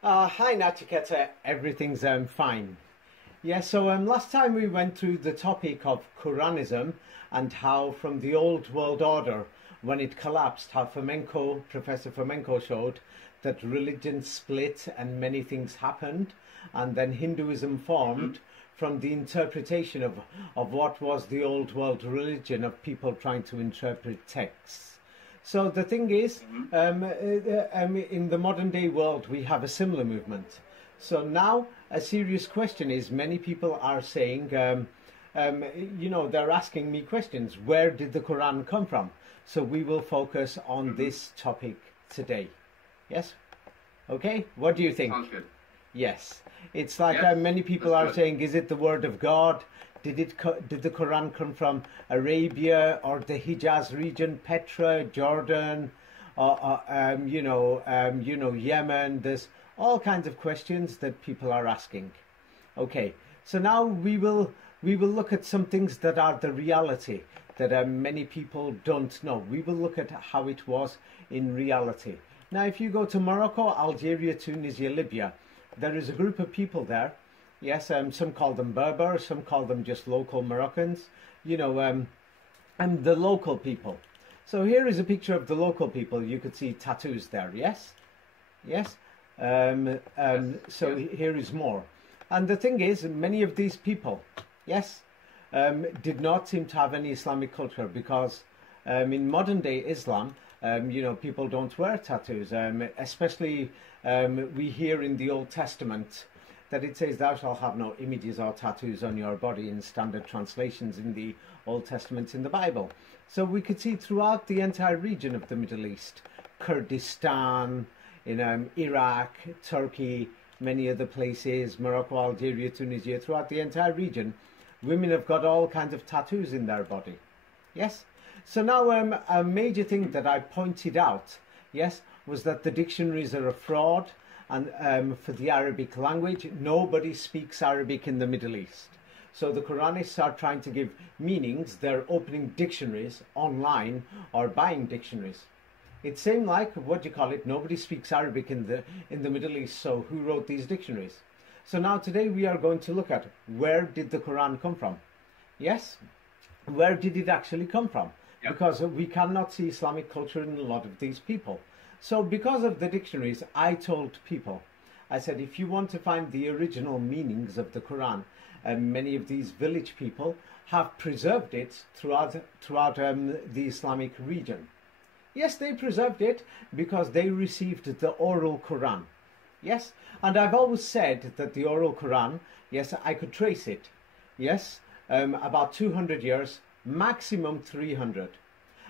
Hi Nachiketa, everything's fine. Yeah, so last time we went through the topic of Quranism and how from the old world order, when it collapsed, how Professor Fomenko showed that religion split and many things happened, and then Hinduism formed from the interpretation of what was the old world religion of people trying to interpret texts. So the thing is, in the modern day world, we have a similar movement. So now a serious question is, many people are saying, they're asking me questions. Where did the Quran come from? So we will focus on this topic today. Yes? Okay? What do you think? Sounds good. Yes. It's like Yes, many people that's are good. saying, is it the word of God? Did the Quran come from Arabia or the Hijaz region, Petra, Jordan, or Yemen? There's all kinds of questions that people are asking. Okay, so now we will look at some things that are the reality that many people don't know. We will look at how it was in reality. Now, if you go to Morocco, Algeria, Tunisia, Libya, there is a group of people there. Yes, some call them Berber, some call them just local Moroccans, and the local people. So here is a picture of the local people. You could see tattoos there, yes? Yes? So here is more. And the thing is, many of these people, yes, did not seem to have any Islamic culture because in modern day Islam, people don't wear tattoos, especially we hear in the Old Testament that it says thou shalt have no images or tattoos on your body in standard translations in the Old Testament in the Bible. So we could see throughout the entire region of the Middle East, Kurdistan, in Iraq, Turkey, many other places, Morocco, Algeria, Tunisia, throughout the entire region, women have got all kinds of tattoos in their body. Yes? So now a major thing that I pointed out, yes, was that the dictionaries are a fraud. And for the Arabic language, nobody speaks Arabic in the Middle East. So the Quranists are trying to give meanings. They're opening dictionaries online or buying dictionaries. It seemed like, what do you call it, nobody speaks Arabic in the Middle East, so who wrote these dictionaries? So now today we are going to look at where did the Quran come from? Yes? Where did it actually come from? Yep. Because we cannot see Islamic culture in a lot of these people. So because of the dictionaries, I told people, I said, if you want to find the original meanings of the Quran, many of these village people have preserved it throughout the Islamic region. Yes, they preserved it because they received the oral Quran. Yes, and I've always said that the oral Quran, yes, I could trace it. Yes, about 200 years, maximum 300.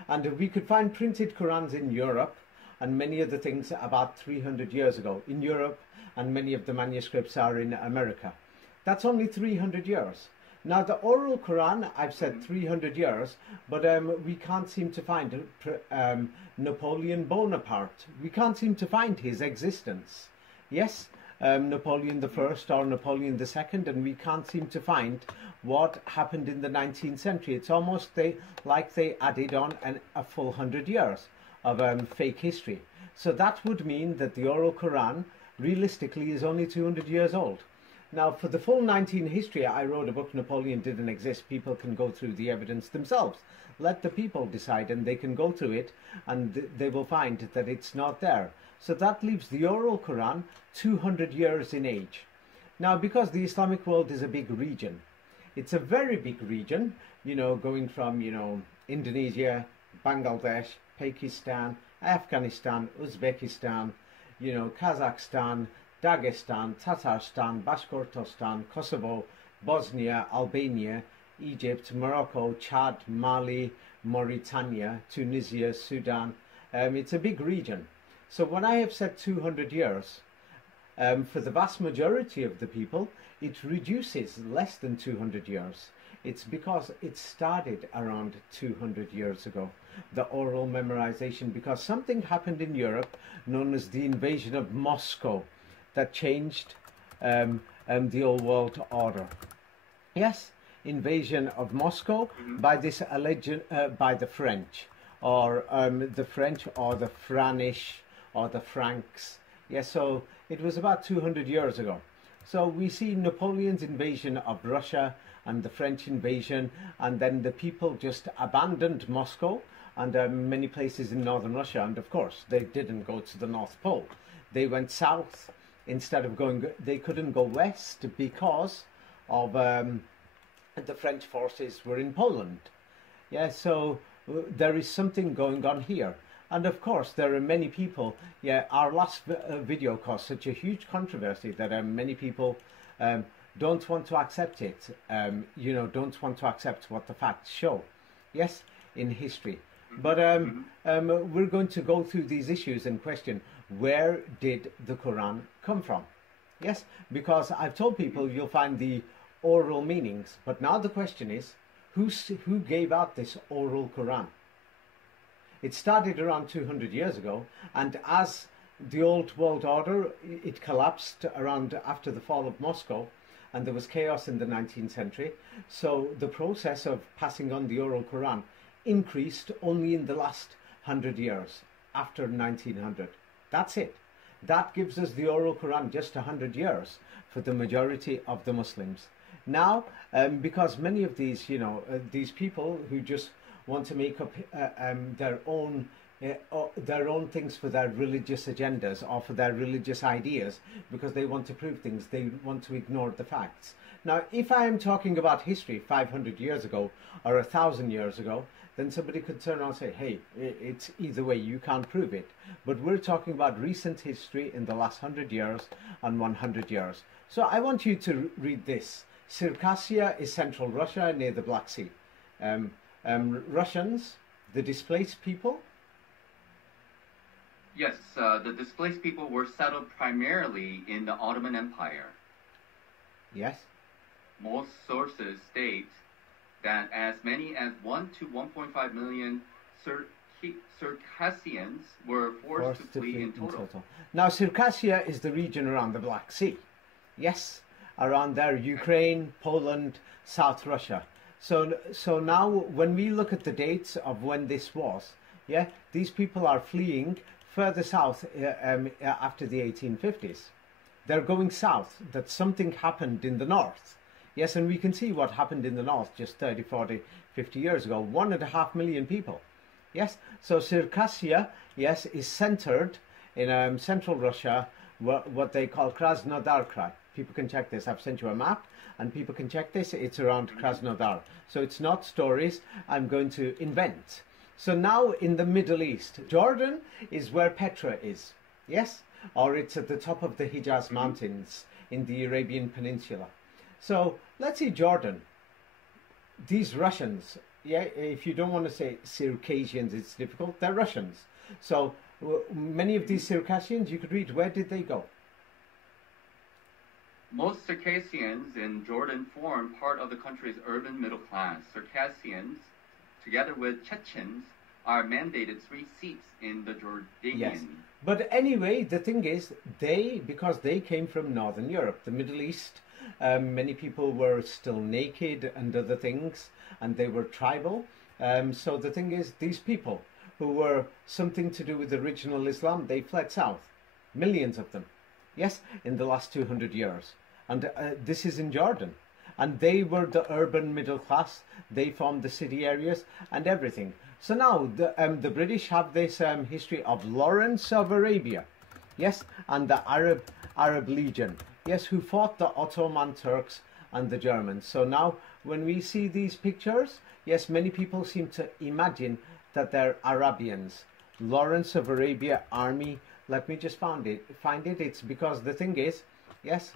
And we could find printed Qurans in Europe, and many other things about 300 years ago in Europe, and many of the manuscripts are in America. That's only 300 years. Now the oral Quran, I've said 300 years, but we can't seem to find Napoleon Bonaparte. We can't seem to find his existence. Yes, Napoleon I or Napoleon II, and we can't seem to find what happened in the 19th century. It's almost like they added on a full 100 years of fake history. So that would mean that the oral Quran realistically is only 200 years old. Now for the full 19th history, I wrote a book, Napoleon Didn't Exist. People can go through the evidence themselves. Let the people decide, and they can go through it and they will find that it's not there. So that leaves the oral Quran 200 years in age. Now because the Islamic world is a big region, it's a very big region, going from, Indonesia, Bangladesh, Pakistan, Afghanistan, Uzbekistan, Kazakhstan, Dagestan, Tatarstan, Bashkortostan, Kosovo, Bosnia, Albania, Egypt, Morocco, Chad, Mali, Mauritania, Tunisia, Sudan. It's a big region. So when I have said 200 years, for the vast majority of the people, it reduces less than 200 years. It's because it started around 200 years ago, the oral memorization, because something happened in Europe known as the invasion of Moscow that changed the old world order. Yes, invasion of Moscow by this alleged, by the French, or the French or the Franish or the Franks. Yes, so it was about 200 years ago. So we see Napoleon's invasion of Russia and the French invasion, and then the people just abandoned Moscow and many places in northern Russia. And of course, they didn't go to the North Pole. They went south instead of going, they couldn't go west because of the French forces were in Poland. Yeah, so there is something going on here. And of course, there are many people. Yeah, our last video caused such a huge controversy that many people don't want to accept it. You know, don't want to accept what the facts show. Yes, in history. But we're going to go through these issues and question, where did the Quran come from? Yes, because I've told people you'll find the oral meanings. But now the question is, who gave out this oral Quran? It started around 200 years ago, and as the old world order, it collapsed around after the fall of Moscow, and there was chaos in the 19th century. So the process of passing on the oral Quran increased only in the last 100 years, after 1900. That's it. That gives us the oral Quran just 100 years for the majority of the Muslims. Now, because many of these, you know, these people who just want to make up their own things for their religious agendas or for their religious ideas, because they want to prove things, they want to ignore the facts. Now, if I am talking about history 500 years ago or 1,000 years ago, then somebody could turn around and say, hey, it's either way, you can't prove it. But we're talking about recent history in the last 100 years and 100 years. So I want you to read this. Circassia is central Russia near the Black Sea. Russians, the displaced people? Yes, the displaced people were settled primarily in the Ottoman Empire. Yes. Most sources state that as many as 1 to 1.5 million Circassians were forced to flee in total. Now, Circassia is the region around the Black Sea. Yes, around there, Ukraine, Poland, South Russia. So now, when we look at the dates of when this was, yeah, these people are fleeing further south after the 1850s. They're going south, that something happened in the north. Yes, and we can see what happened in the north just 30, 40, 50 years ago. 1.5 million people. Yes, so Circassia, yes, is centered in central Russia, what they call Krasnodar Krai. People can check this. I've sent you a map, and people can check this. It's around Krasnodar. So it's not stories I'm going to invent. So now in the Middle East, Jordan is where Petra is. Yes? Or it's at the top of the Hijaz Mountains in the Arabian Peninsula. So let's see Jordan. These Russians, yeah, if you don't want to say Circassians, it's difficult. They're Russians. So many of these Circassians, you could read, where did they go? Most Circassians in Jordan form part of the country's urban middle class. Circassians, together with Chechens, are mandated 3 seats in the Jordanian. Yes. But anyway, the thing is, because they came from Northern Europe, the Middle East, many people were still naked and other things, and they were tribal. So the thing is, these people who were something to do with original Islam, they fled south. Millions of them. Yes, in the last 200 years. And this is in Jordan. And they were the urban middle class. They formed the city areas and everything. So now the British have this history of Lawrence of Arabia. Yes, and the Arab Legion. Yes, who fought the Ottoman Turks and the Germans. So now when we see these pictures, yes, many people seem to imagine that they're Arabians. Lawrence of Arabia army. Let me just find it. It's because the thing is, yes,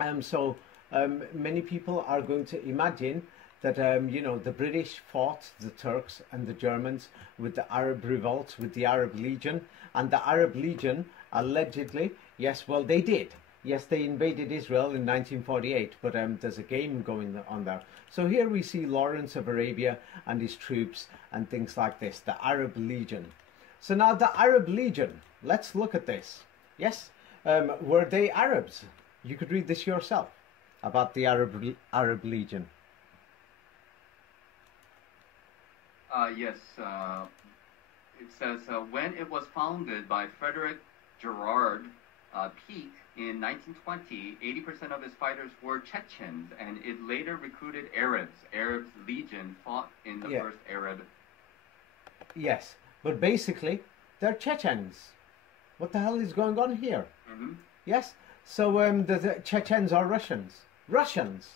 many people are going to imagine that, you know, the British fought the Turks and the Germans with the Arab revolts, with the Arab Legion. And the Arab Legion, allegedly, yes, well, they did. Yes, they invaded Israel in 1948, but there's a game going on there. So here we see Lawrence of Arabia and his troops and things like this, the Arab Legion. So now the Arab Legion, let's look at this. Yes, were they Arabs? You could read this yourself about the Arab Legion. Yes, it says, when it was founded by Frederick Gerard peak in 1920, 80% of his fighters were Chechens, and it later recruited Arabs. Arabs Legion fought in the first Arab. Yes, but basically, they're Chechens. What the hell is going on here? Mm-hmm. Yes, so the Chechens are Russians. Russians,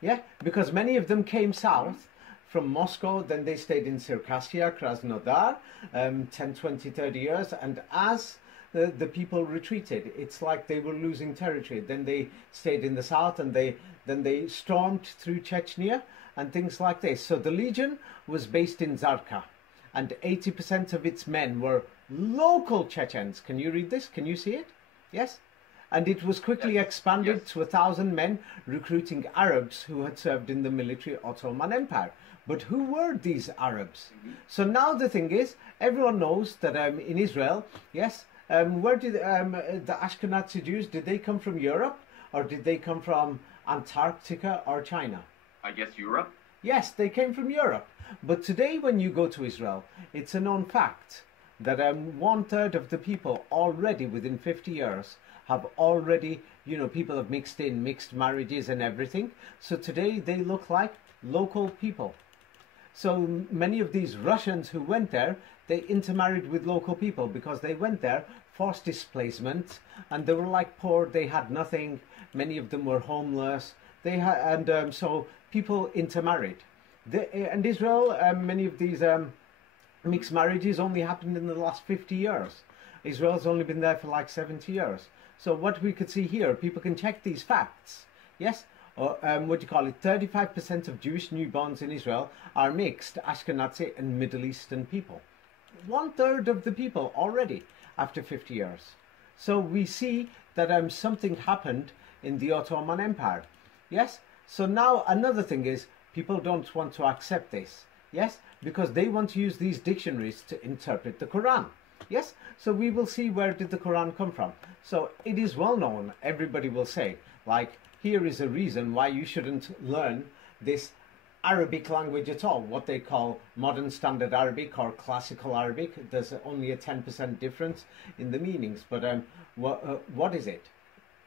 yeah, because many of them came south from Moscow, then they stayed in Circassia, Krasnodar, 10, 20, 30 years, and as the people retreated, it's like they were losing territory. Then they stayed in the south, and then they stormed through Chechnya and things like this. So the Legion was based in Zarka, and 80% of its men were local Chechens. Can you read this? Can you see it? Yes? And it was quickly expanded to 1,000 men, recruiting Arabs who had served in the military Ottoman Empire. But who were these Arabs? So now the thing is, everyone knows that in Israel, yes, where did the Ashkenazi Jews, did they come from Europe? Or did they come from Antarctica or China? I guess Europe? Yes, they came from Europe. But today when you go to Israel, it's a known fact that 1/3 of the people already within 50 years have already, you know, people have mixed marriages and everything. So today they look like local people. So many of these Russians who went there, they intermarried with local people because they went there, forced displacement, and they were like poor, they had nothing, many of them were homeless, they had, and so people intermarried. And Israel, many of these mixed marriages only happened in the last 50 years. Israel's only been there for like 70 years. So what we could see here, people can check these facts. Yes, what do you call it? 35% of Jewish newborns in Israel are mixed Ashkenazi and Middle Eastern people. 1/3 of the people already after 50 years. So we see that something happened in the Ottoman Empire. Yes. So now another thing is people don't want to accept this. Yes, because they want to use these dictionaries to interpret the Quran. Yes, so we will see where did the Quran come from. So it is well known, everybody will say, like, here is a reason why you shouldn't learn this Arabic language at all, what they call modern standard Arabic or classical Arabic. There's only a 10% difference in the meanings, but what is it?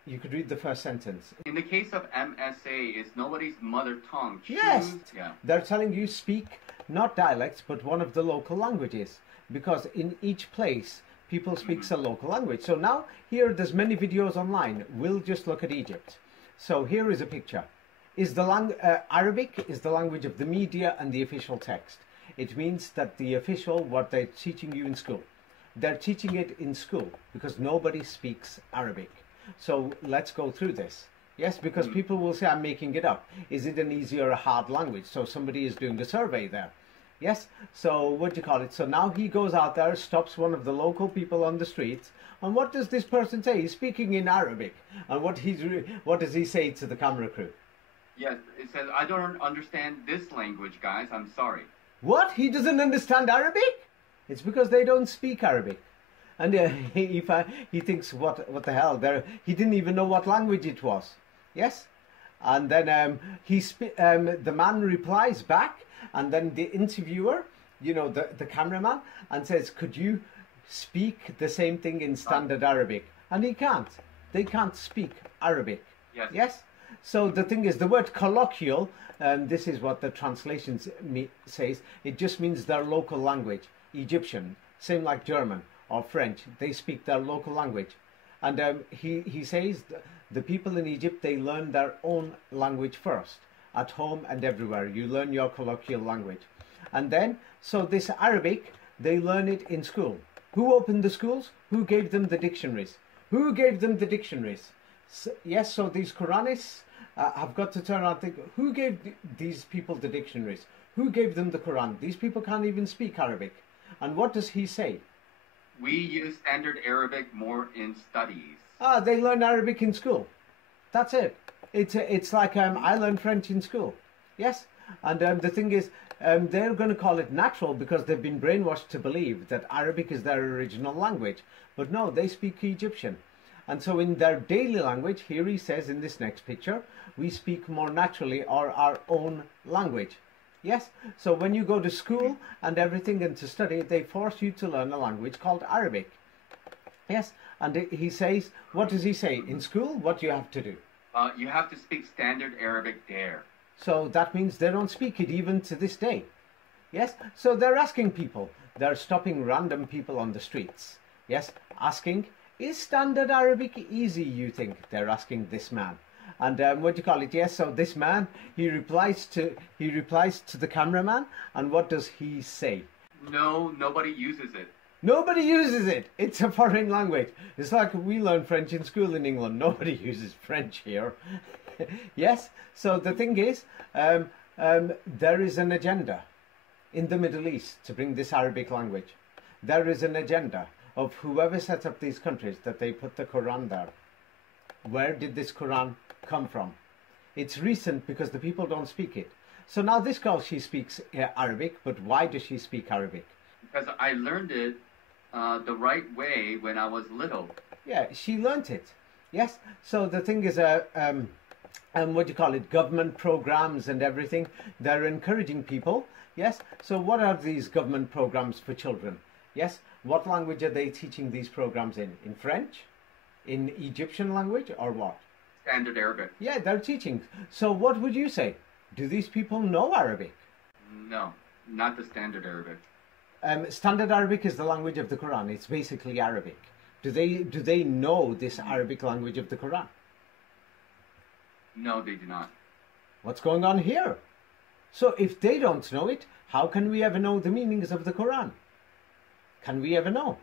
You could read the first sentence. In the case of MSA, it's nobody's mother tongue. Yes, they're telling you speak not dialects, but one of the local languages, because in each place people speak a local language. So now here there's many videos online. We'll just look at Egypt. So here is a picture. Is the Arabic is the language of the media and the official text. It means that the official, what they're teaching you in school, they're teaching it in school because nobody speaks Arabic. So let's go through this. Yes, because people will say I'm making it up. Is it an easy or a hard language? So somebody is doing a survey there. Yes, so what do you call it? So now he goes out there, stops one of the local people on the street, and what does this person say? He's speaking in Arabic. And what does he say to the camera crew? Yes, it says, I don't understand this language, guys. I'm sorry. What? He doesn't understand Arabic? It's because they don't speak Arabic. And he thinks, what the hell? He didn't even know what language it was. Yes? And then the man replies back, and then the interviewer, you know, the cameraman, and says, could you speak the same thing in standard Arabic? And he can't. They can't speak Arabic. Yes. Yes? So the thing is, the word colloquial, this is what the translation says, it just means their local language. Egyptian, same like German or French, they speak their local language. And he says the people in Egypt, they learn their own language first, at home and everywhere. You learn your colloquial language. And then, so this Arabic, they learn it in school. Who opened the schools? Who gave them the dictionaries? Who gave them the dictionaries? So, yes, so these Quranists have got to turn around and think, who gave these people the dictionaries? Who gave them the Quran? These people can't even speak Arabic. And what does he say? We use standard Arabic more in studies. They learn Arabic in school. That's it. It's like I learned French in school. Yes? And the thing is, they're going to call it natural because they've been brainwashed to believe that Arabic is their original language. But no, they speak Egyptian. And so in their daily language, here he says in this next picture, we speak more naturally our own language. Yes? So when you go to school and everything and to study, they force you to learn a language called Arabic. Yes? And he says, what does he say? In school, what do you have to do? You have to speak standard Arabic there. So that means they don't speak it even to this day. Yes? So they're asking people. They're stopping random people on the streets. Yes? Asking, is standard Arabic easy, you think? They're asking this man. And what do you call it? Yes, so this man, he replies to the cameraman. And what does he say? No, nobody uses it. Nobody uses it. It's a foreign language. It's like we learn French in school in England. Nobody uses French here. Yes. So the thing is, there is an agenda in the Middle East to bring this Arabic language. There is an agenda of whoever sets up these countries that they put the Quran there. Where did this Quran come from? It's recent because the people don't speak it. So now this girl, she speaks Arabic, but why does she speak Arabic? Because I learned it the right way when I was little. Yeah, she learnt it. Yes. So the thing is, what do you call it? Government programs and everything. They're encouraging people. Yes. So what are these government programs for children? Yes. What language are they teaching these programs in? In French? In Egyptian language or what? Standard Arabic. Yeah, they're teaching. So what would you say? Do these people know Arabic? No, not the standard Arabic. Standard Arabic is the language of the Quran. It's basically Arabic. Do they know this Arabic language of the Quran? No, they do not. What's going on here? So if they don't know it, how can we ever know the meanings of the Quran? Can we ever know?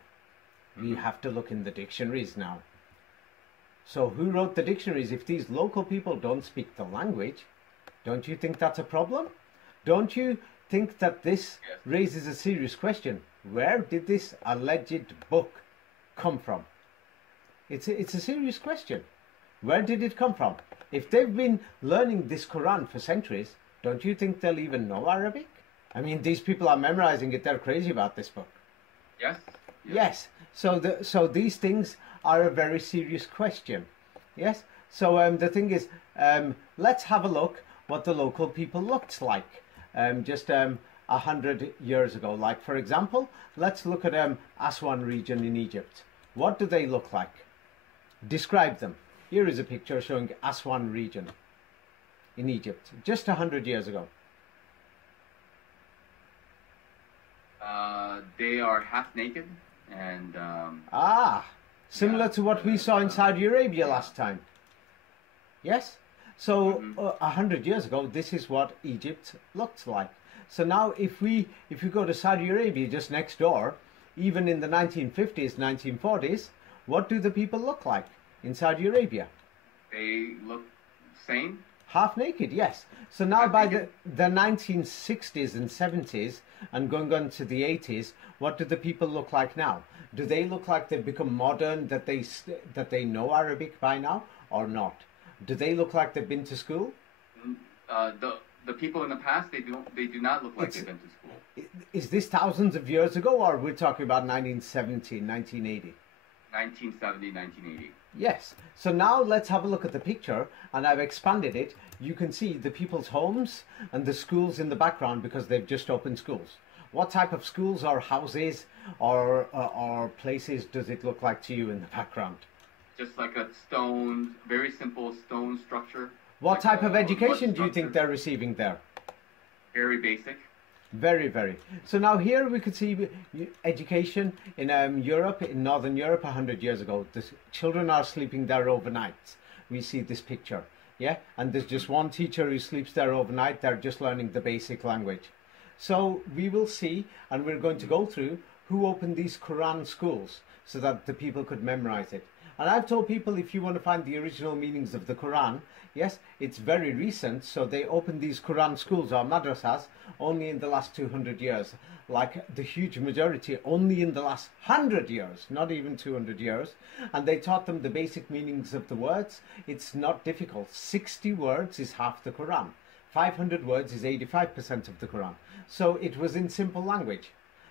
We have to look in the dictionaries now. So who wrote the dictionaries? If these local people don't speak the language, don't you think that's a problem? Don't you think that this raises a serious question? Where did this alleged book come from? It's a serious question. Where did it come from? If they've been learning this Quran for centuries, don't you think they'll even know Arabic? I mean, these people are memorizing it. They're crazy about this book. Yes. Yes. So these things are a very serious question. Yes. So the thing is, let's have a look what the local people looked like just 100 years ago. Like, for example, let's look at Aswan region in Egypt. What do they look like? Describe them. Here is a picture showing Aswan region in Egypt just 100 years ago. They are half naked and... similar to what we saw in Saudi Arabia last time. Yes? So 100 years ago, this is what Egypt looked like. So now if we go to Saudi Arabia just next door, even in the 1950s, 1940s, what do the people look like in Saudi Arabia? They look same. Half naked, yes. So now by the 1960s and 70s and going on to the 80s, what do the people look like now? Do they look like they've become modern, that they know Arabic by now, or not? Do they look like they've been to school? The people in the past, they do not look like they've been to school. Is this thousands of years ago, or we're talking about 1970, 1980? 1970, 1980. Yes. So now let's have a look at the picture, and I've expanded it. You can see the people's homes and the schools in the background because they've just opened schools. What type of schools or houses or places does it look like to you in the background? Just like a stone, very simple stone structure. What type of education do you think they're receiving there? Very basic. Very, very. So now here we could see education in Europe, in Northern Europe 100 years ago. The children are sleeping there overnight. We see this picture, yeah? And there's just one teacher who sleeps there overnight. They're just learning the basic language. So we will see, and we're going to go through who opened these Quran schools so that the people could memorize it. And I've told people, if you want to find the original meanings of the Quran, yes, it's very recent. So they opened these Quran schools or madrasas only in the last 200 years. Like the huge majority only in the last 100 years, not even 200 years. And they taught them the basic meanings of the words. It's not difficult. 60 words is half the Quran. 500 words is 85% of the Quran. So it was in simple language.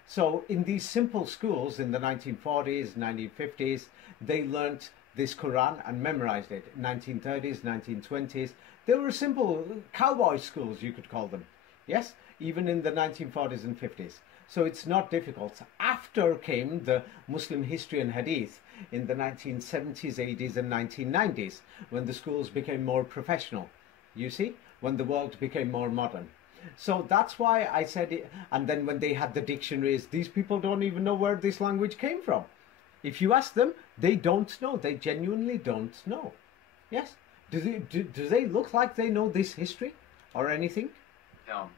So in these simple schools in the 1940s, 1950s, they learnt this Quran and memorized it. 1930s, 1920s, they were simple cowboy schools, you could call them. Yes, even in the 1940s and 50s. So it's not difficult. After came the Muslim history and hadith in the 1970s, 80s and 1990s, when the schools became more professional, you see, when the world became more modern. So that's why I said it. And then when they had the dictionaries, these people don't even know where this language came from. If you ask them, they don't know. They genuinely don't know. Yes? Do they look like they know this history or anything? No.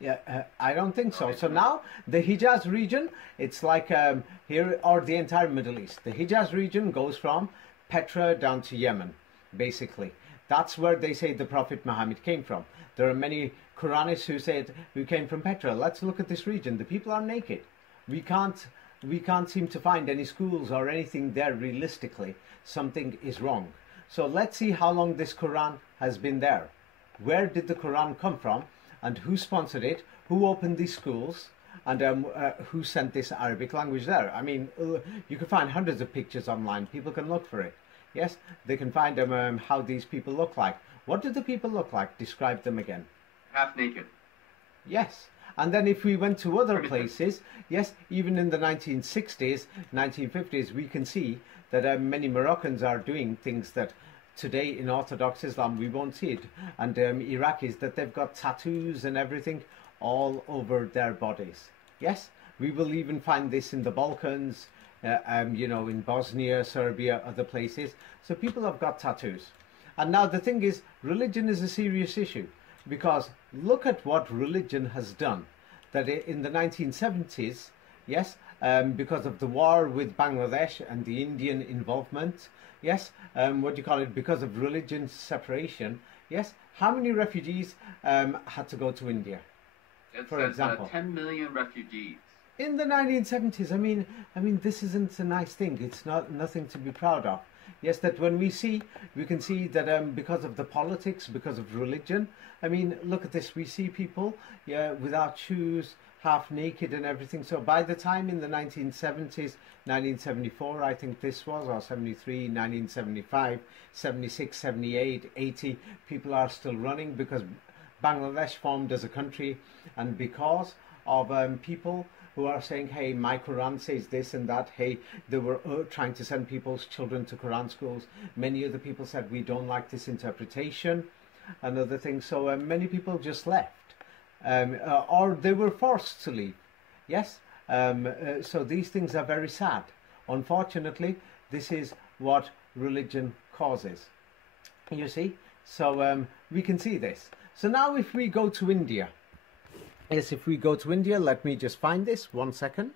Yeah, I don't think so. So now the Hijaz region, it's like here, or the entire Middle East. The Hijaz region goes from Petra down to Yemen, basically. That's where they say the Prophet Muhammad came from. There are many Quranists who said who came from Petra. Let's look at this region. The people are naked. We can't seem to find any schools or anything there realistically. Something is wrong. So let's see how long this Quran has been there. Where did the Quran come from? And who sponsored it, who opened these schools, and who sent this Arabic language there. I mean, you can find hundreds of pictures online. People can look for it. Yes, they can find how these people look like. What do the people look like? Describe them again. Half naked. Yes. And then if we went to other places, yes, even in the 1960s, 1950s, we can see that many Moroccans are doing things that today in Orthodox Islam we won't see it, and Iraqis, that they've got tattoos and everything all over their bodies. Yes, we will even find this in the Balkans, you know, in Bosnia, Serbia, other places. So people have got tattoos. And now the thing is, religion is a serious issue, because look at what religion has done. That in the 1970s, yes, because of the war with Bangladesh and the Indian involvement, yes, what do you call it, because of religion separation, yes, how many refugees had to go to India, for example? 10 million refugees. In the 1970s, I mean, this isn't a nice thing. It's nothing to be proud of. Yes, that when we can see that because of the politics, because of religion, I mean, look at this. We see people, yeah, without shoes, half naked and everything. So by the time in the 1970s, 1974, I think this was, or 73, 1975, 76, 78, 80, people are still running because Bangladesh formed as a country, and because of people who are saying, hey, my Quran says this and that. Hey, they were trying to send people's children to Quran schools. Many other people said, we don't like this interpretation and other things. So many people just left, or they were forced to leave. Yes, so these things are very sad. Unfortunately, this is what religion causes. You see? So we can see this. So now if we go to India, yes, if we go to India, let me just find this, 1 second.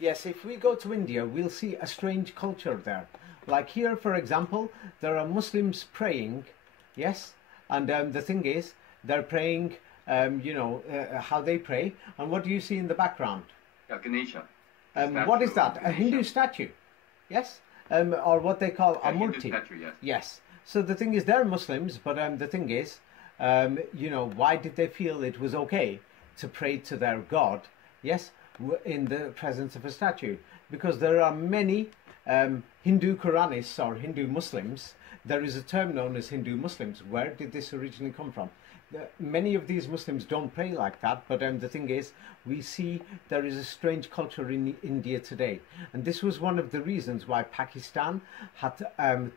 Yes, if we go to India, we'll see a strange culture there. Like here, for example, there are Muslims praying, yes, and the thing is, they're praying, you know, how they pray, and what do you see in the background? Yeah, Ganesha. What is that? A Hindu statue, yes, or what they call a Hindu murti. statue, yes. Yes, so the thing is, they're Muslims, but the thing is, you know, why did they feel it was okay to pray to their God, yes, in the presence of a statue? Because there are many Hindu Quranists or Hindu Muslims. There is a term known as Hindu Muslims. Where did this originally come from? Many of these Muslims don't pray like that, but the thing is, we see there is a strange culture in India today. And this was one of the reasons why Pakistan had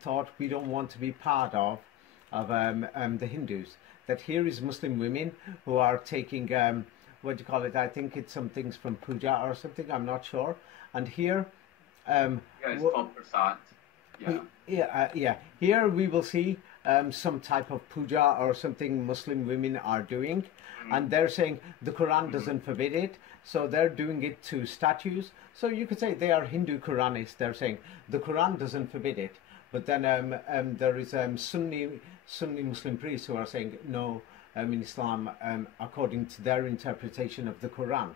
thought we don't want to be part of the Hindus. That here is Muslim women who are taking, what do you call it? I think it's some things from puja or something, I'm not sure. And here... yeah, it's called prasad. Yeah. Here we will see some type of puja or something Muslim women are doing. And they're saying the Quran doesn't forbid it. So they're doing it to statues. So you could say they are Hindu Quranists. They're saying the Quran doesn't forbid it. But then there is Sunni Muslim priests who are saying no, in Islam, according to their interpretation of the Quran.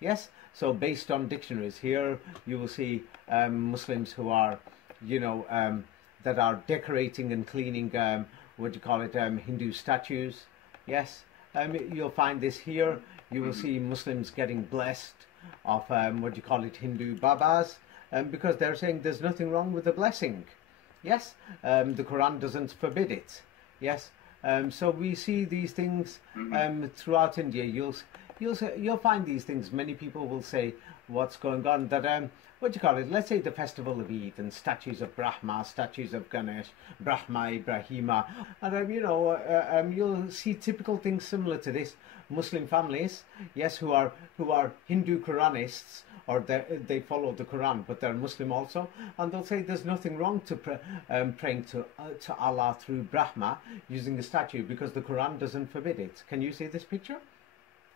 Yes, so based on dictionaries, here you will see Muslims who are, you know, that are decorating and cleaning, what do you call it, Hindu statues. Yes, you'll find this here. You will see Muslims getting blessed of, what do you call it, Hindu Babas, because they're saying there's nothing wrong with the blessing. Yes, the Quran doesn't forbid it. Yes, so we see these things throughout India. you'll find these things. Many people will say what's going on, that what do you call it? Let's say the festival of Eid and statues of Brahma, statues of Ganesh, Brahma, Ibrahima, and you'll see typical things similar to this. Muslim families, yes, who are Hindu Quranists, or they follow the Quran, but they're Muslim also, and they'll say there's nothing wrong to praying to Allah through Brahma using a statue, because the Quran doesn't forbid it. Can you see this picture?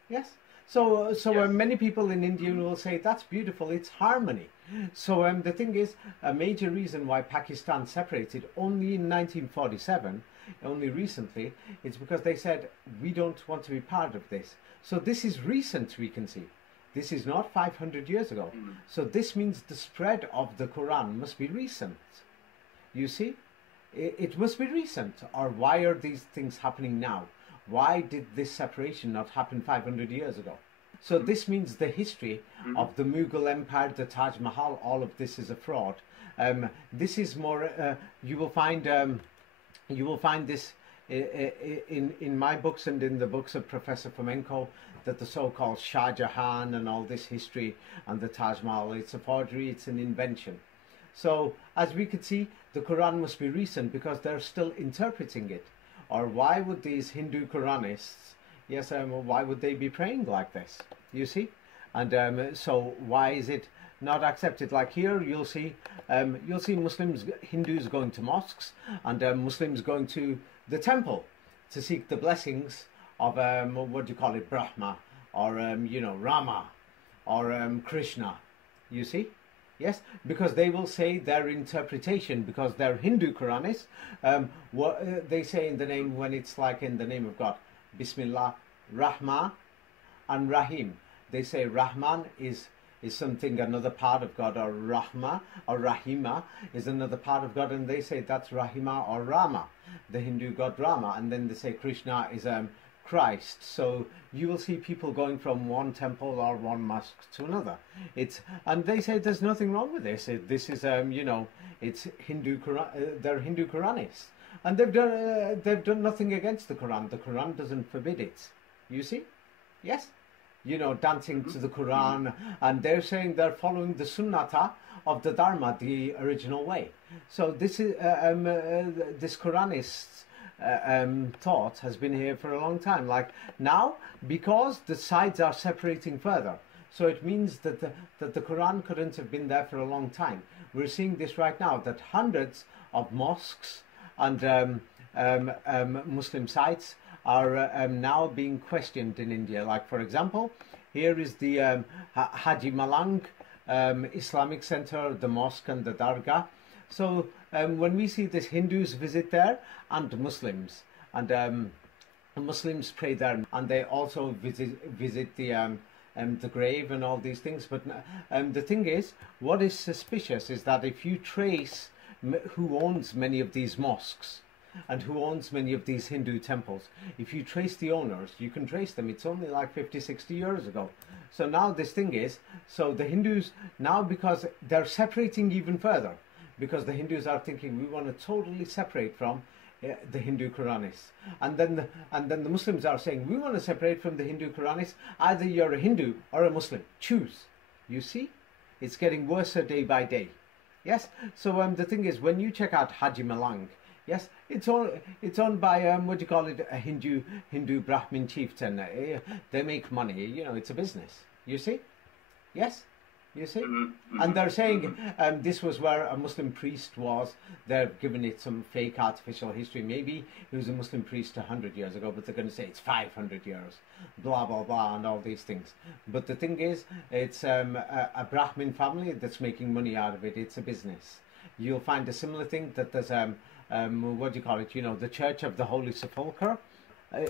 Yes. So yes. Many people in India will say that's beautiful. It's harmony. So the thing is, a major reason why Pakistan separated only in 1947, only recently, it's because they said we don't want to be part of this. So this is recent, we can see. This is not 500 years ago. So this means the spread of the Quran must be recent. You see, it must be recent. Or why are these things happening now? Why did this separation not happen 500 years ago? So this means the history of the Mughal Empire, the Taj Mahal, all of this is a fraud. This is more. You will find this in my books and in the books of Professor Fomenko, that the so-called Shah Jahan and all this history and the Taj Mahal, it's a forgery, it's an invention. So as we could see, the Quran must be recent because they're still interpreting it. Or why would these Hindu Quranists, yes, why would they be praying like this? You see? And so why is it not accepted? Like here, you'll see Muslims, Hindus going to mosques, and Muslims going to the temple to seek the blessings of what do you call it, Brahma, or Rama, or Krishna. You see? Yes, because they will say their interpretation, because they're Hindu Quranists, what they say in the name, when it's like in the name of God, Bismillah, Rahman and Rahim. They say Rahman is something, another part of God, or Rahma or Rahima is another part of God, and they say that's Rahima or Rama, the Hindu god Rama, and then they say Krishna is Christ. So you will see people going from one temple or one mosque to another. And they say there's nothing wrong with this. This is it's Hindu Quran. They're Hindu Quranists, and they've done nothing against the Quran. The Quran doesn't forbid it. You see, yes, dancing to the Quran, and they're saying they're following the Sunnata of the Dharma, the original way. So this is this Quranist thought has been here for a long time. Like now, because the sides are separating further, so it means that the Quran couldn't have been there for a long time. We're seeing this right now, that hundreds of mosques and Muslim sites are now being questioned in India. Like for example, here is the Haji Malang Islamic Center, the mosque and the Dargah. So when we see this, Hindus visit there, and Muslims, and Muslims pray there, and they also visit the grave and all these things. But the thing is, what is suspicious is that if you trace who owns many of these mosques and who owns many of these Hindu temples, if you trace the owners, you can trace them. It's only like 50, 60 years ago. So now this thing is, so the Hindus now, because they're separating even further, because the Hindus are thinking we want to totally separate from the Hindu Quranists, and then the Muslims are saying we want to separate from the Hindu Quranists. Either you're a Hindu or a Muslim. Choose. You see, it's getting worse day by day. Yes. So the thing is, when you check out Haji Malang, yes, it's owned by what do you call it, a Hindu Brahmin chieftain. They make money. It's a business. You see, yes. You see? And they're saying this was where a Muslim priest was. They're giving it some fake artificial history. Maybe he was a Muslim priest 100 years ago, but they're going to say it's 500 years, blah, blah, blah, and all these things. But the thing is, it's a Brahmin family that's making money out of it. It's a business. You'll find a similar thing, that there's, what do you call it, the Church of the Holy Sepulchre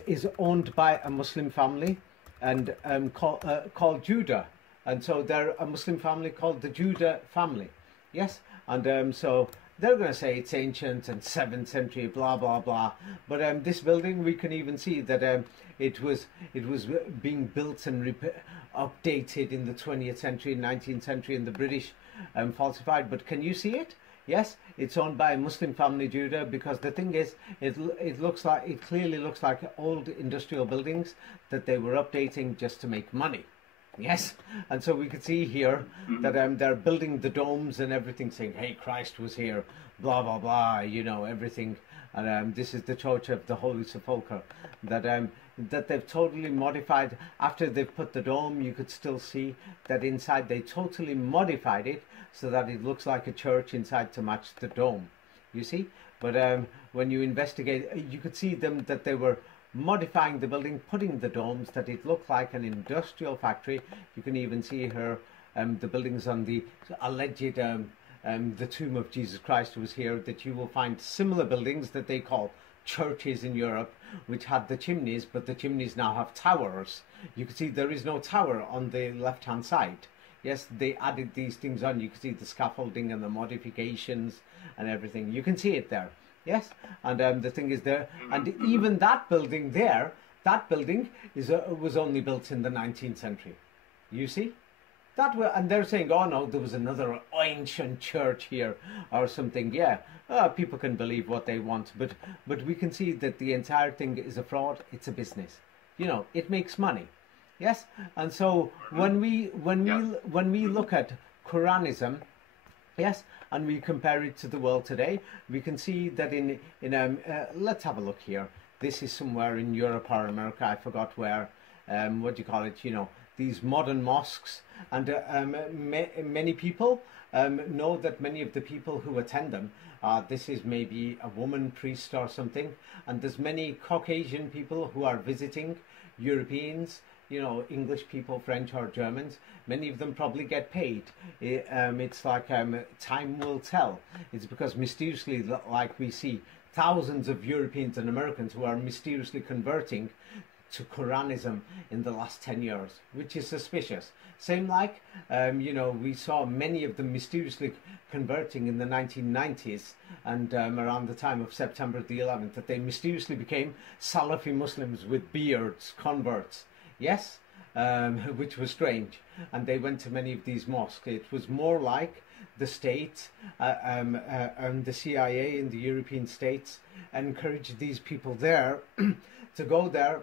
is owned by a Muslim family, and called Judah. And so they're a Muslim family called the Judah family. Yes? And so they're going to say it's ancient and 7th century, blah, blah, blah. But this building, we can even see that it was being built and updated in the 20th century, 19th century, and the British falsified. But can you see it? Yes, it's owned by a Muslim family, Judah, because the thing is, it clearly looks like old industrial buildings that they were updating just to make money. Yes, and so we could see here that they're building the domes and everything, saying, "Hey, Christ was here," blah blah blah, you know, everything. And this is the Church of the Holy Sepulchre that they've totally modified. After they've put the dome, you could still see that inside they totally modified it so that it looks like a church inside to match the dome. You see, but when you investigate, you could see them that they were modifying the building, putting the domes that it looked like an industrial factory. You can even see here the buildings on the alleged the tomb of Jesus Christ was here, that you will find similar buildings that they call churches in Europe, which had the chimneys, but the chimneys now have towers. You can see there is no tower on the left hand side. Yes, they added these things on. You can see the scaffolding and the modifications and everything. You can see it there. Yes, and the thing is there, and even that building there, that building was only built in the 19th century. You see, and they're saying, oh no, there was another ancient church here or something. Yeah, people can believe what they want, but we can see that the entire thing is a fraud. It's a business. You know, it makes money. Yes, and so when we look at Quranism, yes, and we compare it to the world today, we can see that let's have a look here. This is somewhere in Europe or America, I forgot where. What do you call it? You know, these modern mosques, and many people know that many of the people who attend them, this is maybe a woman priest or something, and there's many Caucasian people who are visiting, Europeans, you know, English people, French or Germans. Many of them probably get paid. It's like time will tell. It's because mysteriously, like we see thousands of Europeans and Americans who are mysteriously converting to Quranism in the last 10 years, which is suspicious. Same like, you know, we saw many of them mysteriously converting in the 1990s and around the time of September the 11th, that they mysteriously became Salafi Muslims with beards, converts. Yes, which was strange. And they went to many of these mosques. It was more like the state and the CIA in the European states encouraged these people there to go there.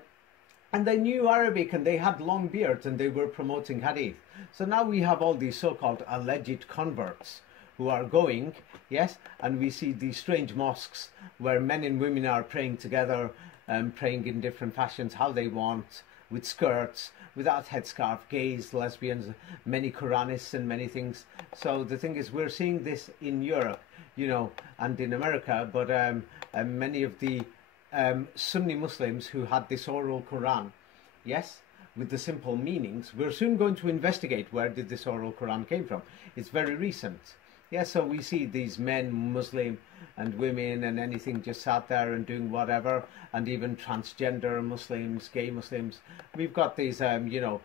And they knew Arabic and they had long beards and they were promoting Hadith. So now we have all these so-called alleged converts who are going, yes, and we see these strange mosques where men and women are praying together, praying in different fashions, how they want, with skirts, without headscarf, gays, lesbians, many Quranists and many things. So the thing is, we're seeing this in Europe, you know, and in America, but many of the Sunni Muslims who had this oral Quran, yes, with the simple meanings, we're soon going to investigate where did this oral Quran came from. It's very recent. Yeah, so we see these men, Muslim and women and anything just sat there and doing whatever, and even transgender Muslims, gay Muslims. We've got these, you know,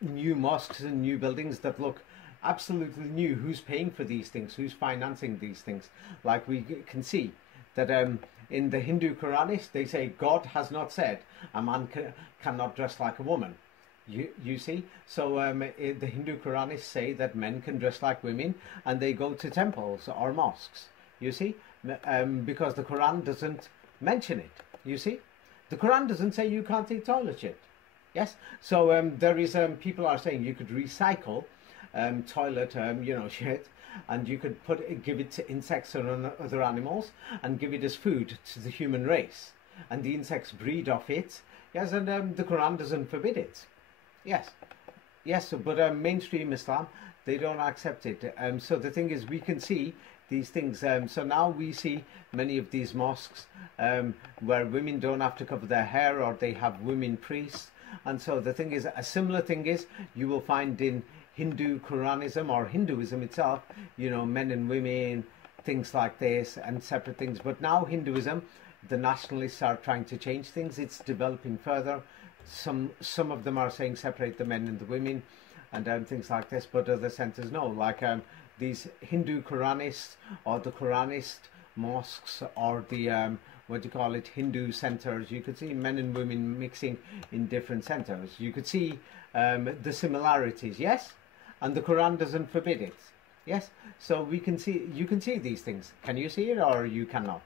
new mosques and new buildings that look absolutely new. Who's paying for these things? Who's financing these things? Like we can see that in the Hindu Quranis, they say God has not said a man cannot dress like a woman. You see, so the Hindu Quranists say that men can dress like women and they go to temples or mosques, you see, because the Quran doesn't mention it, you see. The Quran doesn't say you can't eat toilet shit, yes. So there is, people are saying you could recycle toilet, you know, shit, and you could give it to insects or other animals and give it as food to the human race. And the insects breed off it, yes, and the Quran doesn't forbid it. Yes, yes, but mainstream Islam, they don't accept it. So the thing is, we can see these things. So now we see many of these mosques where women don't have to cover their hair, or they have women priests. And so the thing is, a similar thing is, you will find in Hindu Quranism or Hinduism itself, you know, men and women, things like this, and separate things. But now Hinduism, the nationalists are trying to change things. It's developing further. Some of them are saying separate the men and the women, and things like this. But other centers no, like these Hindu Quranists or the Quranist mosques or the what do you call it, Hindu centers. You could see men and women mixing in different centers. You could see the similarities, yes, and the Quran doesn't forbid it. Yes, so we can see, you can see these things. Can you see it, or you cannot?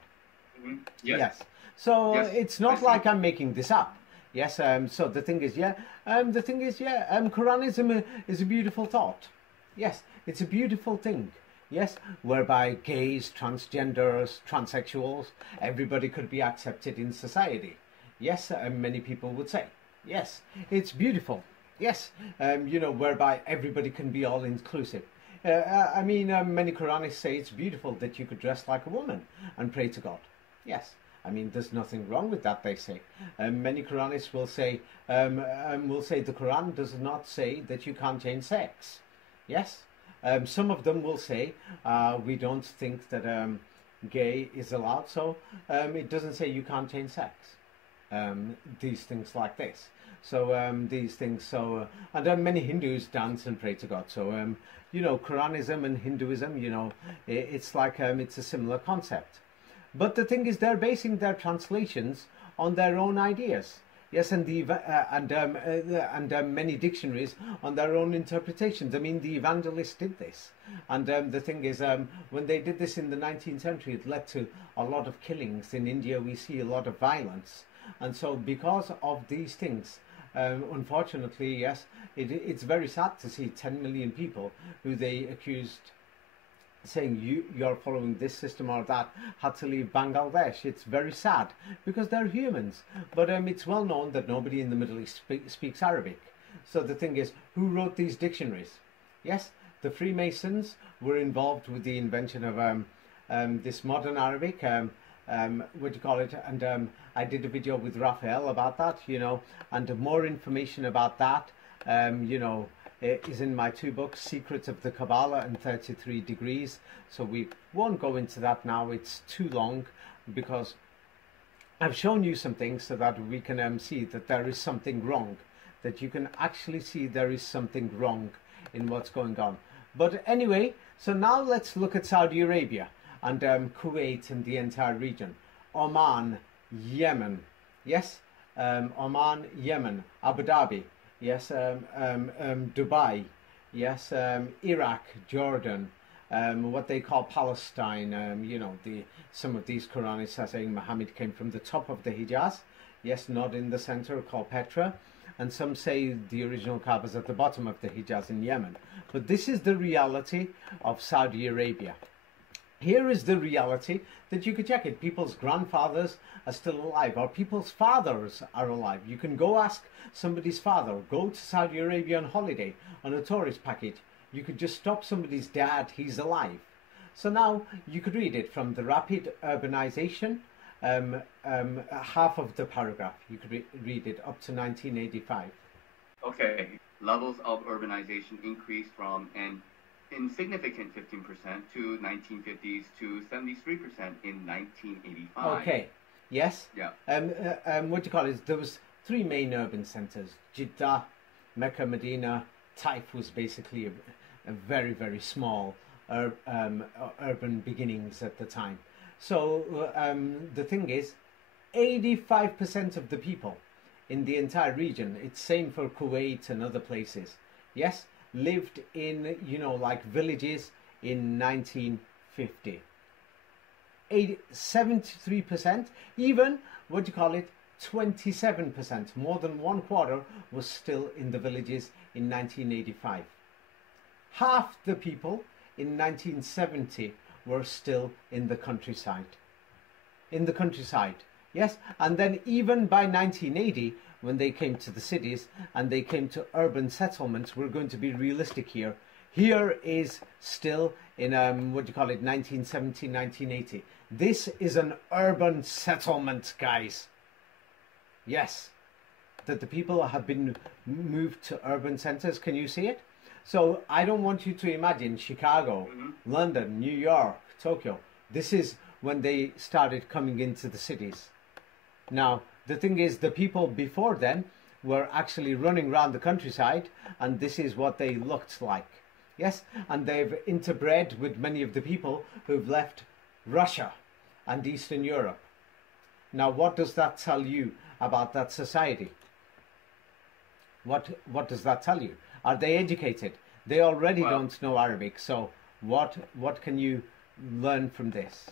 Mm-hmm. Yes. Yes. So Yes, it's I not see. like I'm making this up. Yes. So the thing is, yeah. Quranism is a beautiful thought. Yes, it's a beautiful thing. Yes, whereby gays, transgenders, transsexuals, everybody could be accepted in society. Yes, many people would say. Yes, it's beautiful. Yes, whereby everybody can be all inclusive. Many Quranists say it's beautiful that you could dress like a woman and pray to God. Yes, I mean, there's nothing wrong with that, they say. Many Quranists will say the Quran does not say that you can't change sex. Yes, some of them will say we don't think that gay is allowed, so it doesn't say you can't change sex. These things like this. So and many Hindus dance and pray to God. So Quranism and Hinduism, it's like it's a similar concept. But the thing is, they're basing their translations on their own ideas. Yes, and many dictionaries on their own interpretations. I mean, the evangelists did this, and the thing is, when they did this in the 19th century, it led to a lot of killings. In India, we see a lot of violence, and so because of these things, unfortunately, yes, it's very sad to see 10 million people who they accused, saying you're following this system or that, had to leave Bangladesh. It's very sad because they're humans. But it's well known that nobody in the Middle East speaks Arabic. So the thing is, who wrote these dictionaries? Yes, the Freemasons were involved with the invention of this modern Arabic. What do you call it? And I did a video with Raphael about that, and more information about that, is in my 2 books, Secrets of the Kabbalah and 33 Degrees. So we won't go into that now, it's too long, because I've shown you some things so that we can see that there is something wrong, that you can actually see there is something wrong in what's going on. But anyway, so now let's look at Saudi Arabia and Kuwait and the entire region. Oman, Yemen, yes, Oman, Yemen, Abu Dhabi, yes, Dubai, yes, Iraq, Jordan, what they call Palestine. Some of these Quranists are saying Muhammad came from the top of the Hijaz, yes, not in the center, called Petra, and some say the original Kaaba is at the bottom of the Hijaz in Yemen. But this is the reality of Saudi Arabia. Here is the reality that you could check it. People's grandfathers are still alive, or people's fathers are alive. You can go ask somebody's father, go to Saudi Arabia on holiday on a tourist package. You could just stop somebody's dad, he's alive. So now you could read it from the rapid urbanization, half of the paragraph. You could read it up to 1985. Okay, levels of urbanization increased from an insignificant 15% to 1950s to 73% in 1985. Okay, yes. Yeah. What do you call it? There was 3 main urban centers: Jeddah, Mecca, Medina. Taif was basically a very, very small urban beginnings at the time. So the thing is, 85% of the people in the entire region, it's same for Kuwait and other places, yes, lived in, like villages in 1950. 73%, even, 27%, more than 1/4 was still in the villages in 1985. Half the people in 1970 were still in the countryside. Yes, and then even by 1980, when they came to the cities and they came to urban settlements, we're going to be realistic here. Here is still in 1970, 1980. This is an urban settlement, guys. Yes, that the people have been moved to urban centers. Can you see it? So I don't want you to imagine Chicago, London, New York, Tokyo. This is when they started coming into the cities. Now, the thing is, the people before then were actually running around the countryside, and this is what they looked like. Yes, and they've interbred with many of the people who've left Russia and Eastern Europe. Now, what does that tell you about that society? What does that tell you? Are they educated? They already don't know Arabic, so What can you learn from this?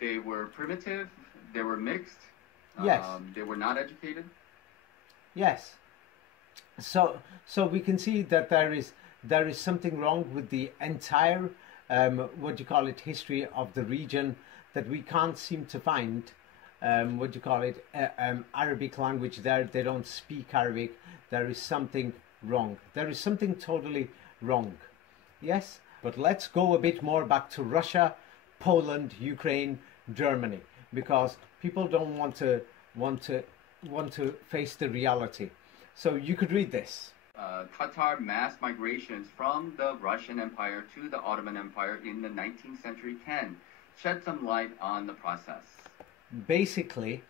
They were primitive. They were mixed. Yes. They were not educated. Yes. So we can see that there is something wrong with the entire history of the region, that we can't seem to find Arabic language there. They don't speak Arabic. There is something wrong. There is something totally wrong. Yes. But let's go a bit more back to Russia, Poland, Ukraine, Germany, because people don't want to face the reality. So you could read this. Tatar mass migrations from the Russian Empire to the Ottoman Empire in the 19th century can shed some light on the process. Basically,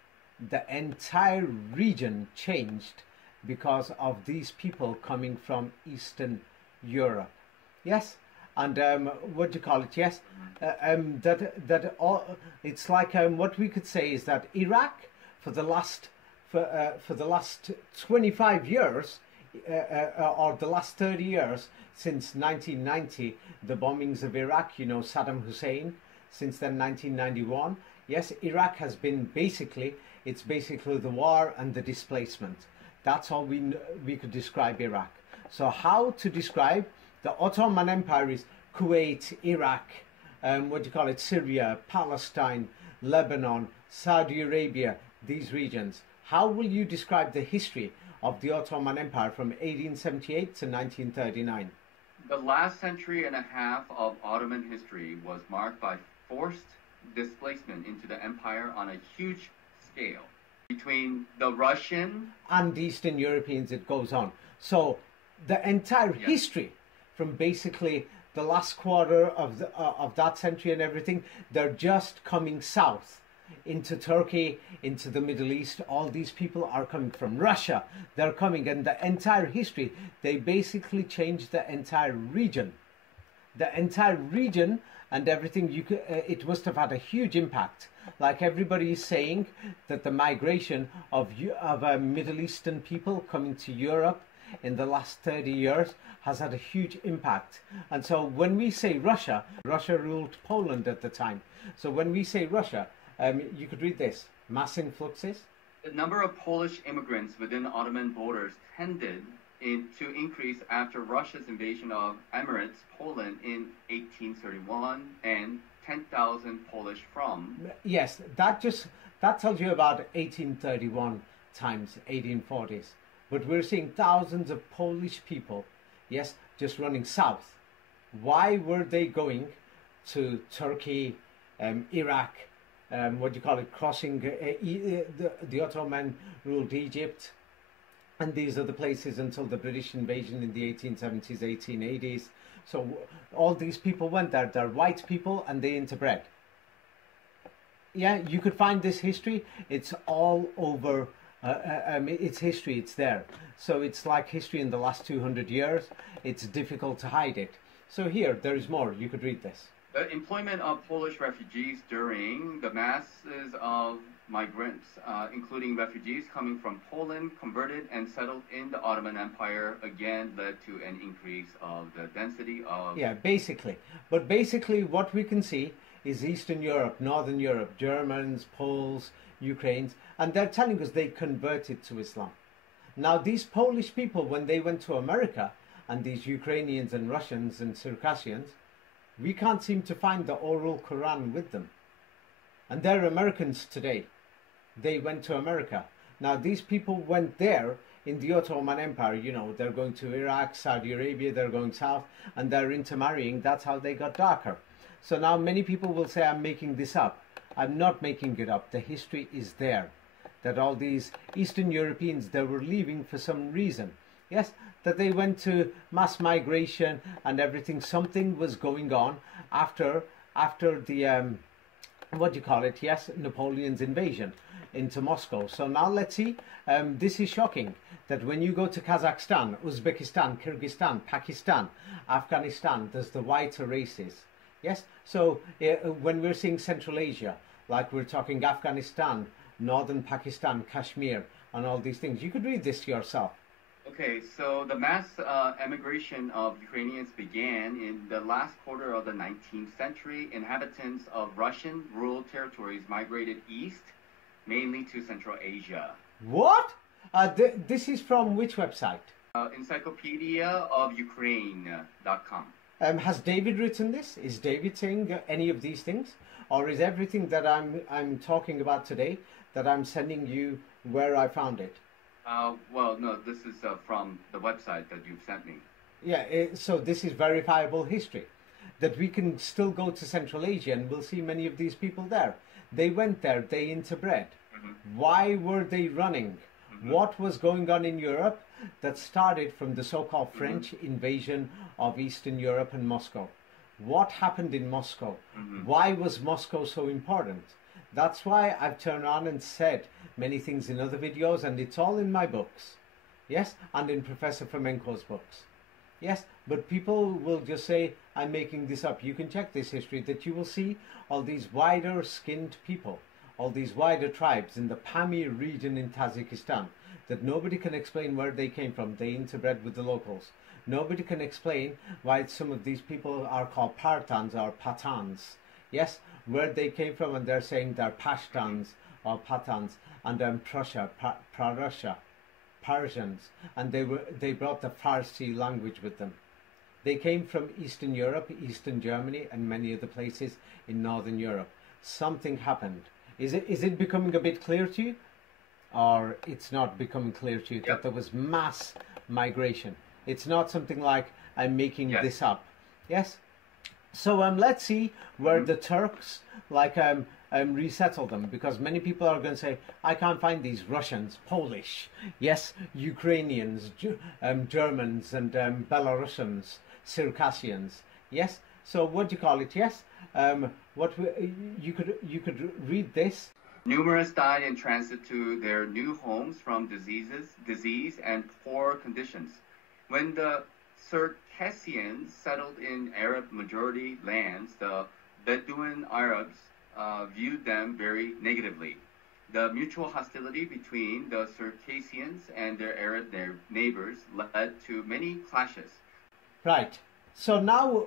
the entire region changed because of these people coming from Eastern Europe. Yes. And yes, it's like what we could say is that Iraq for the last 25 years or the last 30 years, since 1990, the bombings of Iraq, Saddam Hussein, since then 1991, yes, Iraq has been basically the war and the displacement. That's how we could describe Iraq. So how to describe the Ottoman Empire is Kuwait, Iraq, Syria, Palestine, Lebanon, Saudi Arabia, these regions. How will you describe the history of the Ottoman Empire from 1878 to 1939? The last century and a half of Ottoman history was marked by forced displacement into the empire on a huge scale. Between the Russian and Eastern Europeans, it goes on. So the entire history from basically the last quarter of that century and everything, they're just coming south into Turkey, into the Middle East. All these people are coming from Russia. They're coming, and the entire history, they basically changed the entire region. The entire region and everything, it must have had a huge impact. Like everybody is saying that the migration of Middle Eastern people coming to Europe in the last 30 years has had a huge impact. And so when we say Russia ruled Poland at the time. So when we say Russia, you could read this: mass influxes. The number of Polish immigrants within Ottoman borders tended to increase after Russia's invasion of Emirates, Poland in 1831, and 10,000 Polish from... Yes, that tells you about 1831 times 1840s. But we're seeing thousands of Polish people, yes, just running south. Why were they going to Turkey, Iraq, crossing the Ottoman ruled Egypt, and these are the places until the British invasion in the 1870s, 1880s. So all these people went there. They're white people and they interbred. Yeah, you could find this history. It's all over. It's history. It's there. So it's like history in the last 200 years. It's difficult to hide it. So here, there is more. You could read this. The employment of Polish refugees during the masses of migrants, including refugees coming from Poland, converted and settled in the Ottoman Empire, again led to an increase of the density of... Yeah, basically. But basically what we can see is Eastern Europe, Northern Europe, Germans, Poles, Ukrainians, and they're telling us they converted to Islam. Now these Polish people, when they went to America, and these Ukrainians and Russians and Circassians, we can't seem to find the oral Quran with them. And they're Americans today. They went to America. Now these people went there in the Ottoman Empire, you know, they're going to Iraq, Saudi Arabia, they're going south, and they're intermarrying. That's how they got darker. So now many people will say, I'm making this up. I'm not making it up. The history is there. That all these Eastern Europeans, they were leaving for some reason. Yes, that they went to mass migration and everything. Something was going on after the, yes, Napoleon's invasion into Moscow. So now let's see. This is shocking that when you go to Kazakhstan, Uzbekistan, Kyrgyzstan, Pakistan, Afghanistan, there's the whiter races. Yes, so when we're seeing Central Asia, like we're talking Afghanistan, Northern Pakistan, Kashmir, and all these things, you could read this yourself. Okay, so the mass emigration of Ukrainians began in the last quarter of the 19th century. Inhabitants of Russian rural territories migrated east, mainly to Central Asia. What? This is from which website? Encyclopedia of Ukraine.com. Has David written this? Is David saying any of these things? Or is everything that I'm talking about today that I'm sending you where I found it? Well, no, this is from the website that you've sent me. Yeah, so this is verifiable history. That we can still go to Central Asia and we'll see many of these people there. They went there, they interbred. Mm-hmm. Why were they running? Mm-hmm. What was going on in Europe that started from the so-called French invasion of Eastern Europe and Moscow? What happened in Moscow? Mm-hmm. Why was Moscow so important? That's why I've turned on and said many things in other videos, and it's all in my books. Yes, and in Professor Fomenko's books. Yes, but people will just say, I'm making this up. You can check this history, that you will see all these wider skinned people, all these wider tribes in the Pamir region in Tajikistan, that nobody can explain where they came from. They interbred with the locals. Nobody can explain why some of these people are called Partans or Pathans. Yes, where they came from, and they're saying they're Pashtuns or Pathans, and Prussia, Prussia, Persians, and they brought the Farsi language with them. They came from Eastern Europe, Eastern Germany, and many other places in Northern Europe. Something happened. Is it becoming a bit clear to you, or it's not becoming clear to you that there was mass migration? It's not something like I'm making this up. Yes. So let's see where the Turks resettle them, because many people are going to say, I can't find these Russians, Polish, yes, Ukrainians, Germans, and Belarusians, Circassians, yes. So what do you call it? Yes. You could read this. Numerous died in transit to their new homes from disease and poor conditions. When the Circassians settled in Arab-majority lands, the Bedouin Arabs viewed them very negatively. The mutual hostility between the Circassians and their Arab neighbors led to many clashes. Right. So now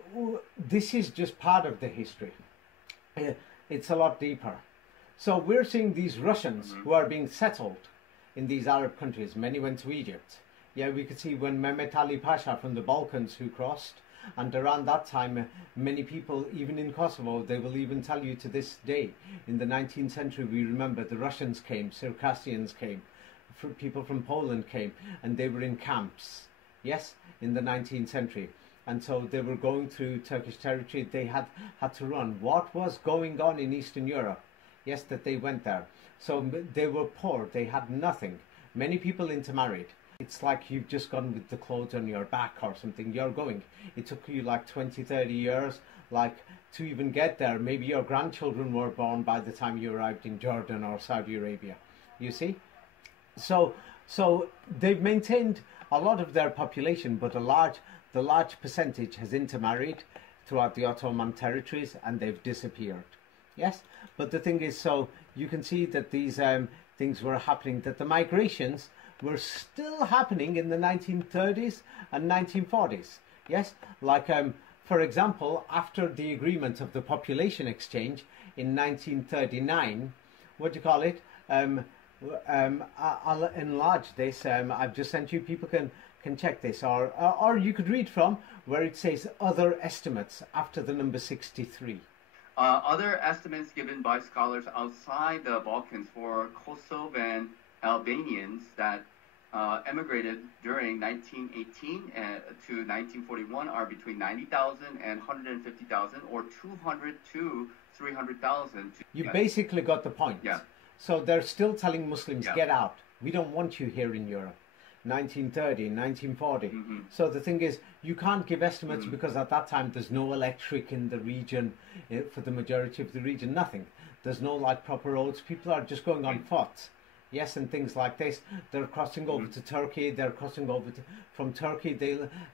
this is just part of the history. It's a lot deeper. So we're seeing these Russians who are being settled in these Arab countries. Many went to Egypt. Yeah, we could see when Mehmet Ali Pasha from the Balkans who crossed, and around that time many people, even in Kosovo, they will even tell you to this day, in the 19th century, we remember the Russians came, Circassians came, people from Poland came, and they were in camps, yes, in the 19th century. And so they were going through Turkish territory. They had to run. What was going on in Eastern Europe? Yes, that they went there. So they were poor. They had nothing. Many people intermarried. It's like you've just gone with the clothes on your back or something. You're going. It took you like 20, 30 years to even get there. Maybe your grandchildren were born by the time you arrived in Jordan or Saudi Arabia. You see? So they've maintained a lot of their population, but the large percentage has intermarried throughout the Ottoman territories, and they've disappeared. Yes, but the thing is, so you can see that these things were happening, that the migrations were still happening in the 1930s and 1940s. Yes, for example, after the agreement of the population exchange in 1939, what do you call it? I'll enlarge this. I've just sent you. People can check this, or you could read from where it says other estimates after the number 63. Other estimates given by scholars outside the Balkans for Kosovan Albanians that emigrated during 1918 to 1941 are between 90,000 and 150,000, or 200 to 300,000. You basically got the point. Yeah. So they're still telling Muslims, get out. We don't want you here in Europe. 1930, 1940. So the thing is, you can't give estimates because at that time there's no electric in the region, for the majority of the region, nothing. There's no proper roads. People are just going on foot. Yes, and things like this. They're crossing over to Turkey. They're crossing over from Turkey.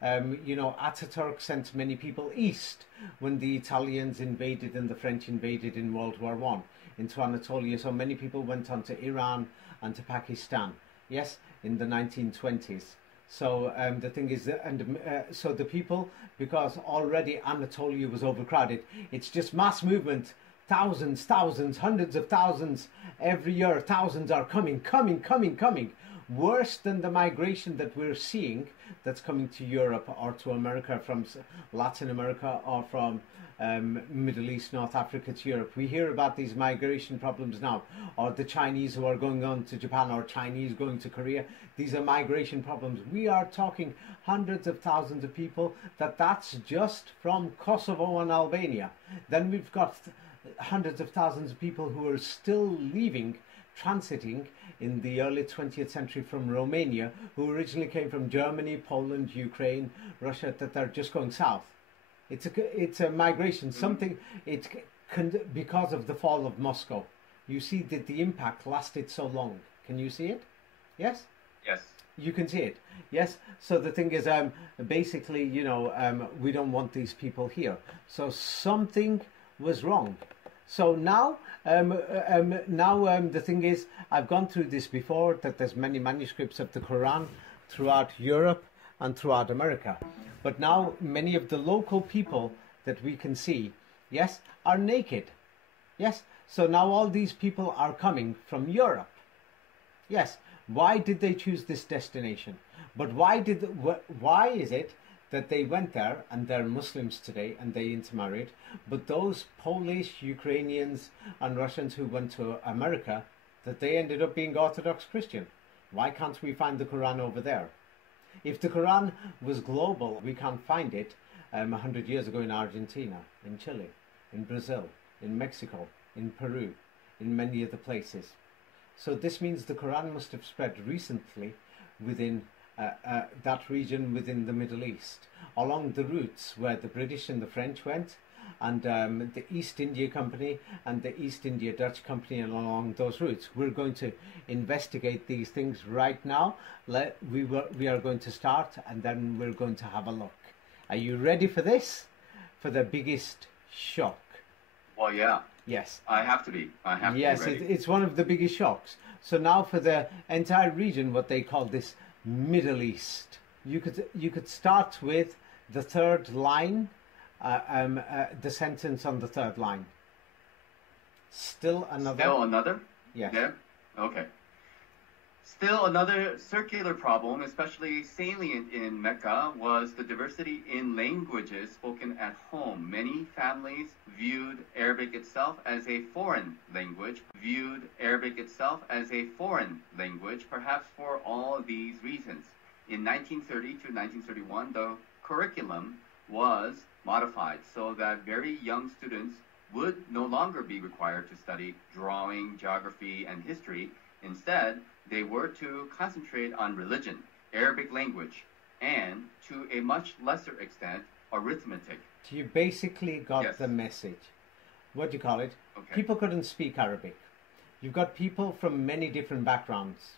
Ataturk sent many people east when the Italians invaded and the French invaded in World War I into Anatolia. So many people went on to Iran and to Pakistan. Yes, in the 1920s. So the thing is, so the people, because already Anatolia was overcrowded, it's just mass movement, thousands, hundreds of thousands every year. Thousands are coming. Worse than the migration that we're seeing that's coming to Europe or to America from Latin America or from Middle East, North Africa to Europe. We hear about these migration problems now, or the Chinese who are going on to Japan, or Chinese going to Korea. These are migration problems. We are talking hundreds of thousands of people. That's just from Kosovo and Albania. Then we've got hundreds of thousands of people who are still leaving, transiting in the early 20th century from Romania, who originally came from Germany, Poland, Ukraine, Russia, that they're just going south. It's a migration, something, because of the fall of Moscow. You see that the impact lasted so long. Can you see it? Yes? Yes. You can see it. Yes? So the thing is, basically, we don't want these people here. So something was wrong. So now, the thing is, I've gone through this before, that there's many manuscripts of the Quran throughout Europe and throughout America. But now many of the local people that we can see, yes, are naked. Yes. So now all these people are coming from Europe. Yes. Why did they choose this destination? But why is it that they went there, and they're Muslims today and they intermarried, but those Polish, Ukrainians and Russians who went to America, that they ended up being Orthodox Christian? Why can't we find the Quran over there? If the Quran was global, we can't find it 100 years ago in Argentina, in Chile, in Brazil, in Mexico, in Peru, in many other places. So this means the Quran must have spread recently within that region within the Middle East, along the routes where the British and the French went, and the East India Company and the East India Dutch Company, and along those routes. We're going to investigate these things right now. We are going to start, and then we're going to have a look. Are you ready for this? For the biggest shock? Well, yeah. Yes. I have to be. Yes, to be ready. It's one of the biggest shocks. So now for the entire region, what they call this Middle East. You could start with the third line, the sentence on the third line. Still another. Still another? Yes. Yeah. Okay. Still another circular problem, especially salient in Mecca, was the diversity in languages spoken at home. Many families viewed Arabic itself as a foreign language, perhaps for all these reasons. In 1930 to 1931, the curriculum was modified so that very young students would no longer be required to study drawing, geography, and history. Instead, they were to concentrate on religion, Arabic language, and to a much lesser extent, arithmetic. You basically got Yes. the message. What do you call it? Okay. People couldn't speak Arabic. You've got people from many different backgrounds.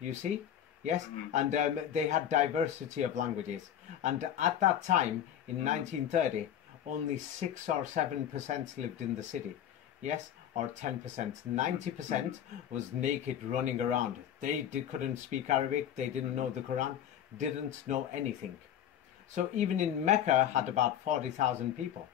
You see? Yes? Mhm. And they had diversity of languages. And at that time, in 1930, only 6 or 7% lived in the city. Yes? Or 10%. 90% was naked running around. They couldn't speak Arabic, they didn't know the Quran, didn't know anything. So even in Mecca had about 40,000 people.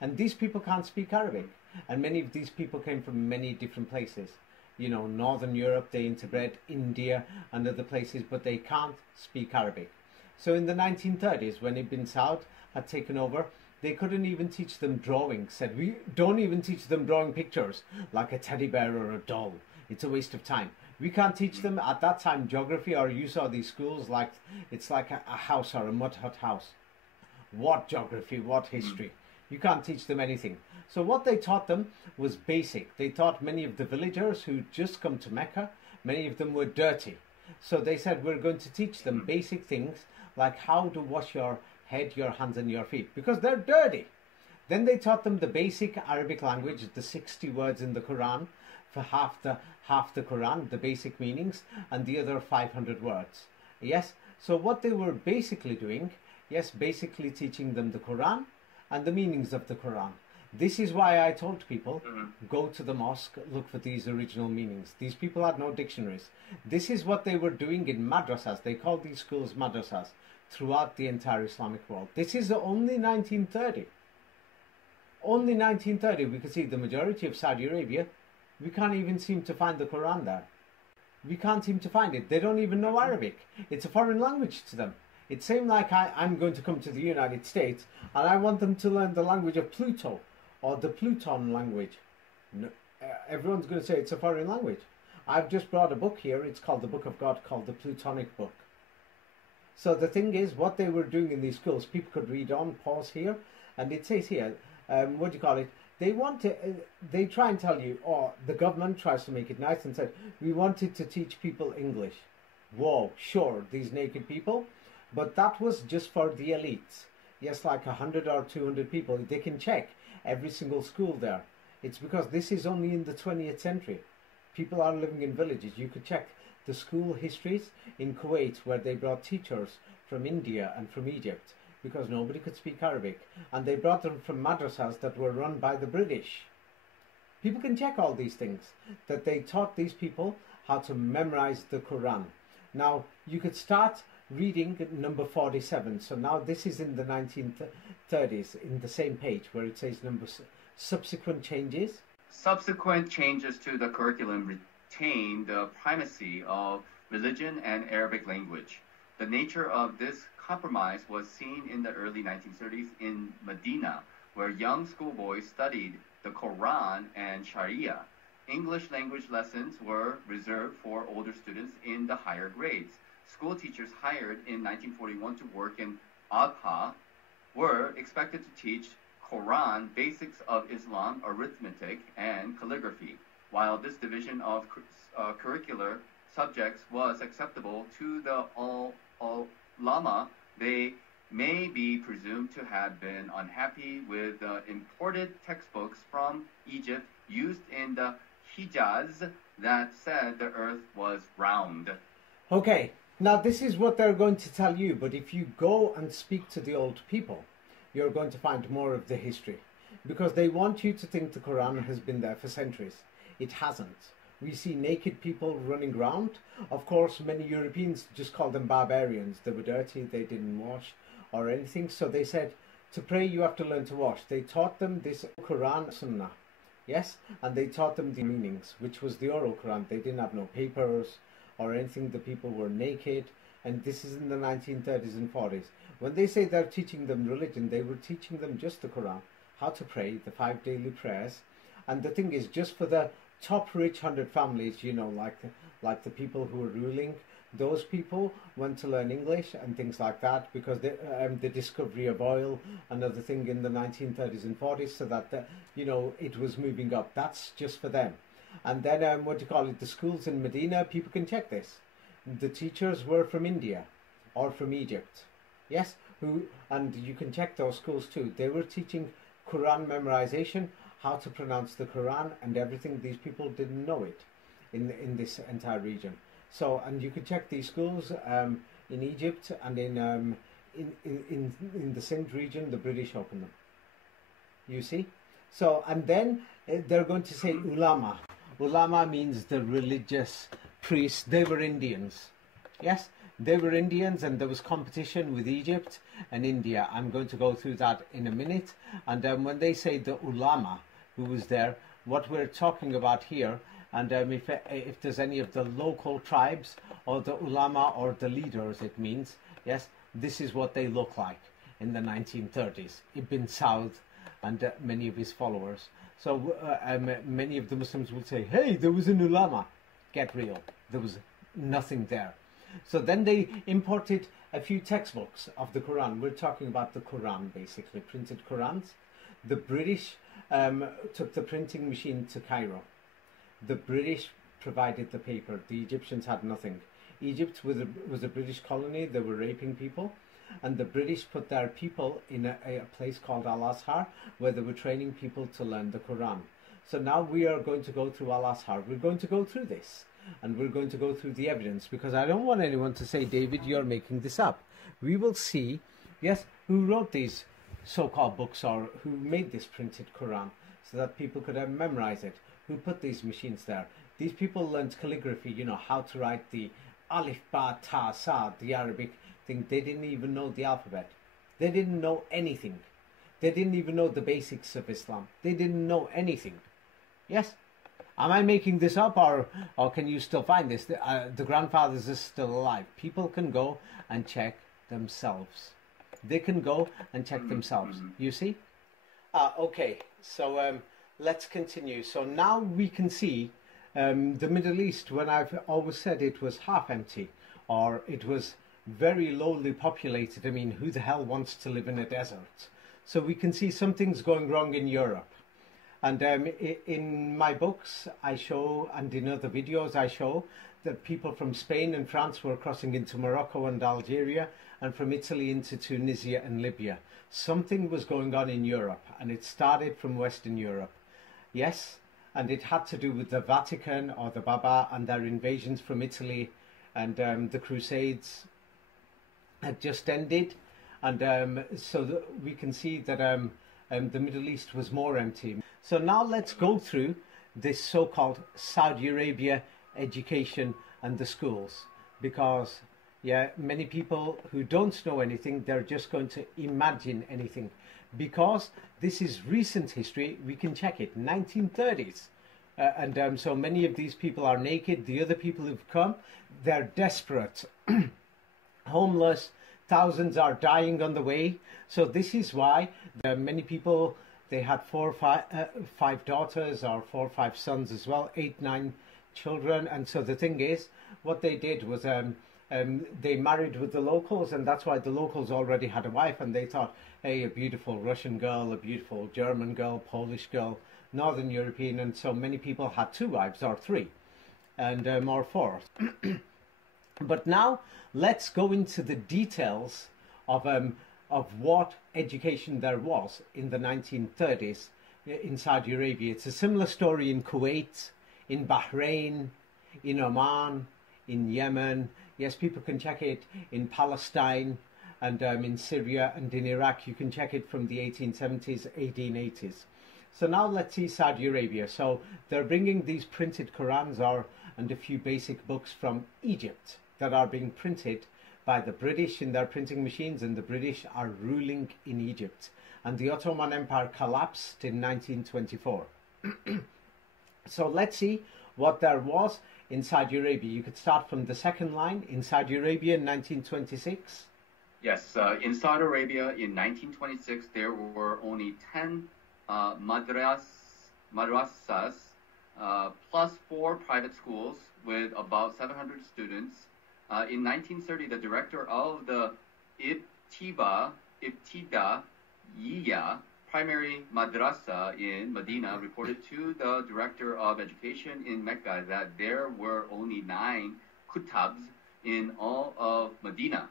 And these people can't speak Arabic. And many of these people came from many different places. Northern Europe, they interbred, India and other places, but they can't speak Arabic. So in the 1930s, when Ibn Saud had taken over, they couldn't even teach them drawing. Said, we don't even teach them drawing pictures like a teddy bear or a doll. It's a waste of time. We can't teach them at that time geography, or you saw these schools like it's like a house or a mud hut house. What geography, what history? You can't teach them anything. So what they taught them was basic. They taught many of the villagers who just come to Mecca, many of them were dirty. So they said, we're going to teach them basic things like how to wash your head, your hands and your feet, because they're dirty. Then they taught them the basic Arabic language, the 60 words in the Quran, for half the Quran, the basic meanings, and the other 500 words. Yes, so what they were basically doing, yes, basically teaching them the Quran and the meanings of the Quran. This is why I told people, go to the mosque, look for these original meanings. These people had no dictionaries. This is what they were doing in madrasas. They called these schools madrasas throughout the entire Islamic world. This is only 1930. Only 1930. We could see the majority of Saudi Arabia, we can't even seem to find the Quran there. We can't seem to find it. They don't even know Arabic. It's a foreign language to them. It's same like I'm going to come to the United States and I want them to learn the language of Pluto or the Pluton language. No, everyone's going to say it's a foreign language. I've just brought a book here. It's called the Book of God, called the Plutonic Book. So the thing is, what they were doing in these schools, people could read on, pause here, and it says here, what do you call it? They want to, they try and tell you, or the government tries to make it nice and said, we wanted to teach people English. Whoa, sure, these naked people. But that was just for the elites. Yes, like 100 or 200 people. They can check every single school there. It's because this is only in the 20th century. People are living in villages. You could check the school histories in Kuwait where they brought teachers from India and from Egypt because nobody could speak Arabic. And they brought them from madrasas that were run by the British. People can check all these things, that they taught these people how to memorize the Quran. Now, you could start reading number 47. So now this is in the 1930s, in the same page where it says subsequent changes. Subsequent changes to the curriculum retain the primacy of religion and Arabic language. The nature of this compromise was seen in the early 1930s in Medina, where young schoolboys studied the Quran and Sharia. English language lessons were reserved for older students in the higher grades. School teachers hired in 1941 to work in Adha were expected to teach Quran, basics of Islam, arithmetic, and calligraphy. While this division of curricular subjects was acceptable to the ulama, they may be presumed to have been unhappy with the imported textbooks from Egypt used in the Hijaz that said the earth was round. Okay. Now, this is what they're going to tell you, but if you go and speak to the old people, you're going to find more of the history, because they want you to think the Quran has been there for centuries. It hasn't. We see naked people running around. Of course, many Europeans just called them barbarians. They were dirty, they didn't wash or anything, so they said, to pray you have to learn to wash. They taught them this Quran Sunnah, yes, and they taught them the meanings, which was the oral Quran. They didn't have no papers or anything. The people were naked, and this is in the 1930s and 40s. When they say they're teaching them religion, they were teaching them just the Quran, how to pray, the 5 daily prayers. And the thing is, just for the top rich 100 families, you know, like the people who were ruling, those people went to learn English and things like that, because the discovery of oil, another thing in the 1930s and 40s, so that you know, it was moving up. That's just for them. And then, what do you call it, the schools in Medina, people can check this. The teachers were from India or from Egypt. Yes, and you can check those schools too. They were teaching Quran memorization, how to pronounce the Quran and everything. These people didn't know it in this entire region. So, and you can check these schools in Egypt and in the Sindh region. The British opened them. You see? So, and then they're going to say ulama. Ulama means the religious priests. They were Indians. Yes, they were Indians, and there was competition with Egypt and India. I'm going to go through that in a minute. And when they say the ulama who was there, what we're talking about here, and if there's any of the local tribes or the ulama or the leaders, it means, yes, this is what they look like in the 1930s. Ibn Saud and many of his followers. So many of the Muslims will say, hey, there was an ulama. Get real. There was nothing there. So then they imported a few textbooks of the Quran. We're talking about the Quran, basically, printed Qurans. The British took the printing machine to Cairo. The British provided the paper. The Egyptians had nothing. Egypt was a British colony. They were raping people. And the British put their people in a place called Al-Azhar, where they were training people to learn the Quran. So now we are going to go through Al-Azhar. We're going to go through this. And we're going to go through the evidence, because I don't want anyone to say, David, you're making this up. We will see, yes, who wrote these so-called books, or who made this printed Quran so that people could memorize it, who put these machines there. These people learned calligraphy, you know, how to write the alif, ba, ta, sa, the Arabic thing. They didn't even know the alphabet. They didn't know anything. They didn't even know the basics of Islam. They didn't know anything. Yes? Am I making this up, or can you still find this? The grandfathers are still alive. People can go and check themselves. They can go and check themselves. You see? Okay, so let's continue. So now we can see the Middle East, when I've always said it was half empty, or it was very lowly populated. I mean, who the hell wants to live in a desert? So we can see something's going wrong in Europe. And in my books I show, and in other videos I show, that people from Spain and France were crossing into Morocco and Algeria, and from Italy into Tunisia and Libya. Something was going on in Europe, and it started from Western Europe. Yes, and it had to do with the Vatican, or the Baba, and their invasions from Italy, and the Crusades had just ended. And so we can see that the Middle East was more empty. So now let's go through this so-called Saudi Arabia education and the schools, because yeah, many people who don't know anything, they're just going to imagine anything, because this is recent history. We can check it, 1930s, and so many of these people are naked. The other people who've come, they're desperate, homeless. Thousands are dying on the way. So this is why many people, they had 4 or 5 daughters, or 4 or 5 sons as well, 8, 9 children. And so the thing is, what they did was they married with the locals, and that's why the locals already had a wife, and they thought, hey, a beautiful Russian girl, a beautiful German girl, Polish girl, Northern European, and so many people had 2 wives or 3, and or 4. But now let's go into the details of what education there was in the 1930s in Saudi Arabia. It's a similar story in Kuwait, in Bahrain, in Oman, in Yemen. Yes, people can check it in Palestine, and in Syria and in Iraq. You can check it from the 1870s, 1880s. So now let's see Saudi Arabia. So they're bringing these printed Qurans and a few basic books from Egypt that are being printed by the British in their printing machines, and the British are ruling in Egypt. And the Ottoman Empire collapsed in 1924. So let's see what there was in Saudi Arabia. You could start from the second line. In Saudi Arabia in 1926. Yes, in Saudi Arabia in 1926, there were only 10 madrasas, plus 4 private schools with about 700 students. In 1930, the director of the Ibtidaiya primary madrasa in Medina reported to the director of education in Mecca that there were only 9 kutabs in all of Medina,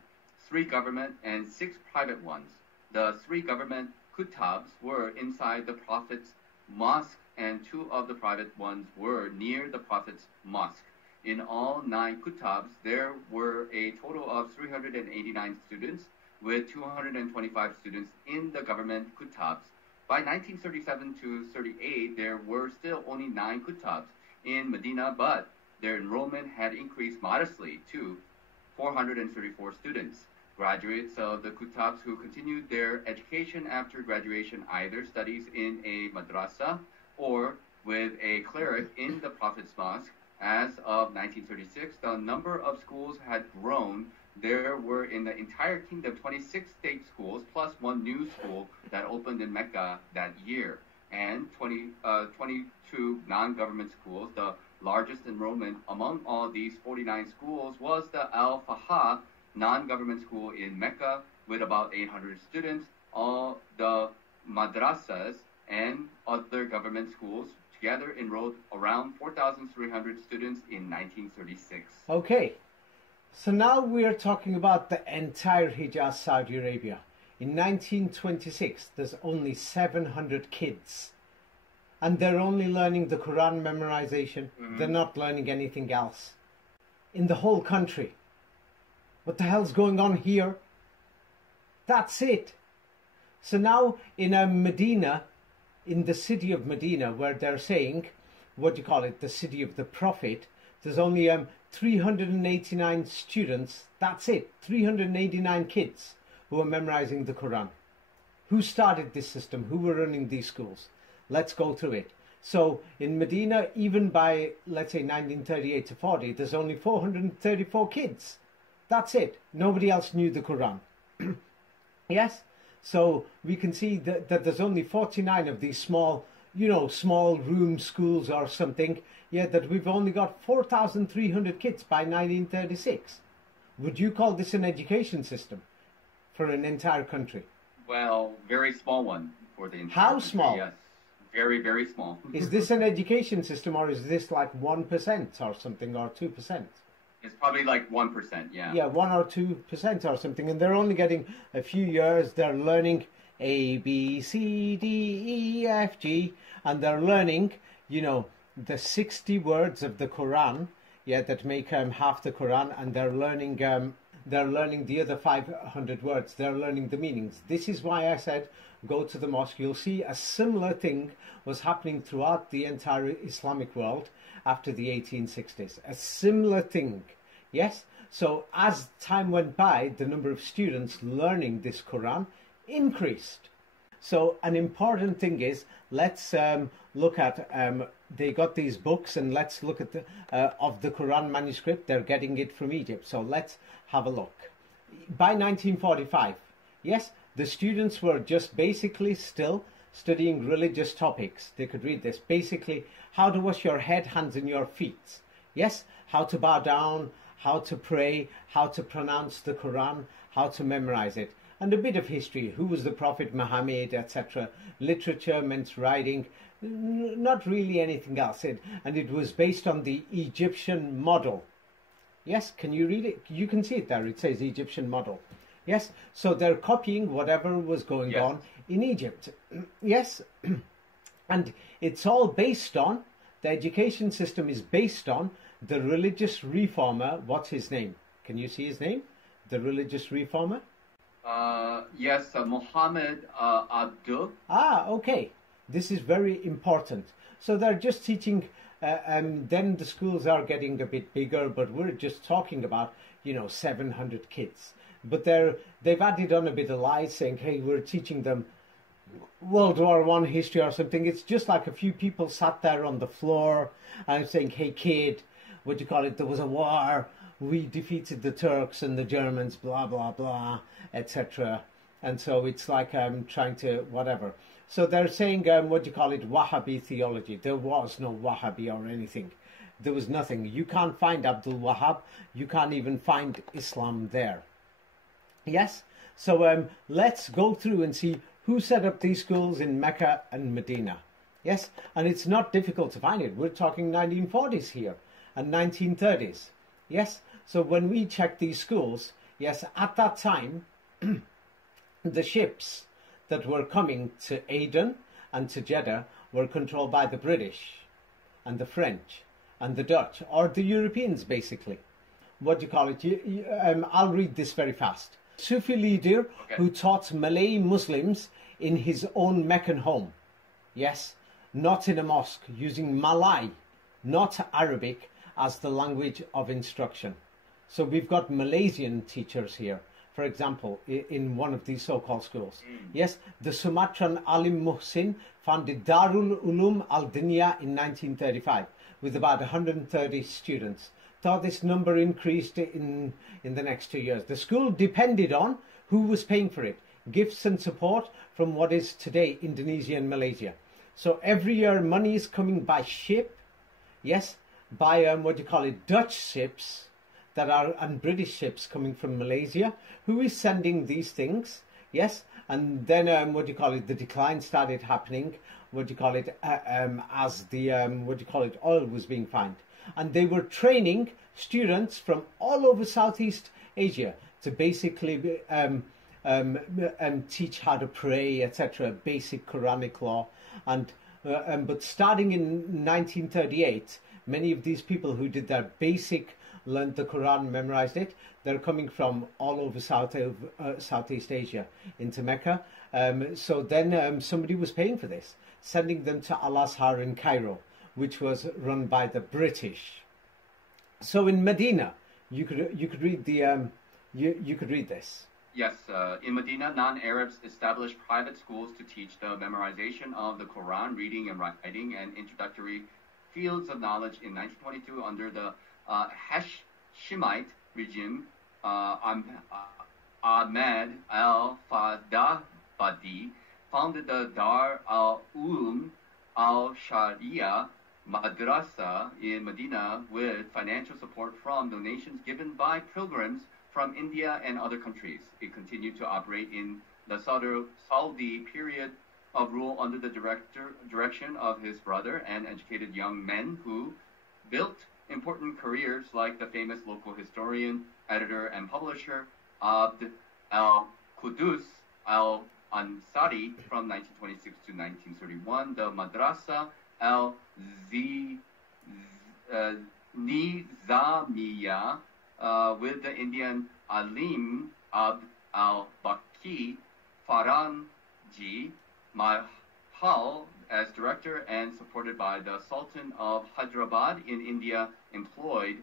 3 government and 6 private ones. The 3 government kutabs were inside the Prophet's mosque, and 2 of the private ones were near the Prophet's mosque. In all 9 kutabs, there were a total of 389 students, with 225 students in the government kutabs. By 1937 to 38, there were still only 9 kutabs in Medina, but their enrollment had increased modestly to 434 students. Graduates of the kutabs who continued their education after graduation either studies in a madrasa or with a cleric in the Prophet's mosque. As of 1936, the number of schools had grown. There were in the entire kingdom 26 state schools plus 1 new school that opened in Mecca that year, and 22 non-government schools. The largest enrollment among all these 49 schools was the Al-Faha non-government school in Mecca with about 800 students. All the madrasas and other government schools together enrolled around 4,300 students in 1936. Okay, so now we are talking about the entire Hijaz, Saudi Arabia. In 1926, there's only 700 kids. And they're only learning the Quran memorization. They're not learning anything else. In the whole country. What the hell's going on here? That's it. So now in Medina, in the city of Medina, where they're saying, what do you call it, the city of the Prophet, there's only 389 students, that's it, 389 kids who are memorizing the Quran. Who started this system? Who were running these schools? Let's go through it. So in Medina, even by, let's say, 1938 to 40, there's only 434 kids. That's it. Nobody else knew the Quran. Yes? So we can see that there's only 49 of these small, small room schools or something, yet that we've only got 4,300 kids by 1936. Would you call this an education system for an entire country? Well, very small one for the entire How country, small? Yes, very, very small. Is this an education system, or is this like 1% or something, or 2%? It's probably like 1%, yeah. Yeah, 1 or 2% or something, and they're only getting a few years. They're learning A, B, C, D, E, F, G, and they're learning, the 60 words of the Quran, that make half the Quran, and they're learning the other 500 words. They're learning the meanings. This is why I said, go to the mosque. You'll see a similar thing was happening throughout the entire Islamic world after the 1860s. A similar thing, yes? So as time went by, the number of students learning this Quran increased. So an important thing is, let's look at, they got these books, and let's look at of the Quran manuscript. They're getting it from Egypt. So let's have a look. By 1945, yes, the students were just basically still studying religious topics. They could read this. Basically, how to wash your head, hands, and your feet. Yes, how to bow down, how to pray, how to pronounce the Quran, how to memorize it. And a bit of history. Who was the Prophet Muhammad, etc. Literature meant writing. Not really anything else. And it was based on the Egyptian model. Yes, can you read it? You can see it there. It says Egyptian model. Yes, so they're copying whatever was going on in Egypt. Yes, and it's all based on, the education system is based on the religious reformer. What's his name? Can you see his name? The religious reformer? Yes, Muhammad Abdul. Ah, okay. This is very important. So they're just teaching, then the schools are getting a bit bigger, but we're just talking about, 700 kids. But they've added on a bit of lies, saying, hey, we're teaching them World War I history or something. It's just like a few people sat there on the floor and saying, hey, kid, what do you call it? There was a war. We defeated the Turks and the Germans, blah, blah, blah, etc. And so it's like trying to whatever. So they're saying, what do you call it, Wahhabi theology. There was no Wahhabi or anything. There was nothing. You can't find Abdul Wahhab. You can't even find Islam there. Yes? So let's go through and see who set up these schools in Mecca and Medina. Yes? And it's not difficult to find it. We're talking 1940s here and 1930s. Yes? So when we check these schools, yes, at that time, the ships that were coming to Aden and to Jeddah were controlled by the British and the French and the Dutch, or the Europeans, basically. What do you call it? I'll read this very fast. Sufi leader who taught Malay Muslims in his own Meccan home. Yes, not in a mosque, using Malay, not Arabic, as the language of instruction. So we've got Malaysian teachers here, for example, in one of these so-called schools. Yes, the Sumatran Alim Muhsin founded Darul Ulum Al-Dinya in 1935 with about 130 students. Though this number increased in the next 2 years. The school depended on who was paying for it, gifts and support from what is today Indonesia and Malaysia. So every year money is coming by ship, yes, by Dutch ships and British ships coming from Malaysia. Who is sending these things? Yes, and then the decline started happening. As the oil was being found, and they were training students from all over Southeast Asia to basically teach how to pray, etc. Basic Quranic law, but starting in 1938. Many of these people who did their basic learned the Quran, memorized it. They're coming from all over Southeast Asia into Mecca. So then somebody was paying for this, sending them to Al-Azhar in Cairo, which was run by the British. So in Medina, you could read the you could read this. Yes, in Medina, non-Arabs established private schools to teach the memorization of the Quran, reading and writing, and introductory fields of knowledge. In 1922, under the Hashemite regime, Ahmed al-Fadabadi founded the Dar al-Ulum al-Sharia Madrasa in Medina with financial support from donations given by pilgrims from India and other countries. It continued to operate in the Saudi period of rule under the direction of his brother and educated young men who built important careers like the famous local historian, editor, and publisher Abd al-Qudus al-Ansari from 1926 to 1931, the Madrasa al-Nizamiya with the Indian Alim Abd al-Baqi Faranji Mahal as director, and supported by the Sultan of Hyderabad in India, employed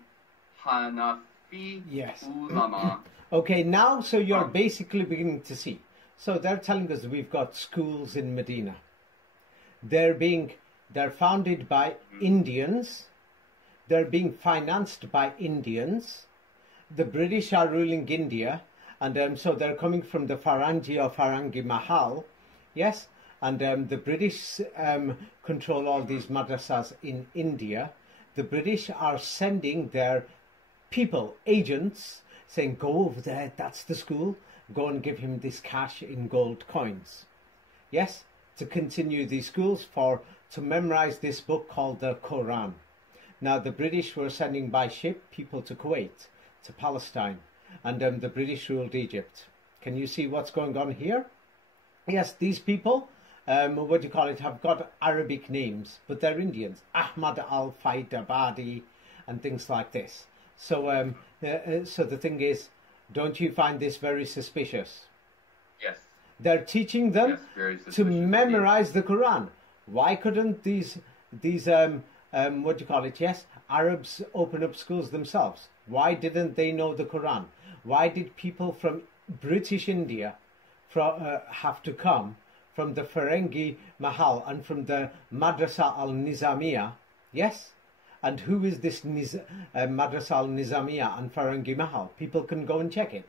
Hanafi ulama. Okay, now so you're basically beginning to see. So they're telling us we've got schools in Medina. They're founded by Indians. They're being financed by Indians. The British are ruling India, and so they're coming from the Farangi or Farangi Mahal, yes, and the British control all these madrasas in India. The British are sending their people, agents, saying, go over there, that's the school, go and give him this cash in gold coins, yes, to continue these schools to memorize this book called the Quran. Now, the British were sending by ship people to Kuwait, to Palestine, and the British ruled Egypt. Can you see what's going on here? Yes, these people, what do you call it, have got Arabic names, but they're Indians. Ahmad al-Faidabadi and things like this. So, so the thing is, don't you find this very suspicious? Yes. They're teaching them to memorize the Quran. Why couldn't these what do you call it, yes, Arabs open up schools themselves? Why didn't they know the Quran? Why did people from British India have to come from the Farangi Mahal and from the Madrasa al-Nizamiya? Yes? And who is this Madrasa al-Nizamiya and Farangi Mahal? People can go and check it.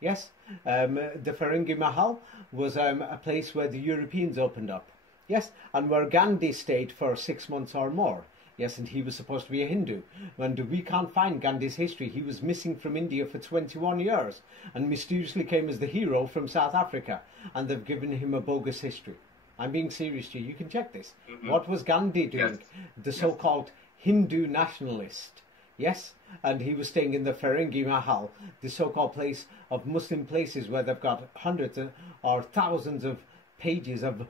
Yes? The Farangi Mahal was a place where the Europeans opened up. Yes? And where Gandhi stayed for 6 months or more. Yes, and he was supposed to be a Hindu. And we can't find Gandhi's history. He was missing from India for 21 years and mysteriously came as the hero from South Africa. And they've given him a bogus history. I'm being serious to you. You can check this. Mm-hmm. What was Gandhi doing? Yes. The so-called Hindu nationalist. Yes? And he was staying in the Farangi Mahal, the so-called place of Muslim places where they've got hundreds or thousands of pages of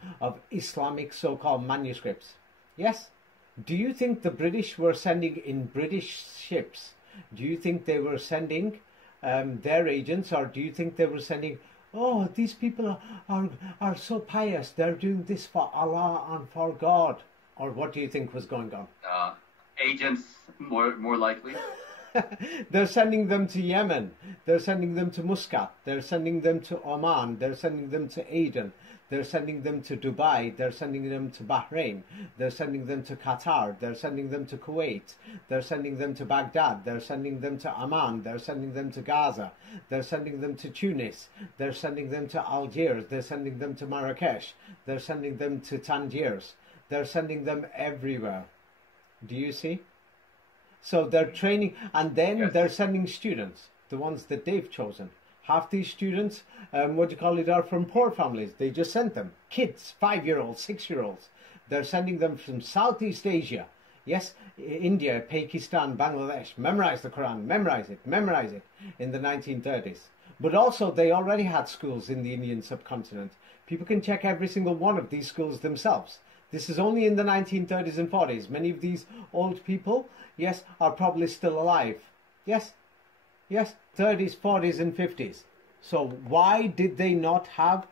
Islamic so-called manuscripts. Yes? Do you think the British were sending in British ships? Do you think they were sending their agents, or do you think they were sending, oh, these people are so pious, they're doing this for Allah and for God? Or what do you think was going on? Agents, more likely. They're sending them to Yemen. They're sending them to Muscat. They're sending them to Oman. They're sending them to Aden. They're sending them to Dubai. They're sending them to Bahrain. They're sending them to Qatar. They're sending them to Kuwait. They're sending them to Baghdad. They're sending them to Amman. They're sending them to Gaza. They're sending them to Tunis. They're sending them to Algiers. They're sending them to Marrakesh. They're sending them to Tangiers. They're sending them everywhere. Do you see? So they're training, and then yes, they're sending students, the ones that they've chosen. Half these students, what do you call it, are from poor families. They just sent them. Kids, 5-year-olds, 6-year-olds. They're sending them from Southeast Asia. Yes, India, Pakistan, Bangladesh. Memorize the Quran, memorize it in the 1930s. But also they already had schools in the Indian subcontinent. People can check every single one of these schools themselves. This is only in the 1930s and 40s. Many of these old people, yes, are probably still alive. Yes, yes, 30s, 40s and 50s. So why did they not have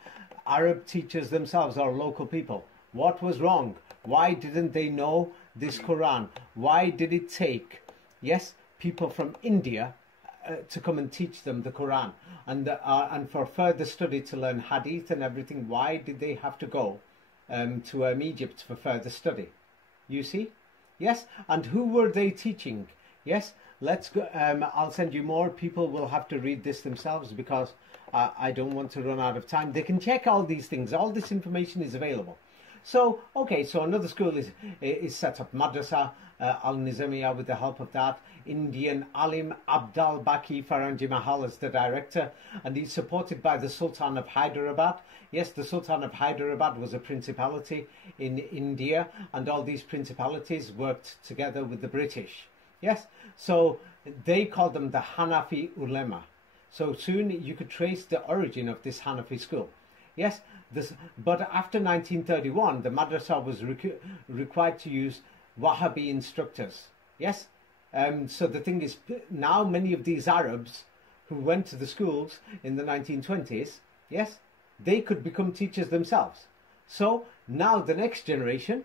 Arab teachers themselves or local people? What was wrong? Why didn't they know this Quran? Why did it take, yes, people from India to come and teach them the Quran? And for further study to learn Hadith and everything, why did they have to go to Egypt for further study? You see? Yes, and who were they teaching? Yes, let's go. I'll send you more. People will have to read this themselves because I don't want to run out of time. They can check all these things. All this information is available. So, okay, so another school is set up, Madrasa Al-Nizamiya, with the help of that Indian Alim Abdal Baki Faranji Mahal as the director, and he's supported by the Sultan of Hyderabad. Yes, the Sultan of Hyderabad was a principality in India, and all these principalities worked together with the British. Yes, so they called them the Hanafi Ulema. So soon you could trace the origin of this Hanafi school. Yes, but after 1931, the madrasa was required to use Wahhabi instructors. Yes, so the thing is, now many of these Arabs who went to the schools in the 1920s, yes, they could become teachers themselves. So now the next generation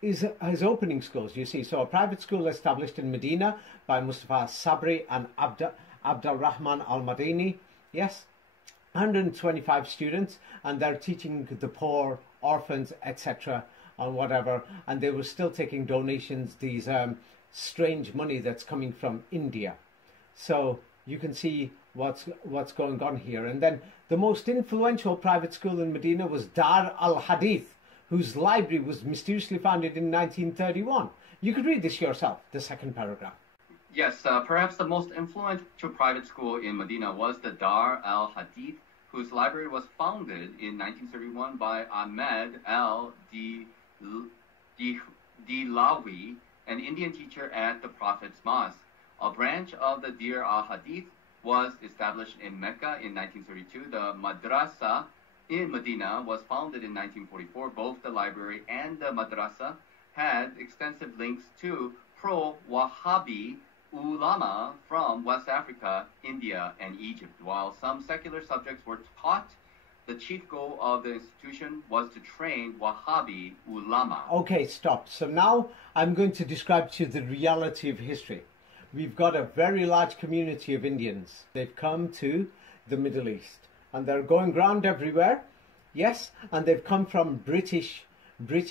is opening schools, you see. So a private school established in Medina by Mustafa Sabri and Abdul Rahman Al-Madini, yes, 125 students, and they're teaching the poor, orphans, etc., or whatever, and they were still taking donations, these strange money that's coming from India. So you can see what's going on here. And then the most influential private school in Medina was Dar al-Hadith, whose library was mysteriously founded in 1931. You could read this yourself, the second paragraph. Yes, perhaps the most influential private school in Medina was the Dar al-Hadith, whose library was founded in 1931 by Ahmed al-Dilawi, an Indian teacher at the Prophet's Mosque. A branch of the Dar al-Hadith was established in Mecca in 1932. The madrasa in Medina was founded in 1944. Both the library and the madrasa had extensive links to pro-Wahhabi ulama from West Africa, India, and Egypt. While some secular subjects were taught, the chief goal of the institution was to train Wahhabi ulama. Okay, stop. So now I'm going to describe to you the reality of history. We've got a very large community of Indians. They've come to the Middle East and they're going around everywhere. Yes, and they've come from British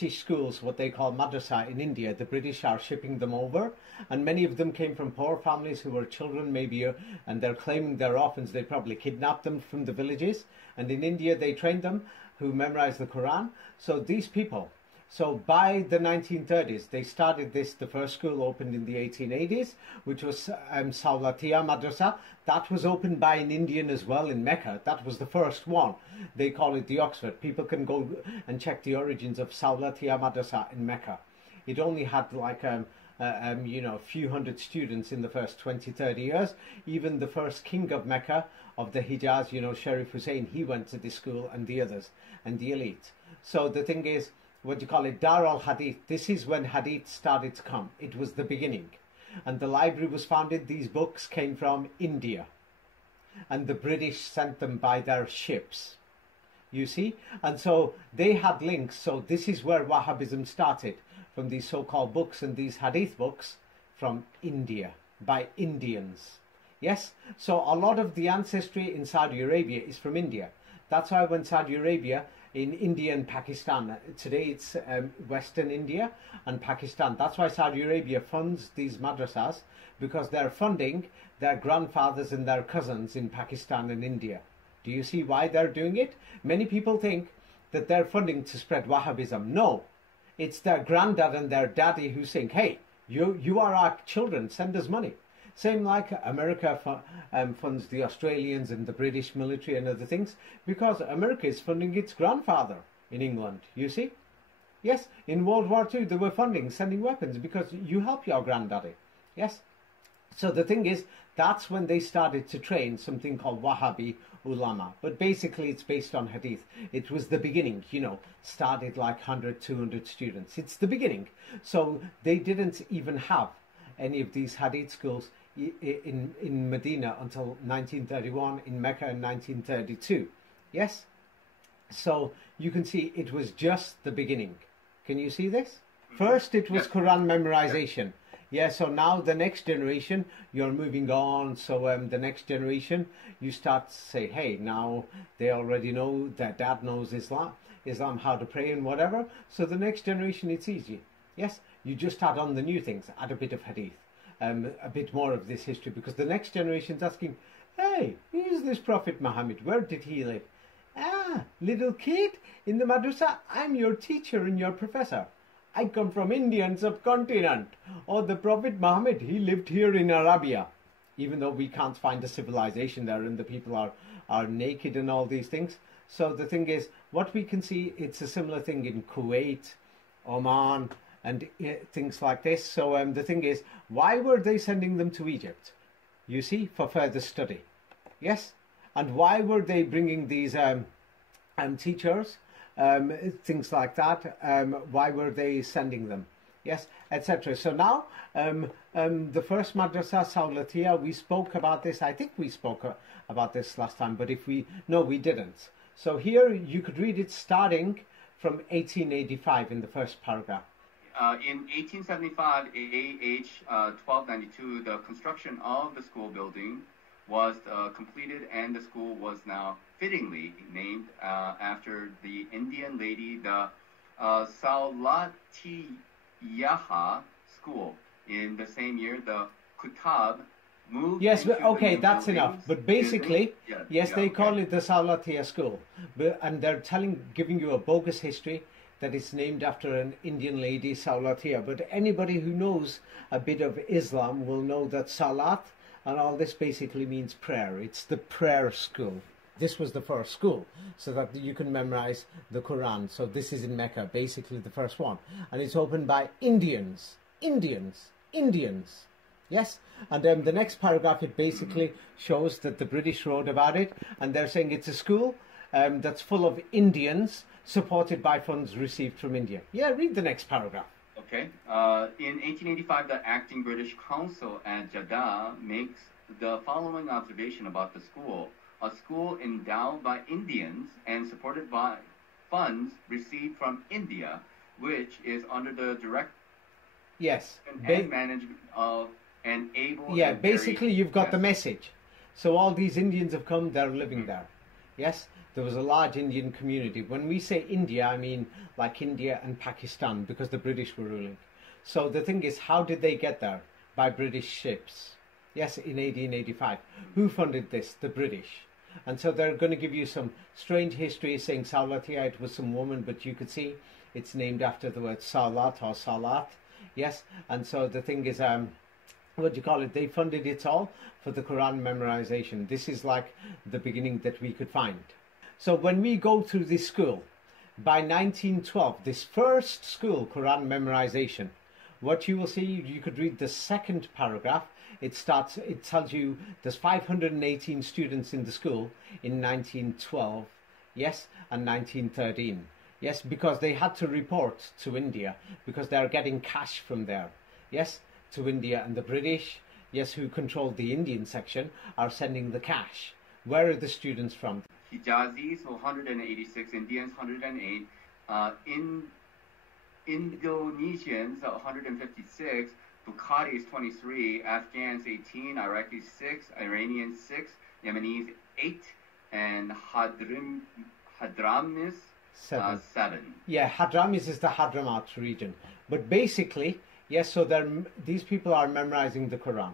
schools, what they call madrasa in India. The British are shipping them over, and many of them came from poor families who were children maybe, and they're claiming they're orphans. They probably kidnapped them from the villages, and in India they trained them who memorized the Quran. So these people, so by the 1930s they started this. The first school opened in the 1880s, which was Saulatia Madrasa. That was opened by an Indian as well in Mecca. That was the first one. They call it the Oxford. People can go and check the origins of Saulatia Madrasa in Mecca. It only had like a few hundred students in the first 20-30 years. Even the first king of Mecca, of the Hijaz, Sharif Hussein, he went to this school, and the others, and the elite. So the thing is, what do you call it, Dar al-Hadith, this is when Hadith started to come. It was the beginning. And the library was founded. These books came from India. And the British sent them by their ships. You see? And so they had links. So this is where Wahhabism started, from these so-called books and these Hadith books from India, by Indians. Yes? So a lot of the ancestry in Saudi Arabia is from India. That's why when Saudi Arabia, in India and Pakistan, today it's Western India and Pakistan. That's why Saudi Arabia funds these madrasas, because they're funding their grandfathers and their cousins in Pakistan and India. Do you see why they're doing it? Many people think that they're funding to spread Wahhabism. No, it's their granddad and their daddy who saying, hey, you are our children, send us money. Same like America funds the Australians and the British military and other things, because America is funding its grandfather in England, you see? Yes, in World War II they were sending weapons because you help your granddaddy. Yes? So the thing is, that's when they started to train something called Wahhabi ulama. But basically it's based on Hadith. It was the beginning, started like 100, 200 students. It's the beginning. So they didn't even have any of these Hadith schools in Medina until 1931, in Mecca in 1932. Yes? So you can see it was just the beginning. Can you see this? First it was Quran memorization. Yeah, so now the next generation, you're moving on. So the next generation, you start to say, hey, now they already know, that dad knows Islam, how to pray and whatever. So the next generation, it's easy. Yes, you just add on the new things, add a bit of hadith, a bit more of this history, because the next generation's asking, hey, who's this Prophet Muhammad? Where did he live? Ah, little kid, in the madrasa, I'm your teacher and your professor. I come from Indian subcontinent. Or the Prophet Muhammad, he lived here in Arabia. Even though we can't find a civilization there and the people are naked and all these things. So the thing is, what we can see, it's a similar thing in Kuwait, Oman, and things like this. So the thing is, why were they sending them to Egypt? You see, for further study. Yes? And why were they bringing these teachers? Things like that. Why were they sending them? Yes, etc. So now, the first madrasa, Saulatia, we spoke about this. I think we spoke about this last time, but no, we didn't. So here you could read it starting from 1885 in the first paragraph. In 1875, AH 1292, the construction of the school building was completed, and the school was now fittingly named after the Indian lady, the Saulatiyaha school. In the same year, the Kutab moved. Yes, but okay, that's buildings. enough. But basically, they call okay. it the Saulatiya school, and they're giving you a bogus history that it's named after an Indian lady, Saulatiya. But anybody who knows a bit of Islam will know that Salat and all this basically means prayer. It's the prayer school. This was the first school, so that you can memorize the Quran. So this is in Mecca, basically the first one. And it's opened by Indians. Yes? And then the next paragraph, it basically shows that the British wrote about it, and they're saying it's a school that's full of Indians, supported by funds received from India. Yeah, read the next paragraph. Okay. In 1885, the acting British consul at Jeddah makes the following observation about the school. A school endowed by Indians and supported by funds received from India, which is under the direct and management of an able... Yeah, basically you've got the message. So all these Indians have come, they're living there. Yes? There was a large Indian community. When we say India, I mean like India and Pakistan, because the British were ruling. So the thing is, how did they get there? By British ships. Yes, in 1885. Who funded this? The British. And so they're going to give you some strange history saying Saulatia, it was some woman, but you could see it's named after the word Salat or Salat. Yes, and so the thing is, what do you call it? They funded it all for the Quran memorization. This is like the beginning that we could find. So when we go through this school, by 1912, this first school, Quran memorization, what you will see, you could read the second paragraph. It tells you there's 518 students in the school in 1912, yes, and 1913. Yes, because they had to report to India, because they're getting cash from there, yes, to India, and the British, yes, who controlled the Indian section, are sending the cash. Where are the students from? Hijazis, 186, Indians, 108, Indonesians, 156, Bukharis, 23, Afghans, 18, Iraqis, 6, Iranians, 6, Yemenis, 8, and Hadramis, 7. Yeah, Hadramis is the Hadramaut region. But basically, yes, so these people are memorizing the Quran.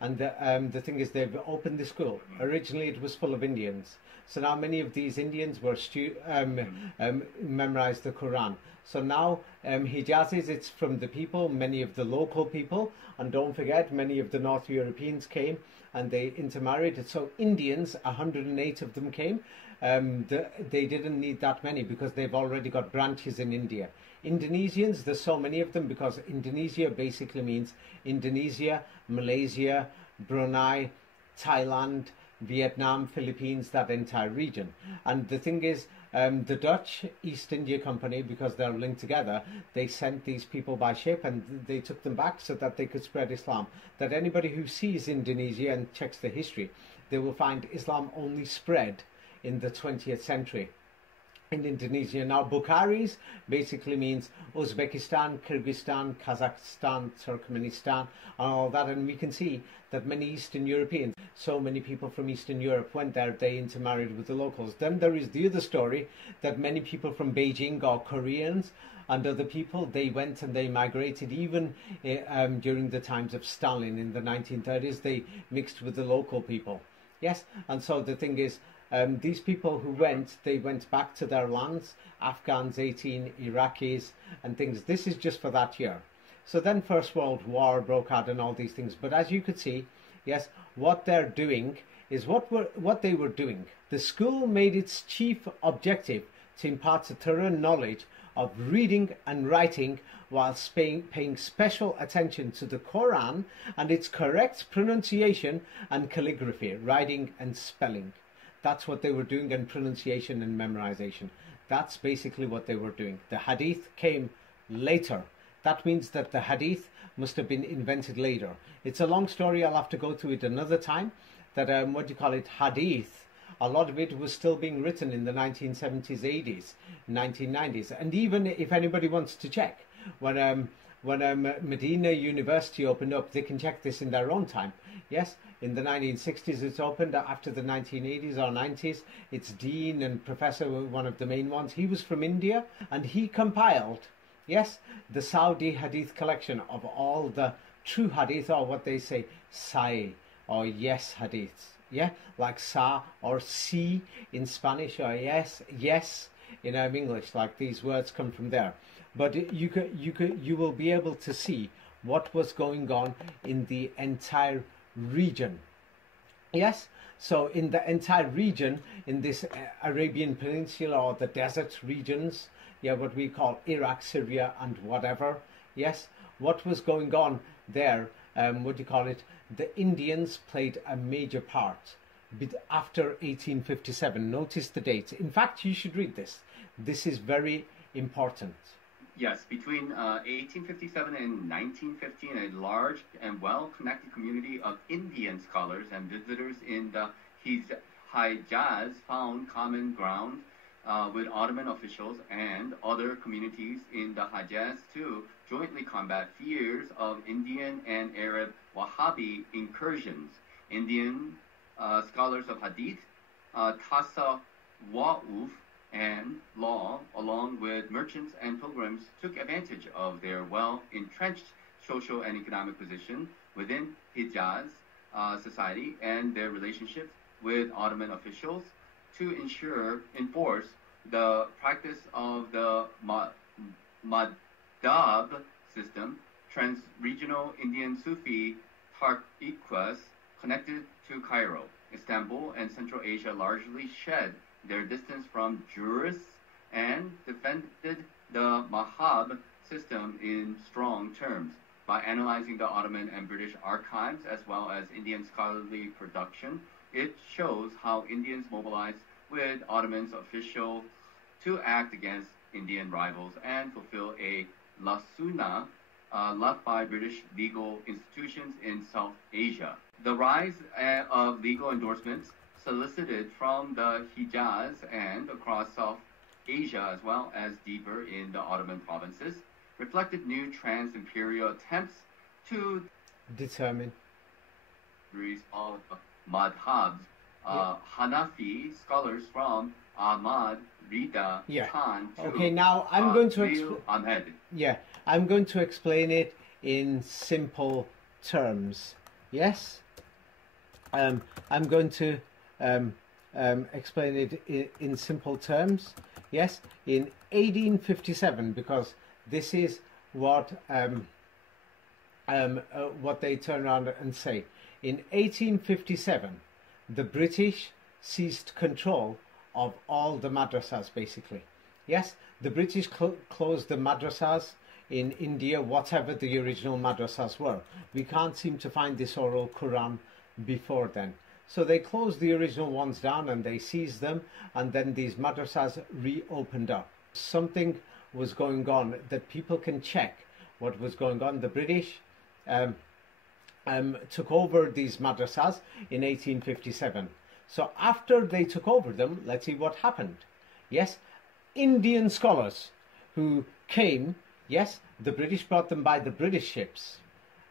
And the thing is, they've opened the school. Originally, it was full of Indians. So now many of these Indians were memorized the Quran. So now Hijazis, it's from the people, many of the local people. And don't forget, many of the North Europeans came and they intermarried. So Indians, 108 of them came. They didn't need that many because they've already got branches in India. Indonesians, there's so many of them because Indonesia basically means Indonesia, Malaysia, Brunei, Thailand, Vietnam, Philippines, that entire region. And the thing is, The Dutch East India Company, because they're linked together, they sent these people by ship and they took them back so that they could spread Islam. That anybody who sees Indonesia and checks the history, they will find Islam only spread in the 20th century in Indonesia. Now, Bukharis basically means Uzbekistan, Kyrgyzstan, Kazakhstan, Turkmenistan, and all that. And we can see that many Eastern Europeans, so many people from Eastern Europe went there, they intermarried with the locals. Then there is the other story that many people from Beijing or Koreans and other people, they went and they migrated even during the times of Stalin in the 1930s. They mixed with the local people. Yes, and so the thing is, these people who went, they went back to their lands, Afghans 18, Iraqis and things. This is just for that year. So then First World War broke out and all these things. But as you could see, yes, what they're doing is what they were doing. The school made its chief objective to impart a thorough knowledge of reading and writing whilst paying special attention to the Quran and its correct pronunciation and calligraphy, writing and spelling. That's what they were doing, and pronunciation and memorization. That's basically what they were doing. The hadith came later. That means that the hadith must have been invented later. It's a long story. I'll have to go through it another time. That, hadith, a lot of it was still being written in the 1970s, 80s, 1990s. And even if anybody wants to check, when Medina University opened up, they can check this in their own time. Yes, in the 1960s it's opened. After the 1980s or 90s, its dean and professor were one of the main ones. He was from India and he compiled, yes, the Saudi hadith collection of all the true hadith, or what they say, Sahih or yes hadiths. Yeah, like sa or si in Spanish, or yes in English. Like these words come from there. But you will be able to see what was going on in the entire region. Yes, so in the entire region, in this Arabian Peninsula or the desert regions, yeah, what we call Iraq, Syria and whatever, yes, what was going on there, the Indians played a major part after 1857. Notice the dates. In fact, you should read this. This is very important. Yes, between 1857 and 1915, a large and well-connected community of Indian scholars and visitors in the Hijaz found common ground with Ottoman officials and other communities in the Hijaz to jointly combat fears of Indian and Arab Wahhabi incursions. Indian scholars of Hadith, Tasawwuf, and law, along with merchants and pilgrims, took advantage of their well-entrenched social and economic position within Hijaz society and their relationships with Ottoman officials to enforce the practice of the Madhab system, trans-regional Indian Sufi tariqas connected to Cairo. Istanbul and Central Asia largely shed their distance from jurists and defended the Madhab system in strong terms. By analyzing the Ottoman and British archives as well as Indian scholarly production, it shows how Indians mobilized with Ottoman's officials to act against Indian rivals and fulfill a lasuna left by British legal institutions in South Asia. The rise of legal endorsements solicited from the Hijaz and across South Asia, as well as deeper in the Ottoman provinces, reflected new trans-imperial attempts to determine of madhabs. Hanafi scholars from Ahmad Rida Khan to okay, now I'm going to I'm going to explain it in simple terms. Yes, I'm going to explain it in simple terms. Yes, in 1857, because this is what they turn around and say. In 1857, the British seized control of all the madrasas, basically. Yes, the British closed the madrasas in India, whatever the original madrasas were. We can't seem to find this oral Quran before then. So they closed the original ones down and they seized them, and then these madrasas reopened up. Something was going on that people can check what was going on. The British took over these madrasas in 1857. So after they took over them, let's see what happened. Yes, Indian scholars who came, yes, the British brought them by the British ships,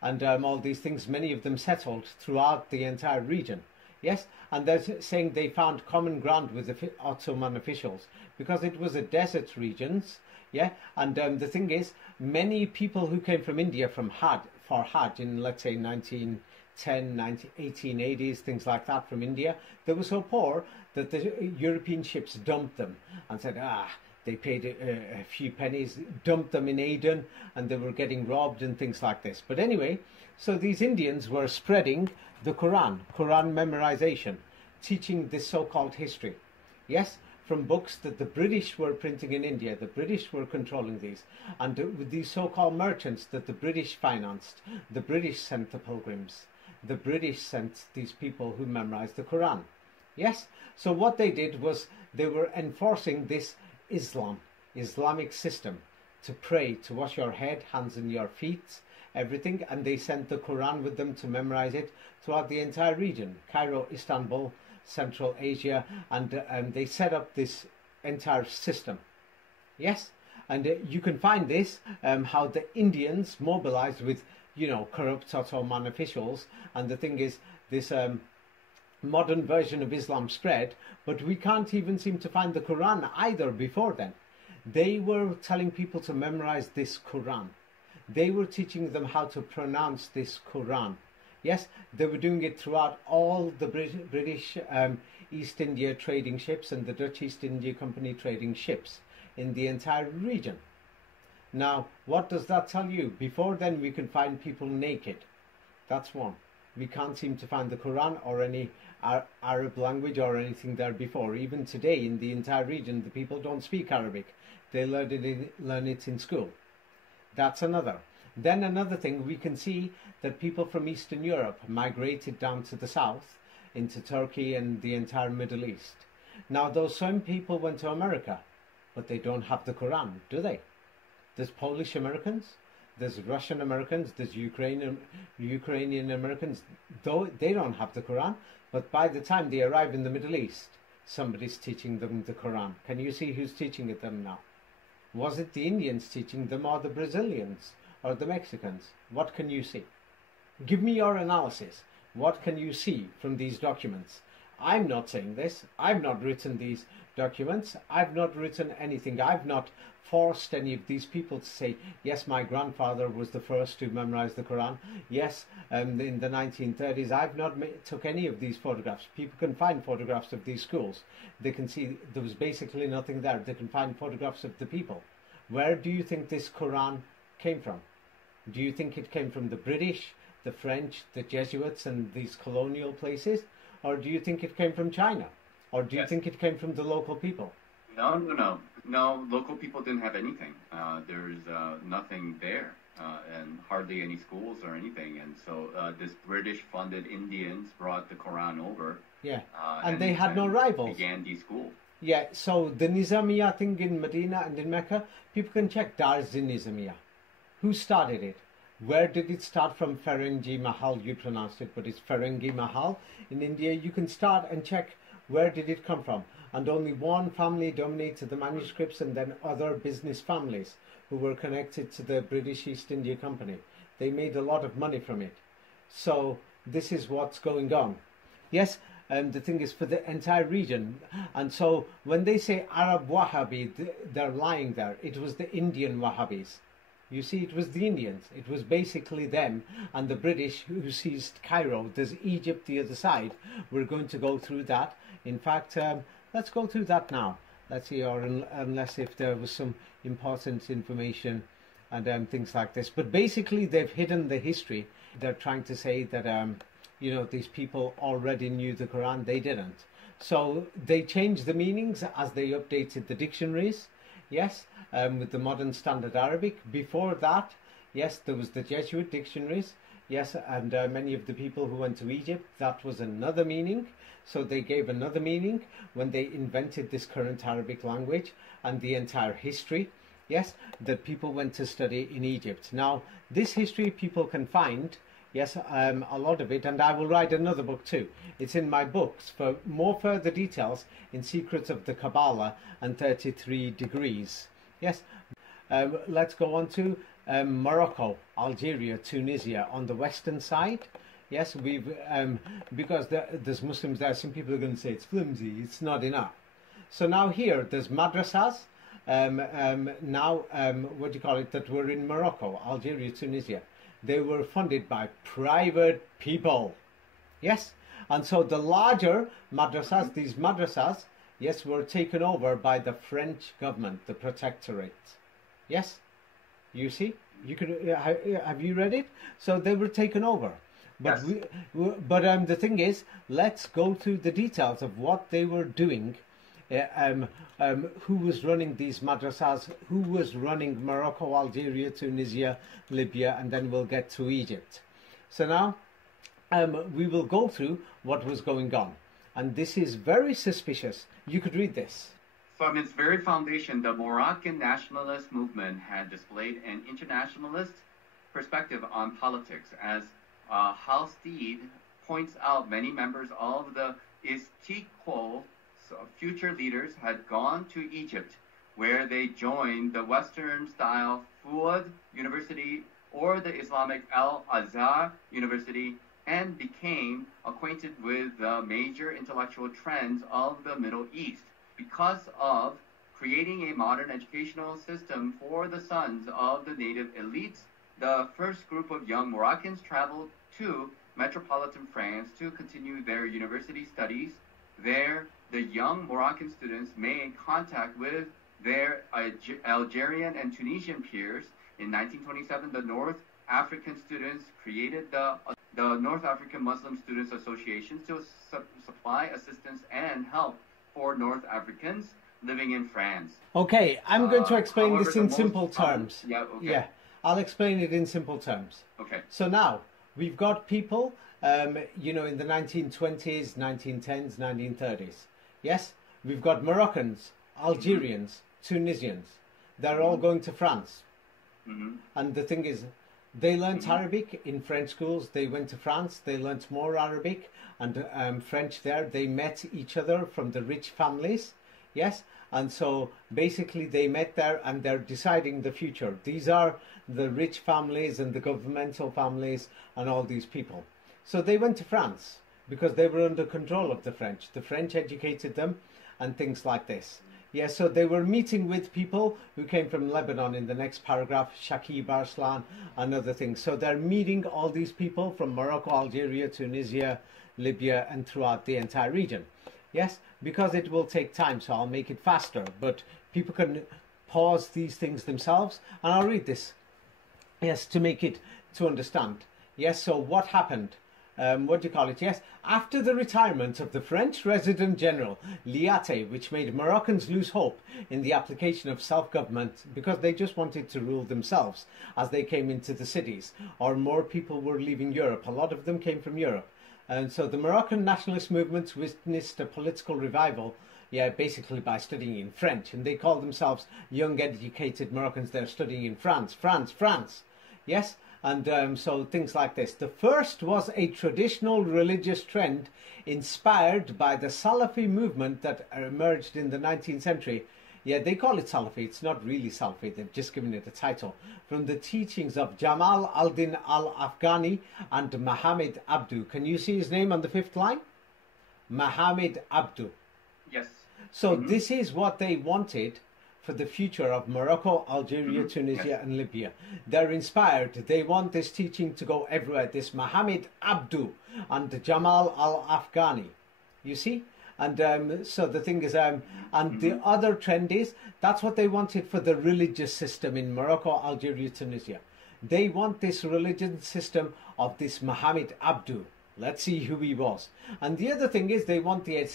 and all these things, many of them settled throughout the entire region. Yes, and they're saying they found common ground with the Ottoman officials because it was a desert regions. Yeah, and the thing is, many people who came from India for Hajj in, let's say, 1880s, things like that, from India, they were so poor that the European ships dumped them and said, they paid a few pennies, dumped them in Aden, and they were getting robbed and things like this. But anyway, so these Indians were spreading the Quran memorization, teaching this so-called history. Yes, from books that the British were printing in India. The British were controlling these. And with these so-called merchants that the British financed, the British sent the pilgrims. The British sent these people who memorized the Quran. Yes, so what they did was they were enforcing this Islamic system, to pray, to wash your head, hands and your feet, everything, and they sent the Quran with them to memorize it throughout the entire region, Cairo, Istanbul, Central Asia, and they set up this entire system. Yes, and you can find this, how the Indians mobilized with, corrupt Ottoman officials, and the thing is, this modern version of Islam spread, but we can't even seem to find the Quran either before then. They were telling people to memorize this Quran. They were teaching them how to pronounce this Quran. Yes, they were doing it throughout all the British East India trading ships and the Dutch East India Company trading ships in the entire region. Now, what does that tell you? Before then, we can find people naked. That's one. We can't seem to find the Quran or any Arab language or anything there before. Even today, in the entire region, the people don't speak Arabic. They learn it in school. That's another. Then another thing, we can see that people from Eastern Europe migrated down to the south, into Turkey and the entire Middle East. Now, those same people went to America, but they don't have the Quran, do they? There's Polish Americans, there's Russian Americans, there's Ukrainian Americans. Though they don't have the Quran, but by the time they arrive in the Middle East, somebody's teaching them the Quran. Can you see who's teaching it them now? Was it the Indians teaching them, or the Brazilians, or the Mexicans? What can you see? Give me your analysis. What can you see from these documents? I'm not saying this. I've not written these documents. I've not written anything. I've not forced any of these people to say, yes, my grandfather was the first to memorize the Quran. Yes, in the 1930s, I've not took any of these photographs. People can find photographs of these schools. They can see there was basically nothing there. They can find photographs of the people. Where do you think this Quran came from? Do you think it came from the British, the French, the Jesuits, and these colonial places? Or do you think it came from China? Or do you think it came from the local people? No, local people didn't have anything. There's nothing there, and hardly any schools or anything. And so this British-funded Indians brought the Quran over. Yeah, and they had no rivals. Began these schools. Yeah, so the Nizamiya thing in Medina and in Mecca, people can check Darz-i-Nizamiya. Who started it? Where did it start from? Ferengi Mahal, you pronounced it, but it's Ferengi Mahal. In India, you can start and check where did it come from. And only one family dominated the manuscripts, and then other business families who were connected to the British East India Company. They made a lot of money from it. So this is what's going on. Yes, the thing is for the entire region. And so when they say Arab Wahhabi, they're lying there. It was the Indian Wahhabis. You see, it was the Indians. It was basically them and the British who seized Cairo. There's Egypt the other side. We're going to go through that. In fact, let's go through that now. Let's see, or unless if there was some important information and things like this. But basically, they've hidden the history. They're trying to say that, these people already knew the Quran. They didn't. So they changed the meanings as they updated the dictionaries. Yes, with the modern standard Arabic. Before that, yes, there was the Jesuit dictionaries. Yes, and many of the people who went to Egypt, that was another meaning. So they gave another meaning when they invented this current Arabic language and the entire history. Yes, that people went to study in Egypt. Now, this history people can find, yes, a lot of it, and I will write another book too. It's in my books for more further details in Secrets of the Kabbalah and 33 Degrees. Yes, let's go on to Morocco, Algeria, Tunisia on the western side. Yes, we've because there's Muslims there. Some people are going to say it's flimsy. It's not enough. So now here there's madrasas. Now what do you call it? That were in Morocco, Algeria, Tunisia. They were funded by private people. Yes, and so the larger madrasas, these madrasas, yes, were taken over by the French government, the protectorate. Yes, you see, you could have you read it? So they were taken over. But yes. The thing is, let's go through the details of what they were doing. Who was running these madrasas? Who was running Morocco, Algeria, Tunisia, Libya, and then we'll get to Egypt. So now we will go through what was going on, and this is very suspicious. You could read this. From its very foundation, the Moroccan nationalist movement had displayed an internationalist perspective on politics. As Halstead points out, many members of the Istiqlal future leaders had gone to Egypt, where they joined the Western-style Fuad University or the Islamic Al-Azhar University and became acquainted with the major intellectual trends of the Middle East. Because of creating a modern educational system for the sons of the native elites, the first group of young Moroccans traveled to metropolitan France to continue their university studies. There, the young Moroccan students made contact with their Algerian and Tunisian peers. In 1927, the North African students created the North African Muslim Students Association to supply assistance and help for North Africans living in France. Okay, I'm going to explain however, this in simple terms. Okay. Yeah, I'll explain it in simple terms. Okay. So now, we've got people, you know, in the 1920s, 1910s, 1930s. Yes? We've got Moroccans, Algerians, Tunisians. They're all going to France. And the thing is, they learnt Arabic in French schools. They went to France. They learnt more Arabic and French there. They met each other from the rich families. Yes? And so basically they met there and they're deciding the future. These are the rich families and the governmental families and all these people. So they went to France because they were under control of the French. The French educated them and things like this. Yes, so they were meeting with people who came from Lebanon in the next paragraph, Shakib Arslan and other things. So they're meeting all these people from Morocco, Algeria, Tunisia, Libya and throughout the entire region. Yes, because it will take time, so I'll make it faster. But people can pause these things themselves. And I'll read this. Yes, to make it, to understand. Yes, so what happened? What do you call it? Yes, after the retirement of the French Resident General Liate, which made Moroccans lose hope in the application of self-government because they just wanted to rule themselves as they came into the cities, or more people were leaving Europe. A lot of them came from Europe. And so the Moroccan nationalist movement witnessed a political revival, yeah, basically by studying in French. And they called themselves young, educated Moroccans. They're studying in France, France, France. Yes? And so things like this. The first was a traditional religious trend inspired by the Salafi movement that emerged in the 19th century. Yeah, they call it Salafi. It's not really Salafi. They've just given it a title. From the teachings of Jamal al-Din al-Afghani and Mohammed Abdu. Can you see his name on the fifth line? Mohammed Abdu. Yes. So this is what they wanted for the future of Morocco, Algeria, Tunisia and Libya. They're inspired. They want this teaching to go everywhere. This Mohammed Abdu and Jamal al-Afghani. You see? And so the thing is, and the other trend is, that's what they wanted for the religious system in Morocco, Algeria, Tunisia. They want this religion system of this Mohammed Abdu. Let's see who he was. And the other thing is they want the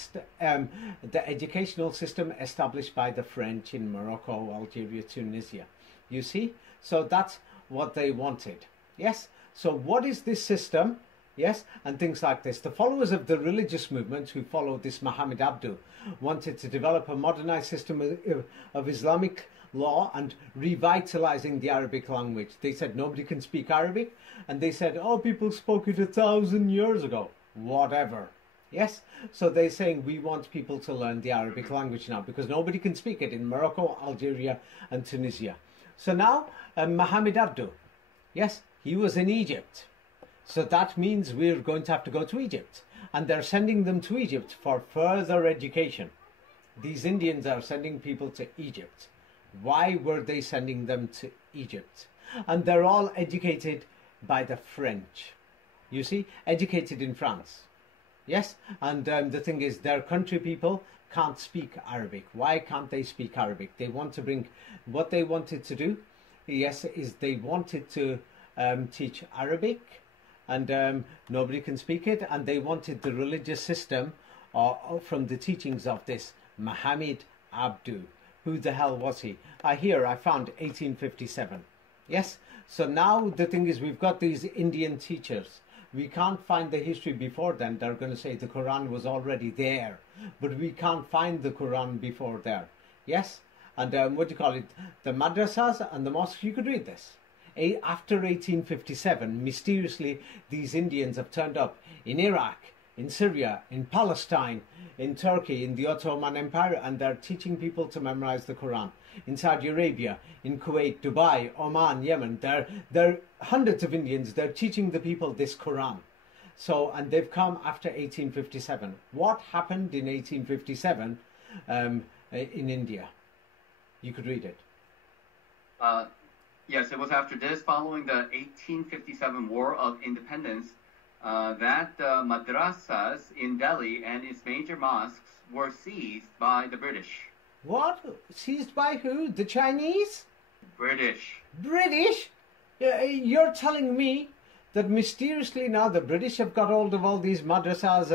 educational system established by the French in Morocco, Algeria, Tunisia. You see? So that's what they wanted. Yes? So what is this system? Yes, and things like this. The followers of the religious movement who followed this Muhammad Abdu wanted to develop a modernized system of Islamic law and revitalizing the Arabic language. They said nobody can speak Arabic, and they said, oh, people spoke it 1,000 years ago. Whatever. Yes, so they're saying we want people to learn the Arabic language now because nobody can speak it in Morocco, Algeria and Tunisia. So now Muhammad Abdu, yes, he was in Egypt. So that means we're going to have to go to Egypt. And they're sending them to Egypt for further education. These Indians are sending people to Egypt. Why were they sending them to Egypt? And they're all educated by the French. You see, educated in France. Yes, and the thing is, their country people can't speak Arabic. Why can't they speak Arabic? They want to bring, what they wanted to do, yes, is they wanted to teach Arabic, and nobody can speak it, and they wanted the religious system from the teachings of this Muhammad Abdu. Who the hell was he? Here I found 1857. Yes, so now the thing is, we've got these Indian teachers. We can't find the history before then. They're going to say the Quran was already there, but we can't find the Quran before there. Yes, and what do you call it? The madrasas and the mosques, you could read this. After 1857, mysteriously, these Indians have turned up in Iraq, in Syria, in Palestine, in Turkey, in the Ottoman Empire, and they're teaching people to memorize the Quran. In Saudi Arabia, in Kuwait, Dubai, Oman, Yemen, there are hundreds of Indians. They're teaching the people this Quran. So, and they've come after 1857. What happened in 1857 in India? You could read it. Yes, it was after this, following the 1857 War of Independence, that madrasas in Delhi and its major mosques were seized by the British. What? Seized by who? The Chinese? British. British? You're telling me that mysteriously now the British have got hold of all these madrasas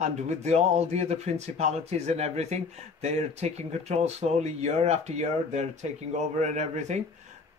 and with all the other principalities and everything, they're taking control slowly year after year, they're taking over and everything.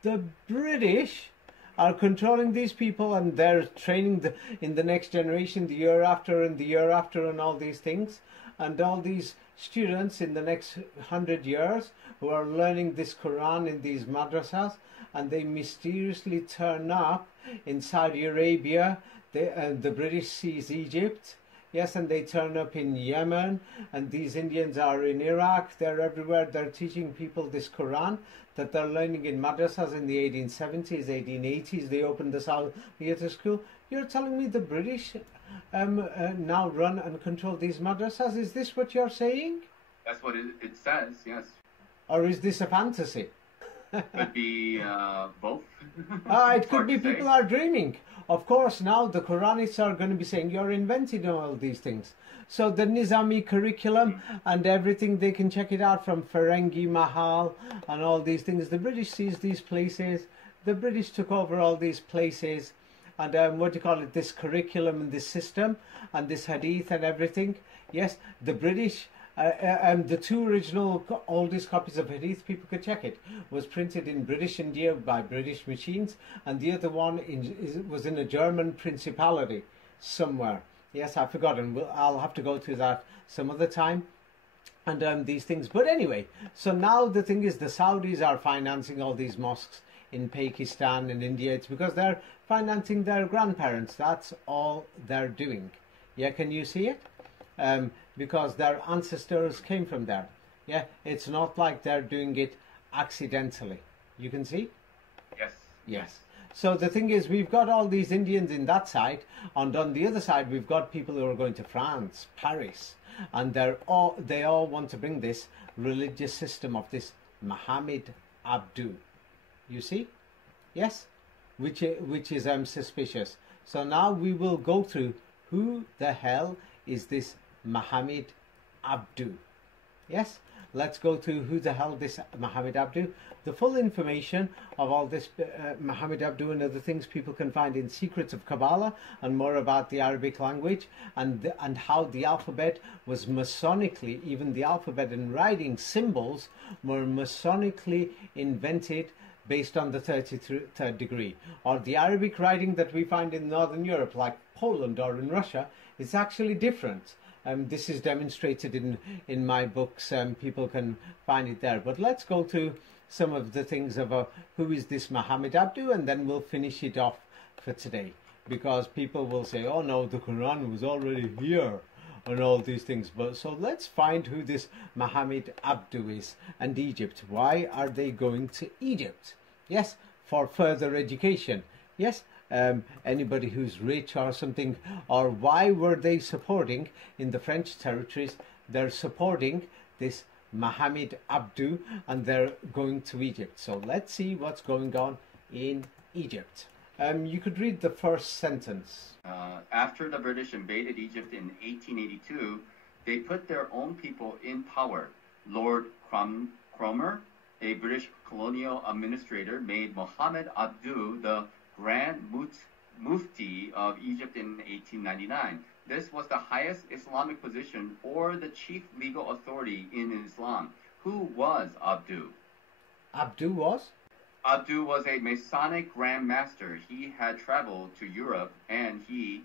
The British are controlling these people, and they're training in the next generation, the year after and the year after, and all these things. And all these students in the next 100 years who are learning this Quran in these madrasas, and they mysteriously turn up in Saudi Arabia. The British seize Egypt. Yes, and they turn up in Yemen, and these Indians are in Iraq. They're everywhere. They're teaching people this Quran that they're learning in madrasas in the 1870s, 1880s. They opened the South Theatre School. You're telling me the British now run and control these madrasas? Is this what you're saying? That's what it says, yes. Or is this a fantasy? Could be both. It could be people are dreaming. Of course, now the Quranists are going to be saying you're inventing all these things. So the Nizami curriculum and everything, they can check it out from Ferengi Mahal and all these things. The British seized these places. The British took over all these places. And what do you call it? This curriculum and this system and this hadith and everything. Yes, the British... the two original oldest copies of Hadith, people could check it, was printed in British India by British machines, and the other one was in a German principality somewhere. Yes, I've forgotten. I'll have to go through that some other time. And these things. But anyway, so now the thing is, the Saudis are financing all these mosques in Pakistan and India. It's because they're financing their grandparents. That's all they're doing. Yeah, can you see it? Because their ancestors came from there. Yeah, it's not like they're doing it accidentally. You can see? Yes. Yes. So the thing is, we've got all these Indians in that side, and on the other side, we've got people who are going to France, Paris, and they all want to bring this religious system of this Muhammad Abdu. You see? Yes? Which is suspicious. So now we will go through who the hell is this Muhammad Abdu. Yes, let's go through who the hell this Muhammad Abdu. The full information of all this Muhammad Abdu and other things people can find in Secrets of Kabbalah, and more about the Arabic language and how the alphabet was Masonically, even the alphabet and writing symbols were Masonically invented based on the 33rd degree. Or the Arabic writing that we find in Northern Europe, like Poland or in Russia, is actually different. This is demonstrated in my books. People can find it there. But let's go to some of the things of who is this Muhammad Abdu, and then we'll finish it off for today. Because people will say, oh no, the Quran was already here and all these things. But so let's find who this Muhammad Abdu is and Egypt. Why are they going to Egypt? Yes, for further education. Yes, anybody who's rich or something. Or why were they supporting in the French territories? They're supporting this Muhammad Abdu and they're going to Egypt. So let's see what's going on in Egypt. You could read the first sentence. After the British invaded Egypt in 1882, they put their own people in power. Lord Cromer, a British colonial administrator, made Muhammad Abdu the Grand Mufti of Egypt in 1899. This was the highest Islamic position or the chief legal authority in Islam. Who was Abdu? Abdu was? Abdu was a Masonic Grand Master. He had traveled to Europe and he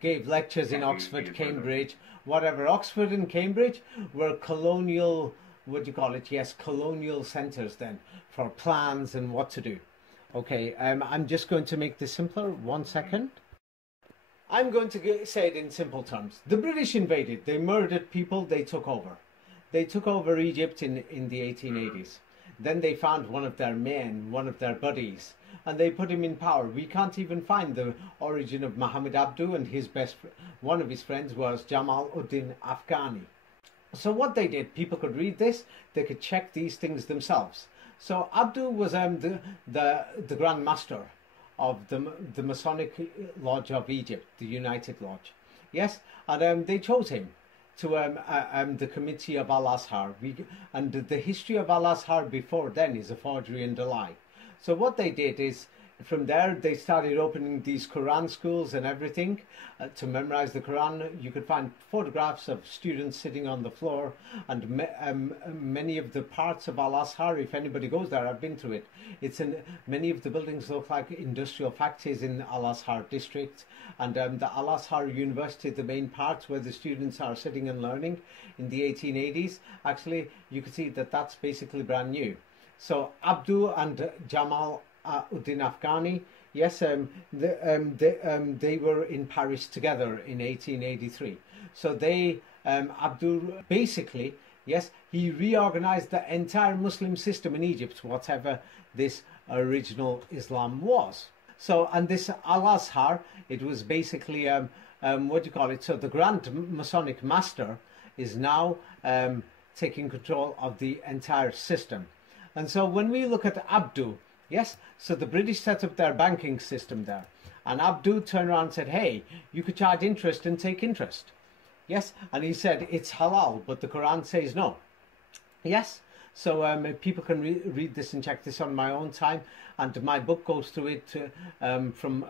gave lectures in Oxford, Cambridge, whatever. Oxford and Cambridge were colonial, what do you call it? Yes, colonial centres then for plans and what to do. Okay, I'm just going to make this simpler. 1 second. I'm going to say it in simple terms. The British invaded. They murdered people. They took over. They took over Egypt in the 1880s. Then they found one of their men, one of their buddies, and they put him in power. We can't even find the origin of Muhammad Abdu, and one of his friends was Jamal Uddin Afghani. So what they did, people could read this, they could check these things themselves. So Abdu was the Grand Master of the Masonic Lodge of Egypt, the United Lodge. Yes, and they chose him to the Committee of Al-Azhar. And the history of Al-Azhar before then is a forgery and a lie. So what they did is, from there, they started opening these Quran schools and everything to memorize the Quran. You could find photographs of students sitting on the floor, and many of the parts of Al-Azhar, if anybody goes there, I've been through it. It's in many of the buildings look like industrial factories in Al-Azhar district, and the Al-Azhar University, the main parts where the students are sitting and learning in the 1880s. Actually, you can see that that's basically brand new. So Abdu and Jamal Uddin Afghani, yes, they were in Paris together in 1883. So Abdu basically, yes, he reorganized the entire Muslim system in Egypt, whatever this original Islam was. So, and this Al-Azhar, it was basically, what do you call it? So the Grand Masonic Master is now taking control of the entire system. And so when we look at Abdu, yes, so the British set up their banking system there. And Abdu turned around and said, hey, you could charge interest and take interest. Yes, and he said it's halal, but the Quran says no. Yes, so people can read this and check this on my own time. And my book goes through it from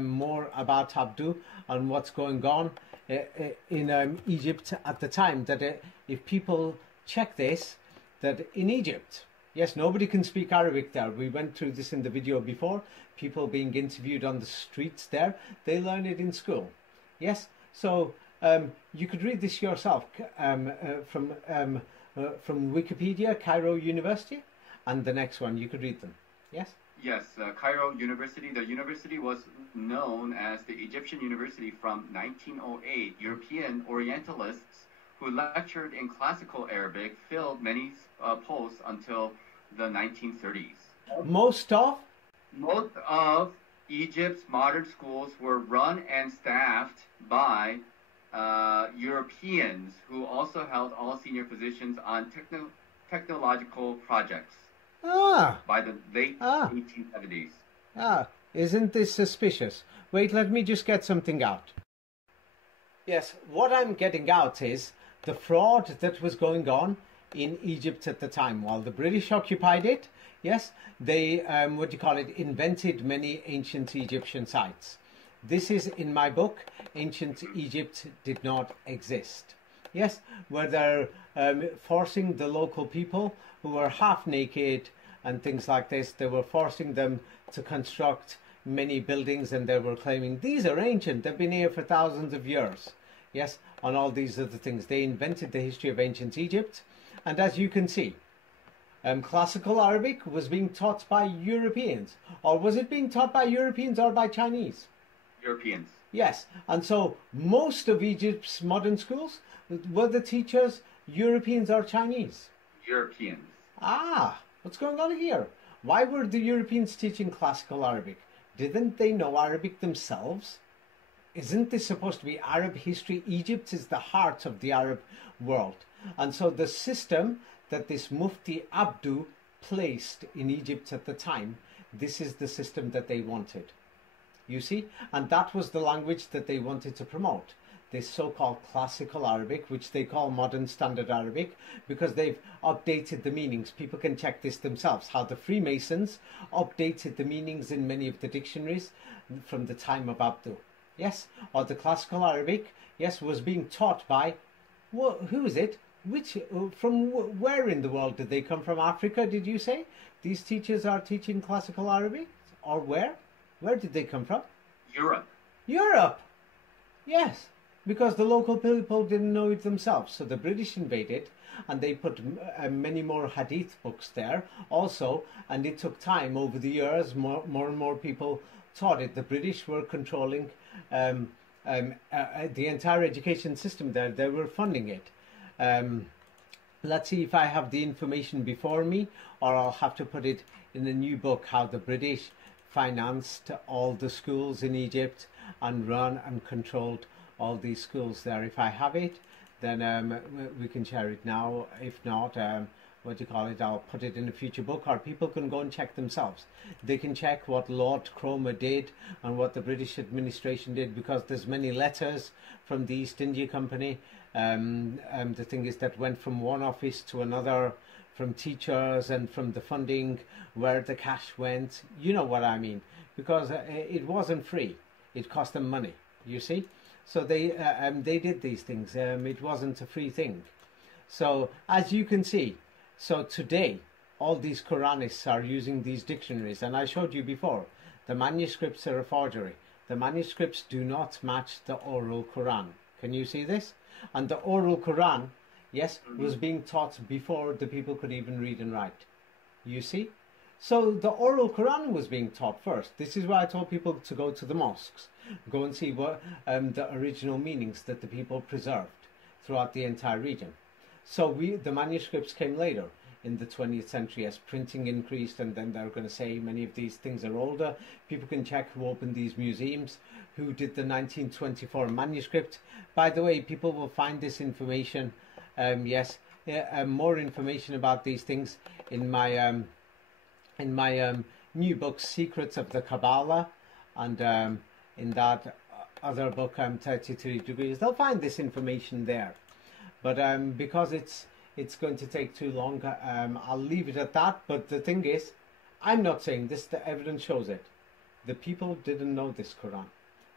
more about Abdu and what's going on in Egypt at the time. That if people check this, that in Egypt, yes, nobody can speak Arabic there. We went through this in the video before. People being interviewed on the streets there, they learn it in school. Yes, so you could read this yourself from Wikipedia, Cairo University, and the next one, you could read them. Yes? Yes, Cairo University. The university was known as the Egyptian University from 1908. European Orientalists who lectured in classical Arabic filled many posts until the 1930s. Most of Egypt's modern schools were run and staffed by Europeans who also held all senior positions on technological projects by the late 1870s. Isn't this suspicious? Wait, let me just get something out. Yes, what I'm getting out is the fraud that was going on in Egypt at the time. While the British occupied it, yes, they, invented many ancient Egyptian sites. This is in my book, Ancient Egypt Did Not Exist. Yes, where they're forcing the local people who were half naked and things like this. They were forcing them to construct many buildings, and they were claiming these are ancient, they've been here for thousands of years. Yes, on all these other things. They invented the history of ancient Egypt, and as you can see, classical Arabic was being taught by Europeans. Or was it being taught by Europeans or by Chinese? Europeans. Yes, and so most of Egypt's modern schools, were the teachers Europeans or Chinese? Europeans. Ah, what's going on here? Why were the Europeans teaching classical Arabic? Didn't they know Arabic themselves? Isn't this supposed to be Arab history? Egypt is the heart of the Arab world. And so the system that this Mufti Abdu placed in Egypt at the time, this is the system that they wanted. You see? And that was the language that they wanted to promote. This so-called classical Arabic, which they call modern standard Arabic, because they've updated the meanings. People can check this themselves, how the Freemasons updated the meanings in many of the dictionaries from the time of Abdu. Yes, or the classical Arabic, yes, was being taught by, who is it? From where in the world did they come from? Africa, did you say? These teachers are teaching classical Arabic? Or where? Where did they come from? Europe. Europe! Yes, because the local people didn't know it themselves. So the British invaded, and they put many more hadith books there also, and it took time over the years. More and more people taught it. The British were controlling the entire education system there. They were funding it. Let's see if I have the information before me, or I'll have to put it in a new book, how the British financed all the schools in Egypt and run and controlled all these schools there. If I have it, then we can share it now. If not, what do you call it, I'll put it in a future book, or people can go and check themselves. They can check what Lord Cromer did and what the British administration did, because there's many letters from the East India Company. The thing is that went from one office to another, from teachers and from the funding, where the cash went. You know what I mean, because it wasn't free. It cost them money, you see. So they did these things. It wasn't a free thing. So as you can see, so today all these Quranists are using these dictionaries, and I showed you before, the manuscripts are a forgery. The manuscripts do not match the oral Quran. Can you see this? And the oral Quran, yes, was being taught before the people could even read and write. You see? So the oral Quran was being taught first. This is why I told people to go to the mosques, go and see what the original meanings that the people preserved throughout the entire region. So the manuscripts came later in the 20th century as printing increased, and then they're going to say many of these things are older. People can check who opened these museums, who did the 1924 manuscript. By the way, people will find this information, more information about these things in my new book, Secrets of the Kabbalah, and in that other book, 33 Degrees. They'll find this information there. But because it's going to take too long, I'll leave it at that. But the thing is, I'm not saying this, the evidence shows it. The people didn't know this Quran.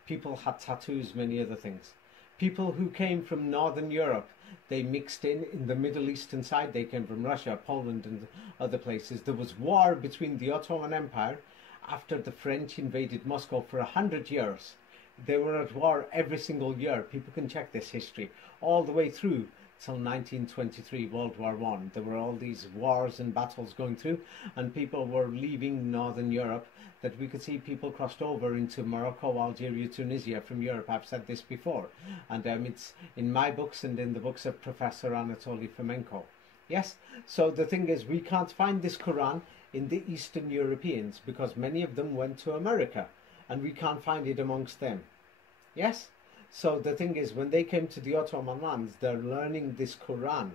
People had tattoos, many other things. People who came from Northern Europe, they mixed in the Middle Eastern side. They came from Russia, Poland, and other places. There was war between the Ottoman Empire after the French invaded Moscow for 100 years. They were at war every single year. People can check this history all the way through till 1923, World War I. There were all these wars and battles going through, and people were leaving Northern Europe, that we could see people crossed over into Morocco, Algeria, Tunisia from Europe. I've said this before, and it's in my books and in the books of Professor Anatoly Fomenko. Yes, so the thing is, we can't find this Quran in the Eastern Europeans because many of them went to America, and we can't find it amongst them. Yes? So the thing is, when they came to the Ottoman lands, they're learning this Quran.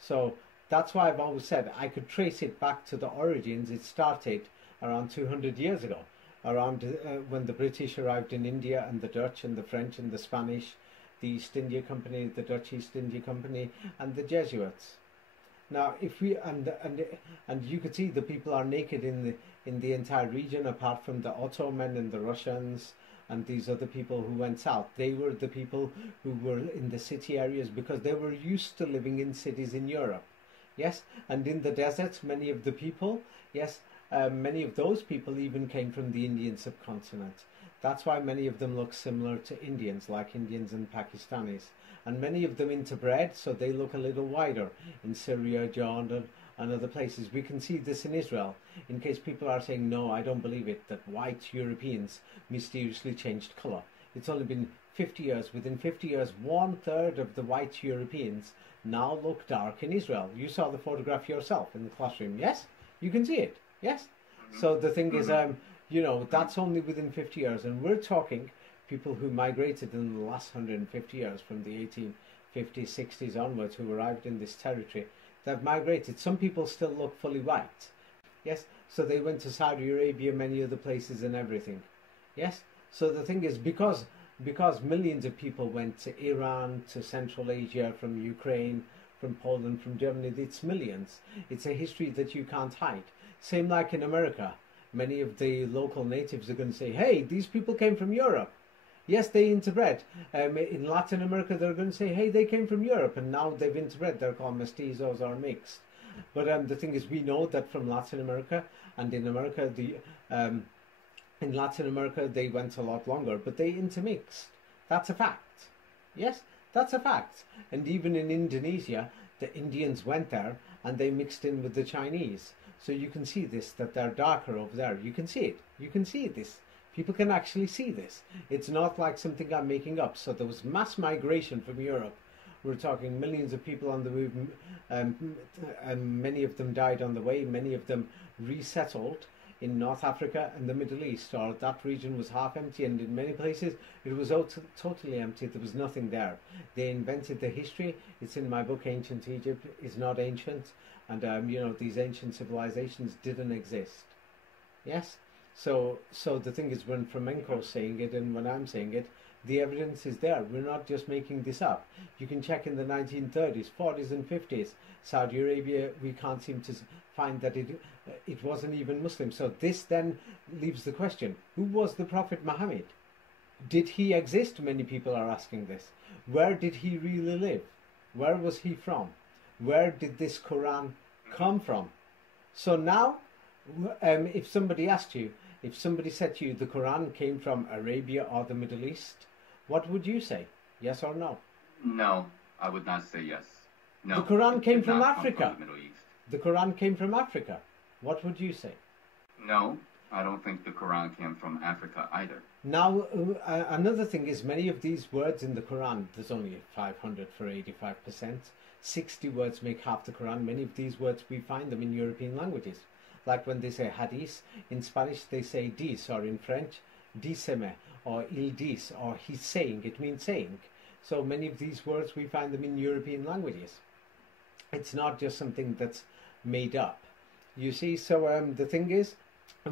So that's why I've always said I could trace it back to the origins. It started around 200 years ago, around when the British arrived in India, and the Dutch and the French and the Spanish, the East India Company, the Dutch East India Company, and the Jesuits. Now, if we and you could see the people are naked in the entire region, apart from the Ottoman and the Russians and these other people who went south. They were the people who were in the city areas because they were used to living in cities in Europe. Yes, and in the deserts, many of the people, yes, many of those people even came from the Indian subcontinent. That's why many of them look similar to Indians, like Indians and Pakistanis. And many of them interbred, so they look a little wider in Syria, Jordan, and other places. We can see this in Israel, in case people are saying, no, I don't believe it, that white Europeans mysteriously changed colour. It's only been 50 years. Within 50 years, 1/3 of the white Europeans now look dark in Israel. You saw the photograph yourself in the classroom, yes? You can see it, yes? So the thing is, you know, that's only within 50 years. And we're talking people who migrated in the last 150 years from the 1850s, 60s onwards, who arrived in this territory. They've migrated. Some people still look fully white, yes? So they went to Saudi Arabia, many other places and everything, yes? So the thing is, because millions of people went to Iran, to Central Asia, from Ukraine, from Poland, from Germany, it's millions. It's a history that you can't hide. Same like in America. Many of the local natives are going to say, hey, these people came from Europe. Yes, they interbred. In Latin America, they're going to say, hey, they came from Europe, and now they've interbred. They're called mestizos or mixed. But the thing is, we know that from Latin America, and in America, in Latin America, they went a lot longer, but they intermixed. That's a fact. Yes, that's a fact. And even in Indonesia, the Indians went there and they mixed in with the Chinese. So you can see this, that they're darker over there. You can see it. You can see this. People can actually see this. It's not like something I'm making up. So there was mass migration from Europe. We're talking millions of people on the move. Many of them died on the way. Many of them resettled in North Africa and the Middle East, or that region was half empty, and in many places it was totally empty. There was nothing there. They invented the history. It's in my book, Ancient Egypt is not ancient, and you know, these ancient civilizations didn't exist. Yes? So the thing is, when Flamenco's saying it and when I'm saying it, the evidence is there. We're not just making this up. You can check in the 1930s, 40s and 50s. Saudi Arabia, we can't seem to find that it wasn't even Muslim. So this then leaves the question, who was the Prophet Muhammad? Did he exist? Many people are asking this. Where did he really live? Where was he from? Where did this Quran come from? So now, if somebody asked you, if somebody said to you the Quran came from Arabia or the Middle East, what would you say? Yes or no? No, I would not say yes. No. The Quran came from not come Africa. From the Middle East. The Quran came from Africa. What would you say? No, I don't think the Quran came from Africa either. Now, another thing is, many of these words in the Quran, there's only 500 for 85%. 60 words make half the Quran. Many of these words, we find them in European languages. Like when they say hadith, in Spanish they say dis, or in French, díseme, or il dis, or he's saying, it means saying. So many of these words, we find them in European languages. It's not just something that's made up. You see, so the thing is,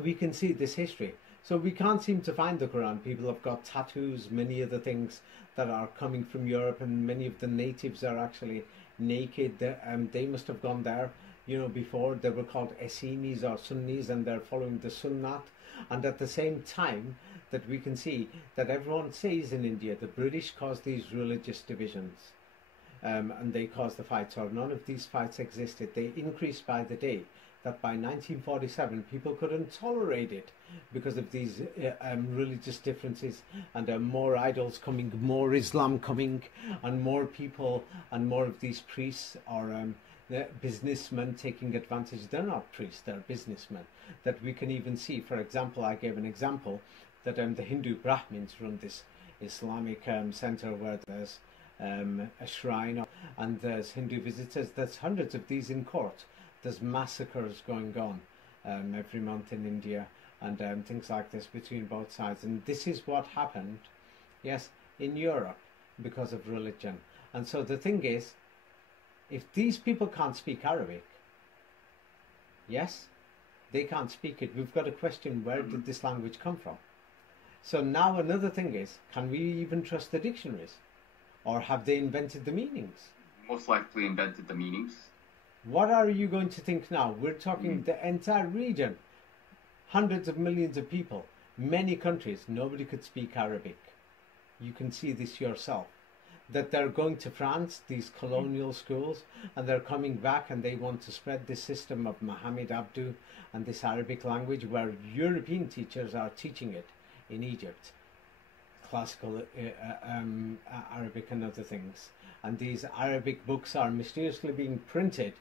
we can see this history. So we can't seem to find the Quran. People have got tattoos, many other things that are coming from Europe, and many of the natives are actually naked. They must have gone there, you know, before. They were called Essenis or Sunnis, and they're following the Sunnat. And at the same time, that we can see that everyone says in India, the British caused these religious divisions. And they caused the fights, or none of these fights existed. They increased by the day. That by 1947 people couldn't tolerate it because of these religious differences, and more idols coming, more Islam coming, and more people and more of these priests or businessmen taking advantage. They're not priests, they're businessmen. That we can even see, for example, I gave an example that the Hindu Brahmins run this Islamic center where there's a shrine and there's Hindu visitors. There's hundreds of these in court. There's massacres going on every month in India, and things like this between both sides. And this is what happened, yes, in Europe because of religion. And so the thing is, if these people can't speak Arabic, yes, they can't speak it. We've got to question, where did this language come from? So now another thing is, can we even trust the dictionaries? Or have they invented the meanings? Most likely invented the meanings. What are you going to think now? We're talking the entire region. Hundreds of millions of people. Many countries. Nobody could speak Arabic. You can see this yourself. that they're going to France, these colonial schools, and they're coming back and they want to spread this system of Muhammad Abdu and this Arabic language where European teachers are teaching it in Egypt, classical Arabic and other things. And these Arabic books are mysteriously being printed,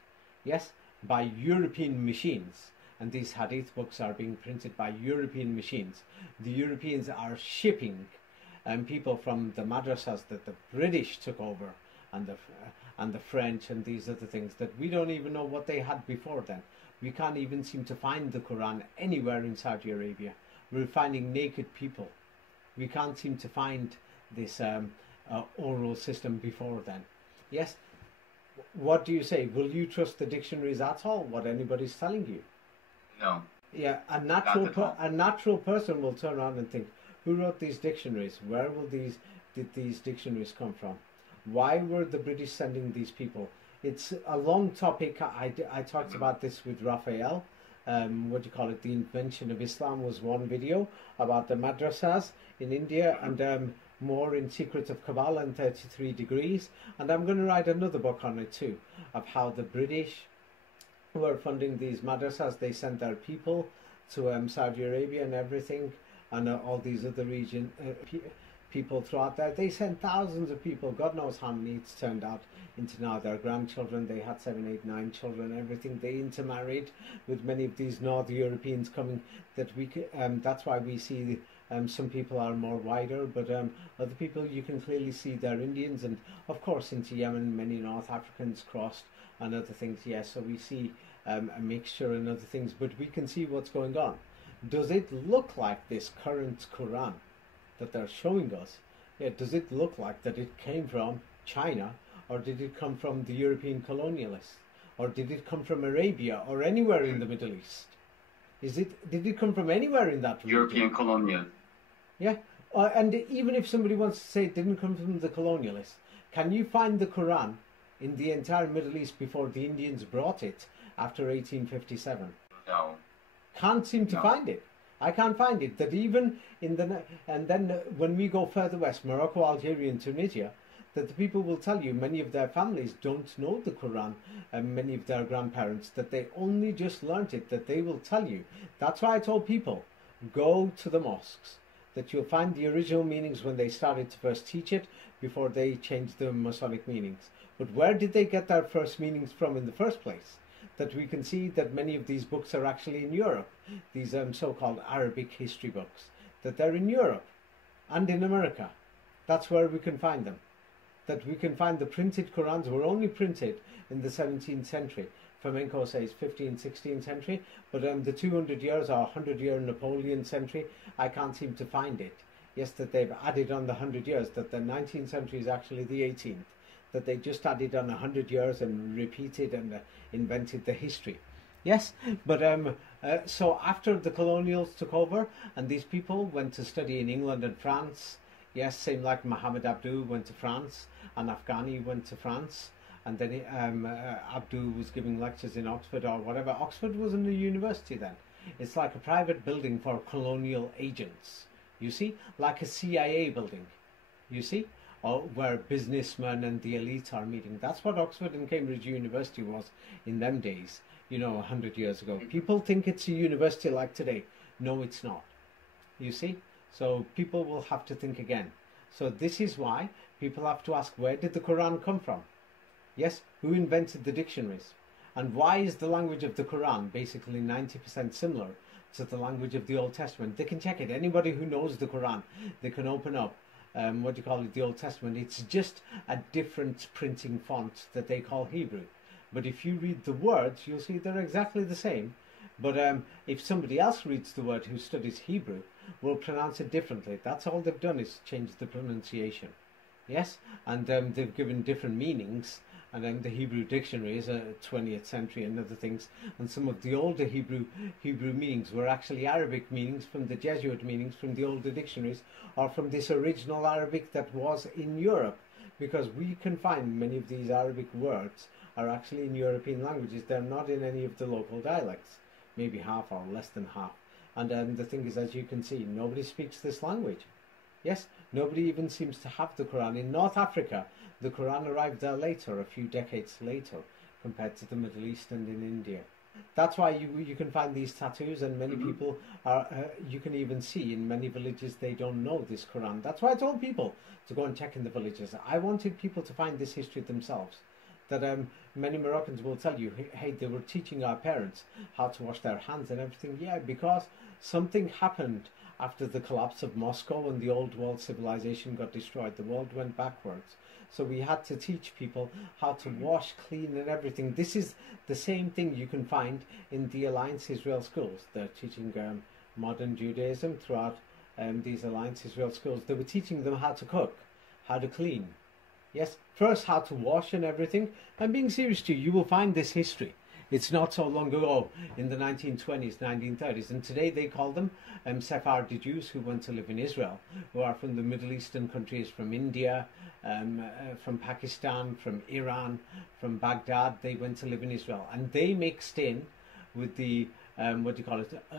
yes, by European machines. And these hadith books are being printed by European machines. The Europeans are shipping people from the madrasas that the British took over, and the French and these other things that we don't even know what they had before then. We can't even seem to find the Quran anywhere in Saudi Arabia. We're finding naked people. We can't seem to find this oral system before then. Yes, what do you say? Will you trust the dictionaries at all, what anybody's telling you? No. Yeah, a natural person will turn around and think, who wrote these dictionaries? Where did these dictionaries come from? Why were the British sending these people? It's a long topic. I talked about this with Raphael. What do you call it? The Invention of Islam was one video about the madrasas in India, and more in Secrets of Kabbalah and 33 Degrees. And I'm going to write another book on it too, of how the British who are funding these madrasas, they sent their people to Saudi Arabia and everything, and all these other people throughout there. They sent thousands of people. God knows how many it's turned out into now their grandchildren. They had 7, 8, 9 children, everything. They intermarried with many of these North Europeans coming. That's why we see some people are more wider, but other people you can clearly see they're Indians, and of course into Yemen many North Africans crossed and other things. Yes, so we see a mixture and other things, but we can see what's going on. Does it look like this current Quran that they're showing us? Yeah, does it look like that it came from China, or did it come from the European colonialists, or did it come from Arabia or anywhere in the Middle East? Did it come from anywhere in that region? European colonial. Yeah, and even if somebody wants to say it didn't come from the colonialists, can you find the Quran in the entire Middle East before the Indians brought it after 1857? No. Can't seem to find it. I can't find it. That even in and then when we go further west, Morocco, Algeria and Tunisia, that the people will tell you many of their families don't know the Quran, and many of their grandparents, that they only just learnt it, that they will tell you. That's why I told people, go to the mosques, that you'll find the original meanings when they started to first teach it, before they changed the Masonic meanings. But where did they get their first meanings from in the first place? That we can see that many of these books are actually in Europe, these so-called Arabic history books, that they're in Europe and in America. That's where we can find them. That we can find the printed Qurans were only printed in the 17th century. Flamenco says 15th, 16th century, but the 200 years or 100-year Napoleon century, I can't seem to find it. Yes, that they've added on the 100 years, that the 19th century is actually the 18th. That they just added on 100 years and repeated and invented the history. Yes, but so after the colonials took over and these people went to study in England and France, yes, same like Muhammad Abdu went to France and Afghani went to France, and then Abdu was giving lectures in Oxford or whatever. Oxford wasn't a university then. It's like a private building for colonial agents, you see, like a CIA building, you see, or where businessmen and the elite are meeting. That's what Oxford and Cambridge University was in them days, 100 years ago. People think it's a university like today. No, it's not. You see? So people will have to think again. So this is why people have to ask, where did the Quran come from? Yes, who invented the dictionaries? And why is the language of the Quran basically 90% similar to the language of the Old Testament? They can check it. Anybody who knows the Quran, they can open up the Old Testament. It's just a different printing font that they call Hebrew. But if you read the words, you'll see they're exactly the same. But if somebody else reads the word who studies Hebrew, will pronounce it differently. That's all they've done, is change the pronunciation. Yes? And they've given different meanings. And then the Hebrew dictionary is a 20th century and other things. And some of the older Hebrew meanings were actually Arabic meanings from the Jesuit meanings from the older dictionaries, or from this original Arabic that was in Europe. Because we can find many of these Arabic words are actually in European languages. They're not in any of the local dialects. Maybe half or less than half. And the thing is, as you can see, nobody speaks this language. Yes, Nobody even seems to have the Quran. In North Africa, the Quran arrived there later, a few decades later, compared to the Middle East and in India. That's why you can find these tattoos, and many people are. You can even see in many villages they don't know this Quran. That's why I told people to go and check in the villages. I wanted people to find this history themselves. That many Moroccans will tell you, hey, they were teaching our parents how to wash their hands and everything. Yeah, because something happened after the collapse of Moscow and the old world civilization got destroyed. The world went backwards. So we had to teach people how to wash, clean and everything. This is the same thing you can find in the Alliance Israel schools. They're teaching modern Judaism throughout these Alliance Israel schools. They were teaching them how to cook, how to clean. Yes, first how to wash and everything. I'm being serious to you. You will find this history. It's not so long ago, in the 1920s, 1930s. And today they call them Sephardi Jews who went to live in Israel, who are from the Middle Eastern countries, from India, from Pakistan, from Iran, from Baghdad. They went to live in Israel. And they mixed in with the,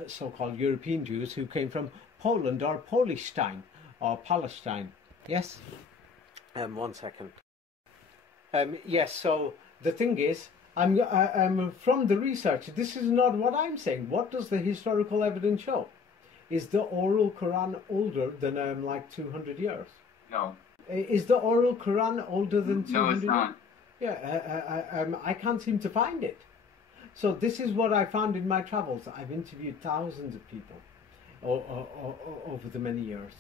so-called European Jews who came from Poland or Polishstein or Palestine. Yes? One second. Yes, so the thing is, I'm from the research. This is not what I'm saying. What does the historical evidence show? Is the oral Quran older than like 200 years? No. Is the oral Quran older than 200 No, it's not. years? Yeah, I can't seem to find it. So this is what I found in my travels. I've interviewed thousands of people over the many years.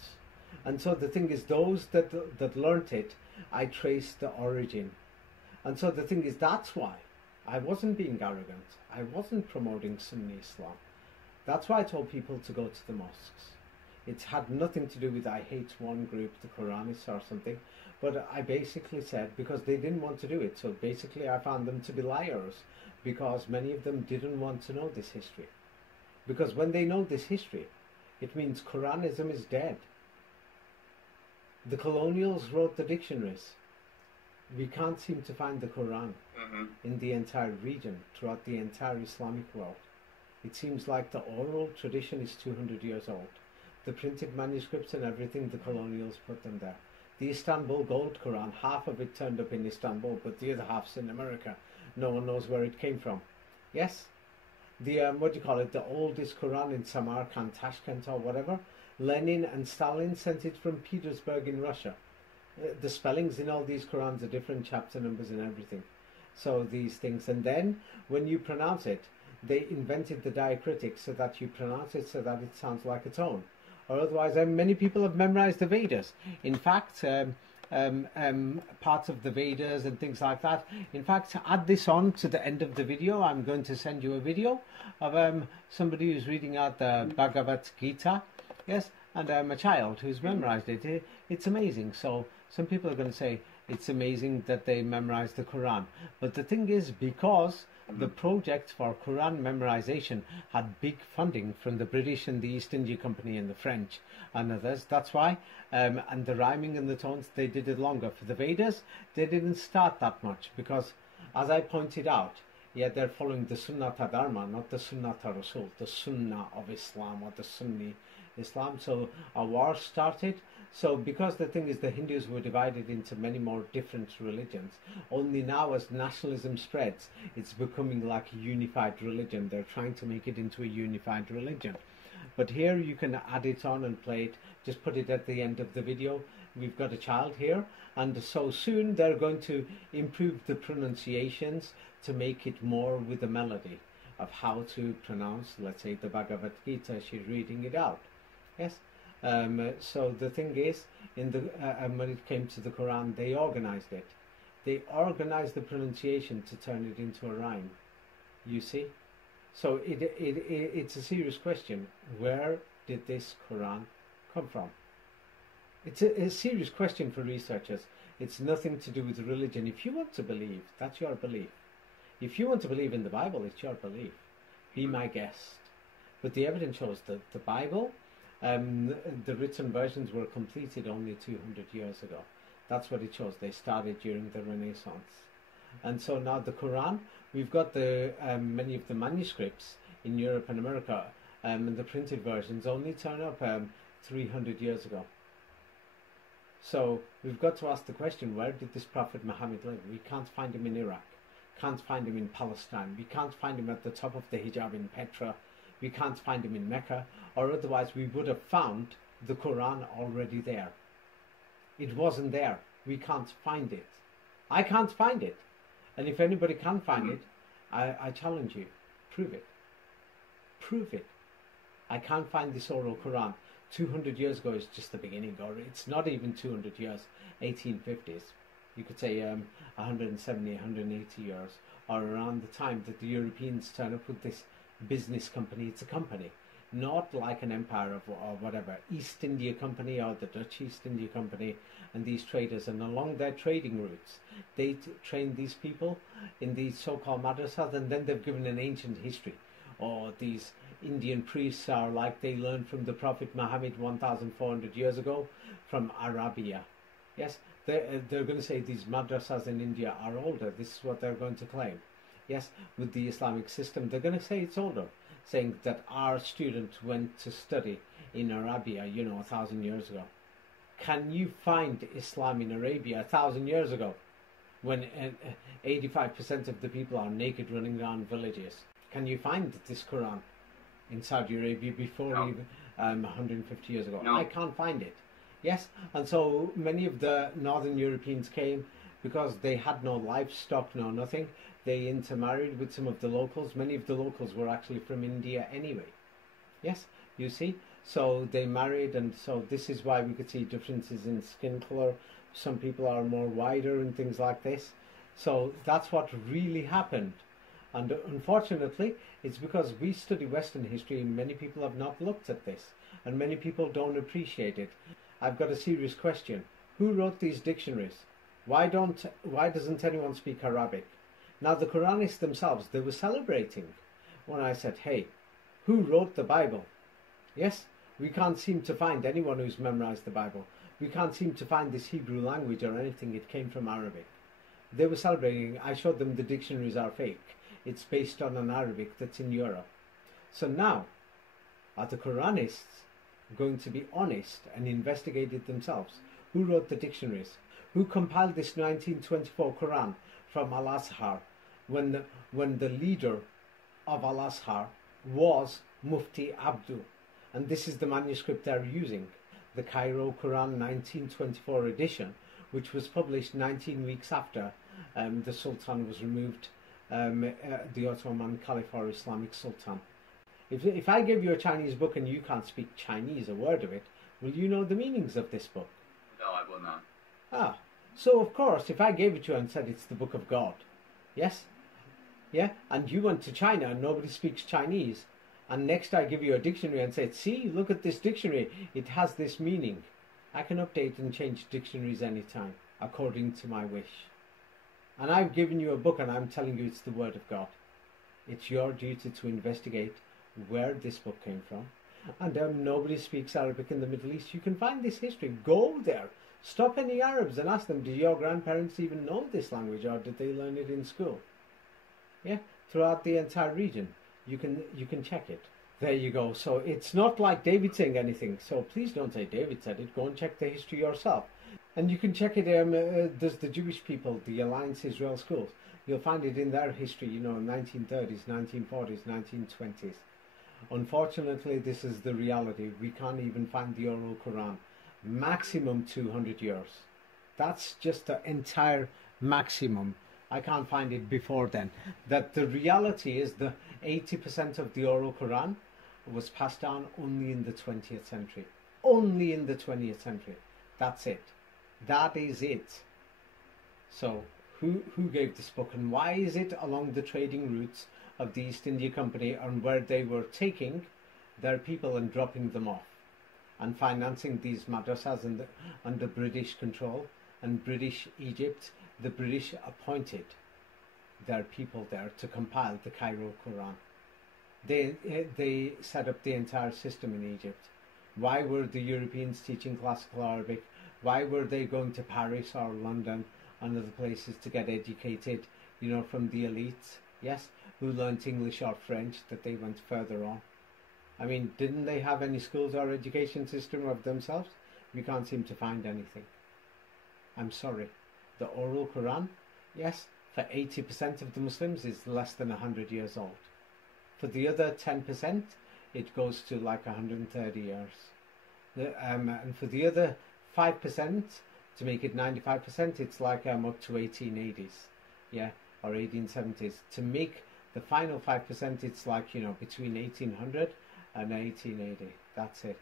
And so the thing is, those that learnt it, I traced the origin. And so the thing is, that's why I wasn't being arrogant. I wasn't promoting Sunni Islam. That's why I told people to go to the mosques. It had nothing to do with I hate one group, the Quranists or something. But I basically said, because they didn't want to do it. So basically I found them to be liars, because many of them didn't want to know this history. Because when they know this history, it means Quranism is dead. The colonials wrote the dictionaries. We can't seem to find the Quran in the entire region, throughout the entire Islamic world. It seems like the oral tradition is 200 years old. The printed manuscripts and everything, the colonials put them there. The Istanbul Gold Quran, half of it turned up in Istanbul, but the other half's in America. No one knows where it came from. Yes? The, the oldest Quran in Samarkand, Tashkent or whatever, Lenin and Stalin sent it from Petersburg in Russia. The spellings in all these Qurans are different, chapter numbers and everything. So these things. And then when you pronounce it, they invented the diacritics so that you pronounce it so that it sounds like a tone. Or otherwise, many people have memorized the Vedas. In fact, parts of the Vedas and things like that. In fact, add this on to the end of the video. I'm going to send you a video of somebody who's reading out the Bhagavad Gita. Yes, and a child who's memorized it. It's amazing. So some people are going to say it's amazing that they memorized the Quran. But the thing is, because the project for Quran memorization had big funding from the British and the East India Company and the French and others. That's why, and the rhyming and the tones, they did it longer. For the Vedas, they didn't start that much because, as I pointed out, yeah, they're following the Sunnata Dharma, not the Sunnata Rasul, the Sunnah of Islam or the Sunni Islam. So a war started. So because the thing is, the Hindus were divided into many more different religions. Only now, as nationalism spreads, it's becoming like a unified religion. They're trying to make it into a unified religion. But here you can add it on and play it. Just put it at the end of the video. We've got a child here, and so soon they're going to improve the pronunciations to make it more with the melody of how to pronounce, let's say, the Bhagavad Gita. She's reading it out. Yes. So the thing is, in the when it came to the Quran, they organized it. They organized the pronunciation to turn it into a rhyme. You see? So it's a serious question. Where did this Quran come from? It's a serious question for researchers. It's nothing to do with religion. If you want to believe, that's your belief. If you want to believe in the Bible, it's your belief. Be my guest. But the evidence shows that the Bible, the written versions were completed only 200 years ago. That's what it shows. They started during the Renaissance. And so now the Quran, we've got the many of the manuscripts in Europe and America, and the printed versions only turn up 300 years ago. So we've got to ask the question, where did this Prophet Muhammad live? We can't find him in Iraq, can't find him in Palestine, we can't find him at the top of the hijab in Petra, we can't find him in Mecca, or otherwise we would have found the Quran already there. It wasn't there. We can't find it. I can't find it. And if anybody can find it, I challenge you, prove it. Prove it. I can't find this oral Quran. 200 years ago is just the beginning, or it's not even 200 years, 1850s. You could say 170, 180 years, or around the time that the Europeans turn up with this business company. It's a company, not like an empire or whatever. East India Company or the Dutch East India Company and these traders, and along their trading routes, they train these people in these so-called madrasas, and then they've given an ancient history. Or these Indian priests are like they learned from the Prophet Muhammad 1,400 years ago from Arabia. Yes, they're going to say these madrasas in India are older. This is what they're going to claim. Yes, with the Islamic system, they're going to say it's older, saying that our student went to study in Arabia, 1,000 years ago. Can you find Islam in Arabia 1,000 years ago, when 85% of the people are naked running around villages? Can you find this Quran in Saudi Arabia before even 150 years ago? No. I can't find it. Yes, and so many of the Northern Europeans came because they had no livestock, no nothing. They intermarried with some of the locals. Many of the locals were actually from India anyway. Yes, you see? So they married, and so this is why we could see differences in skin color. Some people are more wider and things like this. So that's what really happened. And unfortunately, it's because we study Western history and many people have not looked at this, and many people don't appreciate it. I've got a serious question. Who wrote these dictionaries? Why doesn't anyone speak Arabic? Now the Quranists themselves, they were celebrating when I said, hey, who wrote the Bible? Yes, we can't seem to find anyone who's memorized the Bible. We can't seem to find this Hebrew language or anything. It came from Arabic. They were celebrating. I showed them the dictionaries are fake. It's based on an Arabic that's in Europe. So now, are the Quranists going to be honest and investigate it themselves? Who wrote the dictionaries? Who compiled this 1924 Quran from Al-Azhar when the leader of Al-Azhar was Mufti Abdu? And this is the manuscript they're using, the Cairo Quran 1924 edition, which was published 19 weeks after the Sultan was removed, the Ottoman Caliph or Islamic Sultan. If I give you a Chinese book and you can't speak Chinese, a word of it, will you know the meanings of this book? No, I will not. Ah, so of course, if I gave it to you and said it's the book of God, yes? Yeah? And you went to China and nobody speaks Chinese, and next I give you a dictionary and said, see, look at this dictionary, it has this meaning. I can update and change dictionaries anytime, according to my wish. And I've given you a book and I'm telling you it's the word of God. It's your duty to investigate where this book came from. And nobody speaks Arabic in the Middle East. You can find this history. Go there. Stop any Arabs and ask them, did your grandparents even know this language, or did they learn it in school? Yeah, throughout the entire region. You can check it. There you go. So it's not like David saying anything. So please don't say David said it. Go and check the history yourself. And you can check it, there's the Jewish people, the Alliance Israel schools. You'll find it in their history, 1930s, 1940s, 1920s. Unfortunately, this is the reality. We can't even find the oral Quran. Maximum 200 years. That's just the entire maximum. I can't find it before then. That the reality is the 80% of the oral Quran was passed down only in the 20th century. Only in the 20th century. That's it. That is it. So, who gave this book, and why is it along the trading routes of the East India Company, and where they were taking their people and dropping them off and financing these madrasas under British control, and British Egypt, the British appointed their people there to compile the Cairo Quran. They set up the entire system in Egypt. Why were the Europeans teaching classical Arabic? Why were they going to Paris or London and other places to get educated, from the elites, yes, who learnt English or French, that they went further on? I mean, didn't they have any schools or education system of themselves? We can't seem to find anything. I'm sorry. The oral Quran, yes, for 80% of the Muslims is less than 100 years old. For the other 10%, it goes to like 130 years. And for the other 5%, to make it 95%, it's like up to 1880s, yeah, or 1870s. To make the final 5%, it's like, you know, between 1800 and 1880. That's it.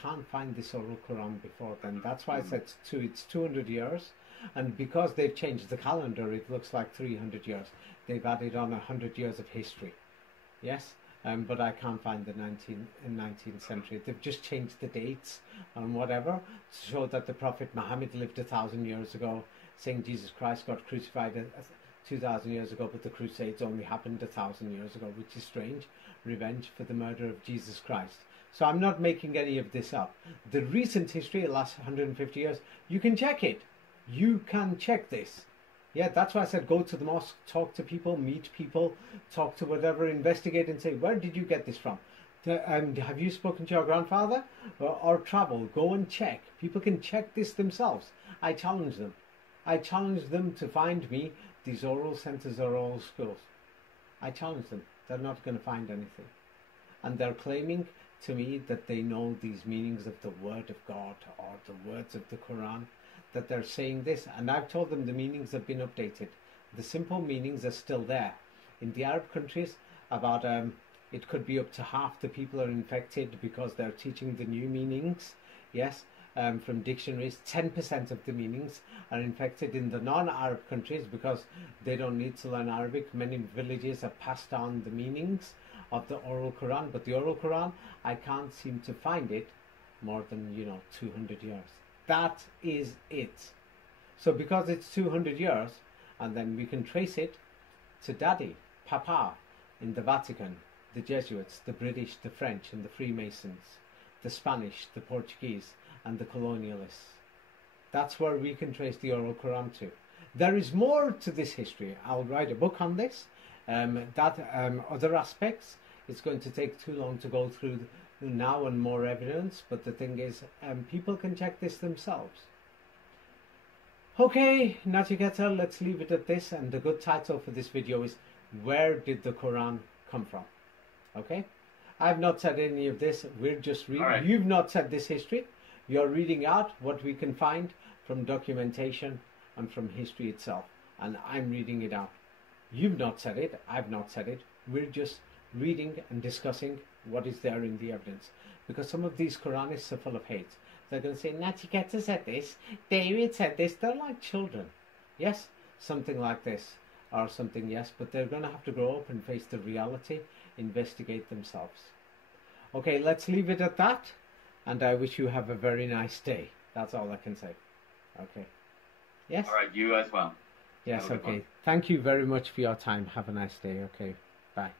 Can't find this oral Quran before then. That's why I said it's 200 years. And because they've changed the calendar, it looks like 300 years. They've added on 100 years of history. Yes, but I can't find the 19th century. They've just changed the dates and whatever to show that the Prophet Muhammad lived 1,000 years ago, saying Jesus Christ got crucified 2,000 years ago, but the Crusades only happened 1,000 years ago, which is strange. Revenge for the murder of Jesus Christ. So I'm not making any of this up. The recent history, the last 150 years, you can check it. You can check this. Yeah, that's why I said go to the mosque, talk to people, meet people, talk to whatever, investigate and say, where did you get this from? Have you spoken to your grandfather? Or travel, go and check. People can check this themselves. I challenge them. I challenge them to find me these oral centers or oral schools. I challenge them. They're not going to find anything. And they're claiming to me that they know these meanings of the word of God or the words of the Quran, that they're saying this, and I've told them the meanings have been updated. The simple meanings are still there. In the Arab countries, about it could be up to half the people are infected because they're teaching the new meanings. Yes, from dictionaries, 10% of the meanings are infected. In the non-Arab countries, because they don't need to learn Arabic, many villages have passed on the meanings of the oral Quran, but the oral Quran, I can't seem to find it more than, 200 years. That is it. So because it's 200 years, and then we can trace it to Daddy, Papa, in the Vatican, the Jesuits, the British, the French, and the Freemasons, the Spanish, the Portuguese, and the colonialists. That's where we can trace the oral Quran to. There is more to this history. I'll write a book on this. Other aspects, it's going to take too long to go through now and more evidence, but the thing is, people can check this themselves. Okay, Natigeta, let's leave it at this, and the good title for this video is, where did the Quran come from? Okay, I've not said any of this, we're just reading. Right. You've not said this history, you're reading out what we can find from documentation and from history itself, and I'm reading it out. You've not said it, I've not said it, we're just reading and discussing what is there in the evidence, because some of these Quranists are full of hate. They're going to say, Natigeta said this, David said this. They're like children. Yes, something like this or something, yes, but they're going to have to grow up and face the reality, investigate themselves. Okay, let's leave it at that, and I wish you have a very nice day. That's all I can say. Okay. Yes? All right, you as well. Yes, okay. Thank you very much for your time. Have a nice day. Okay, bye.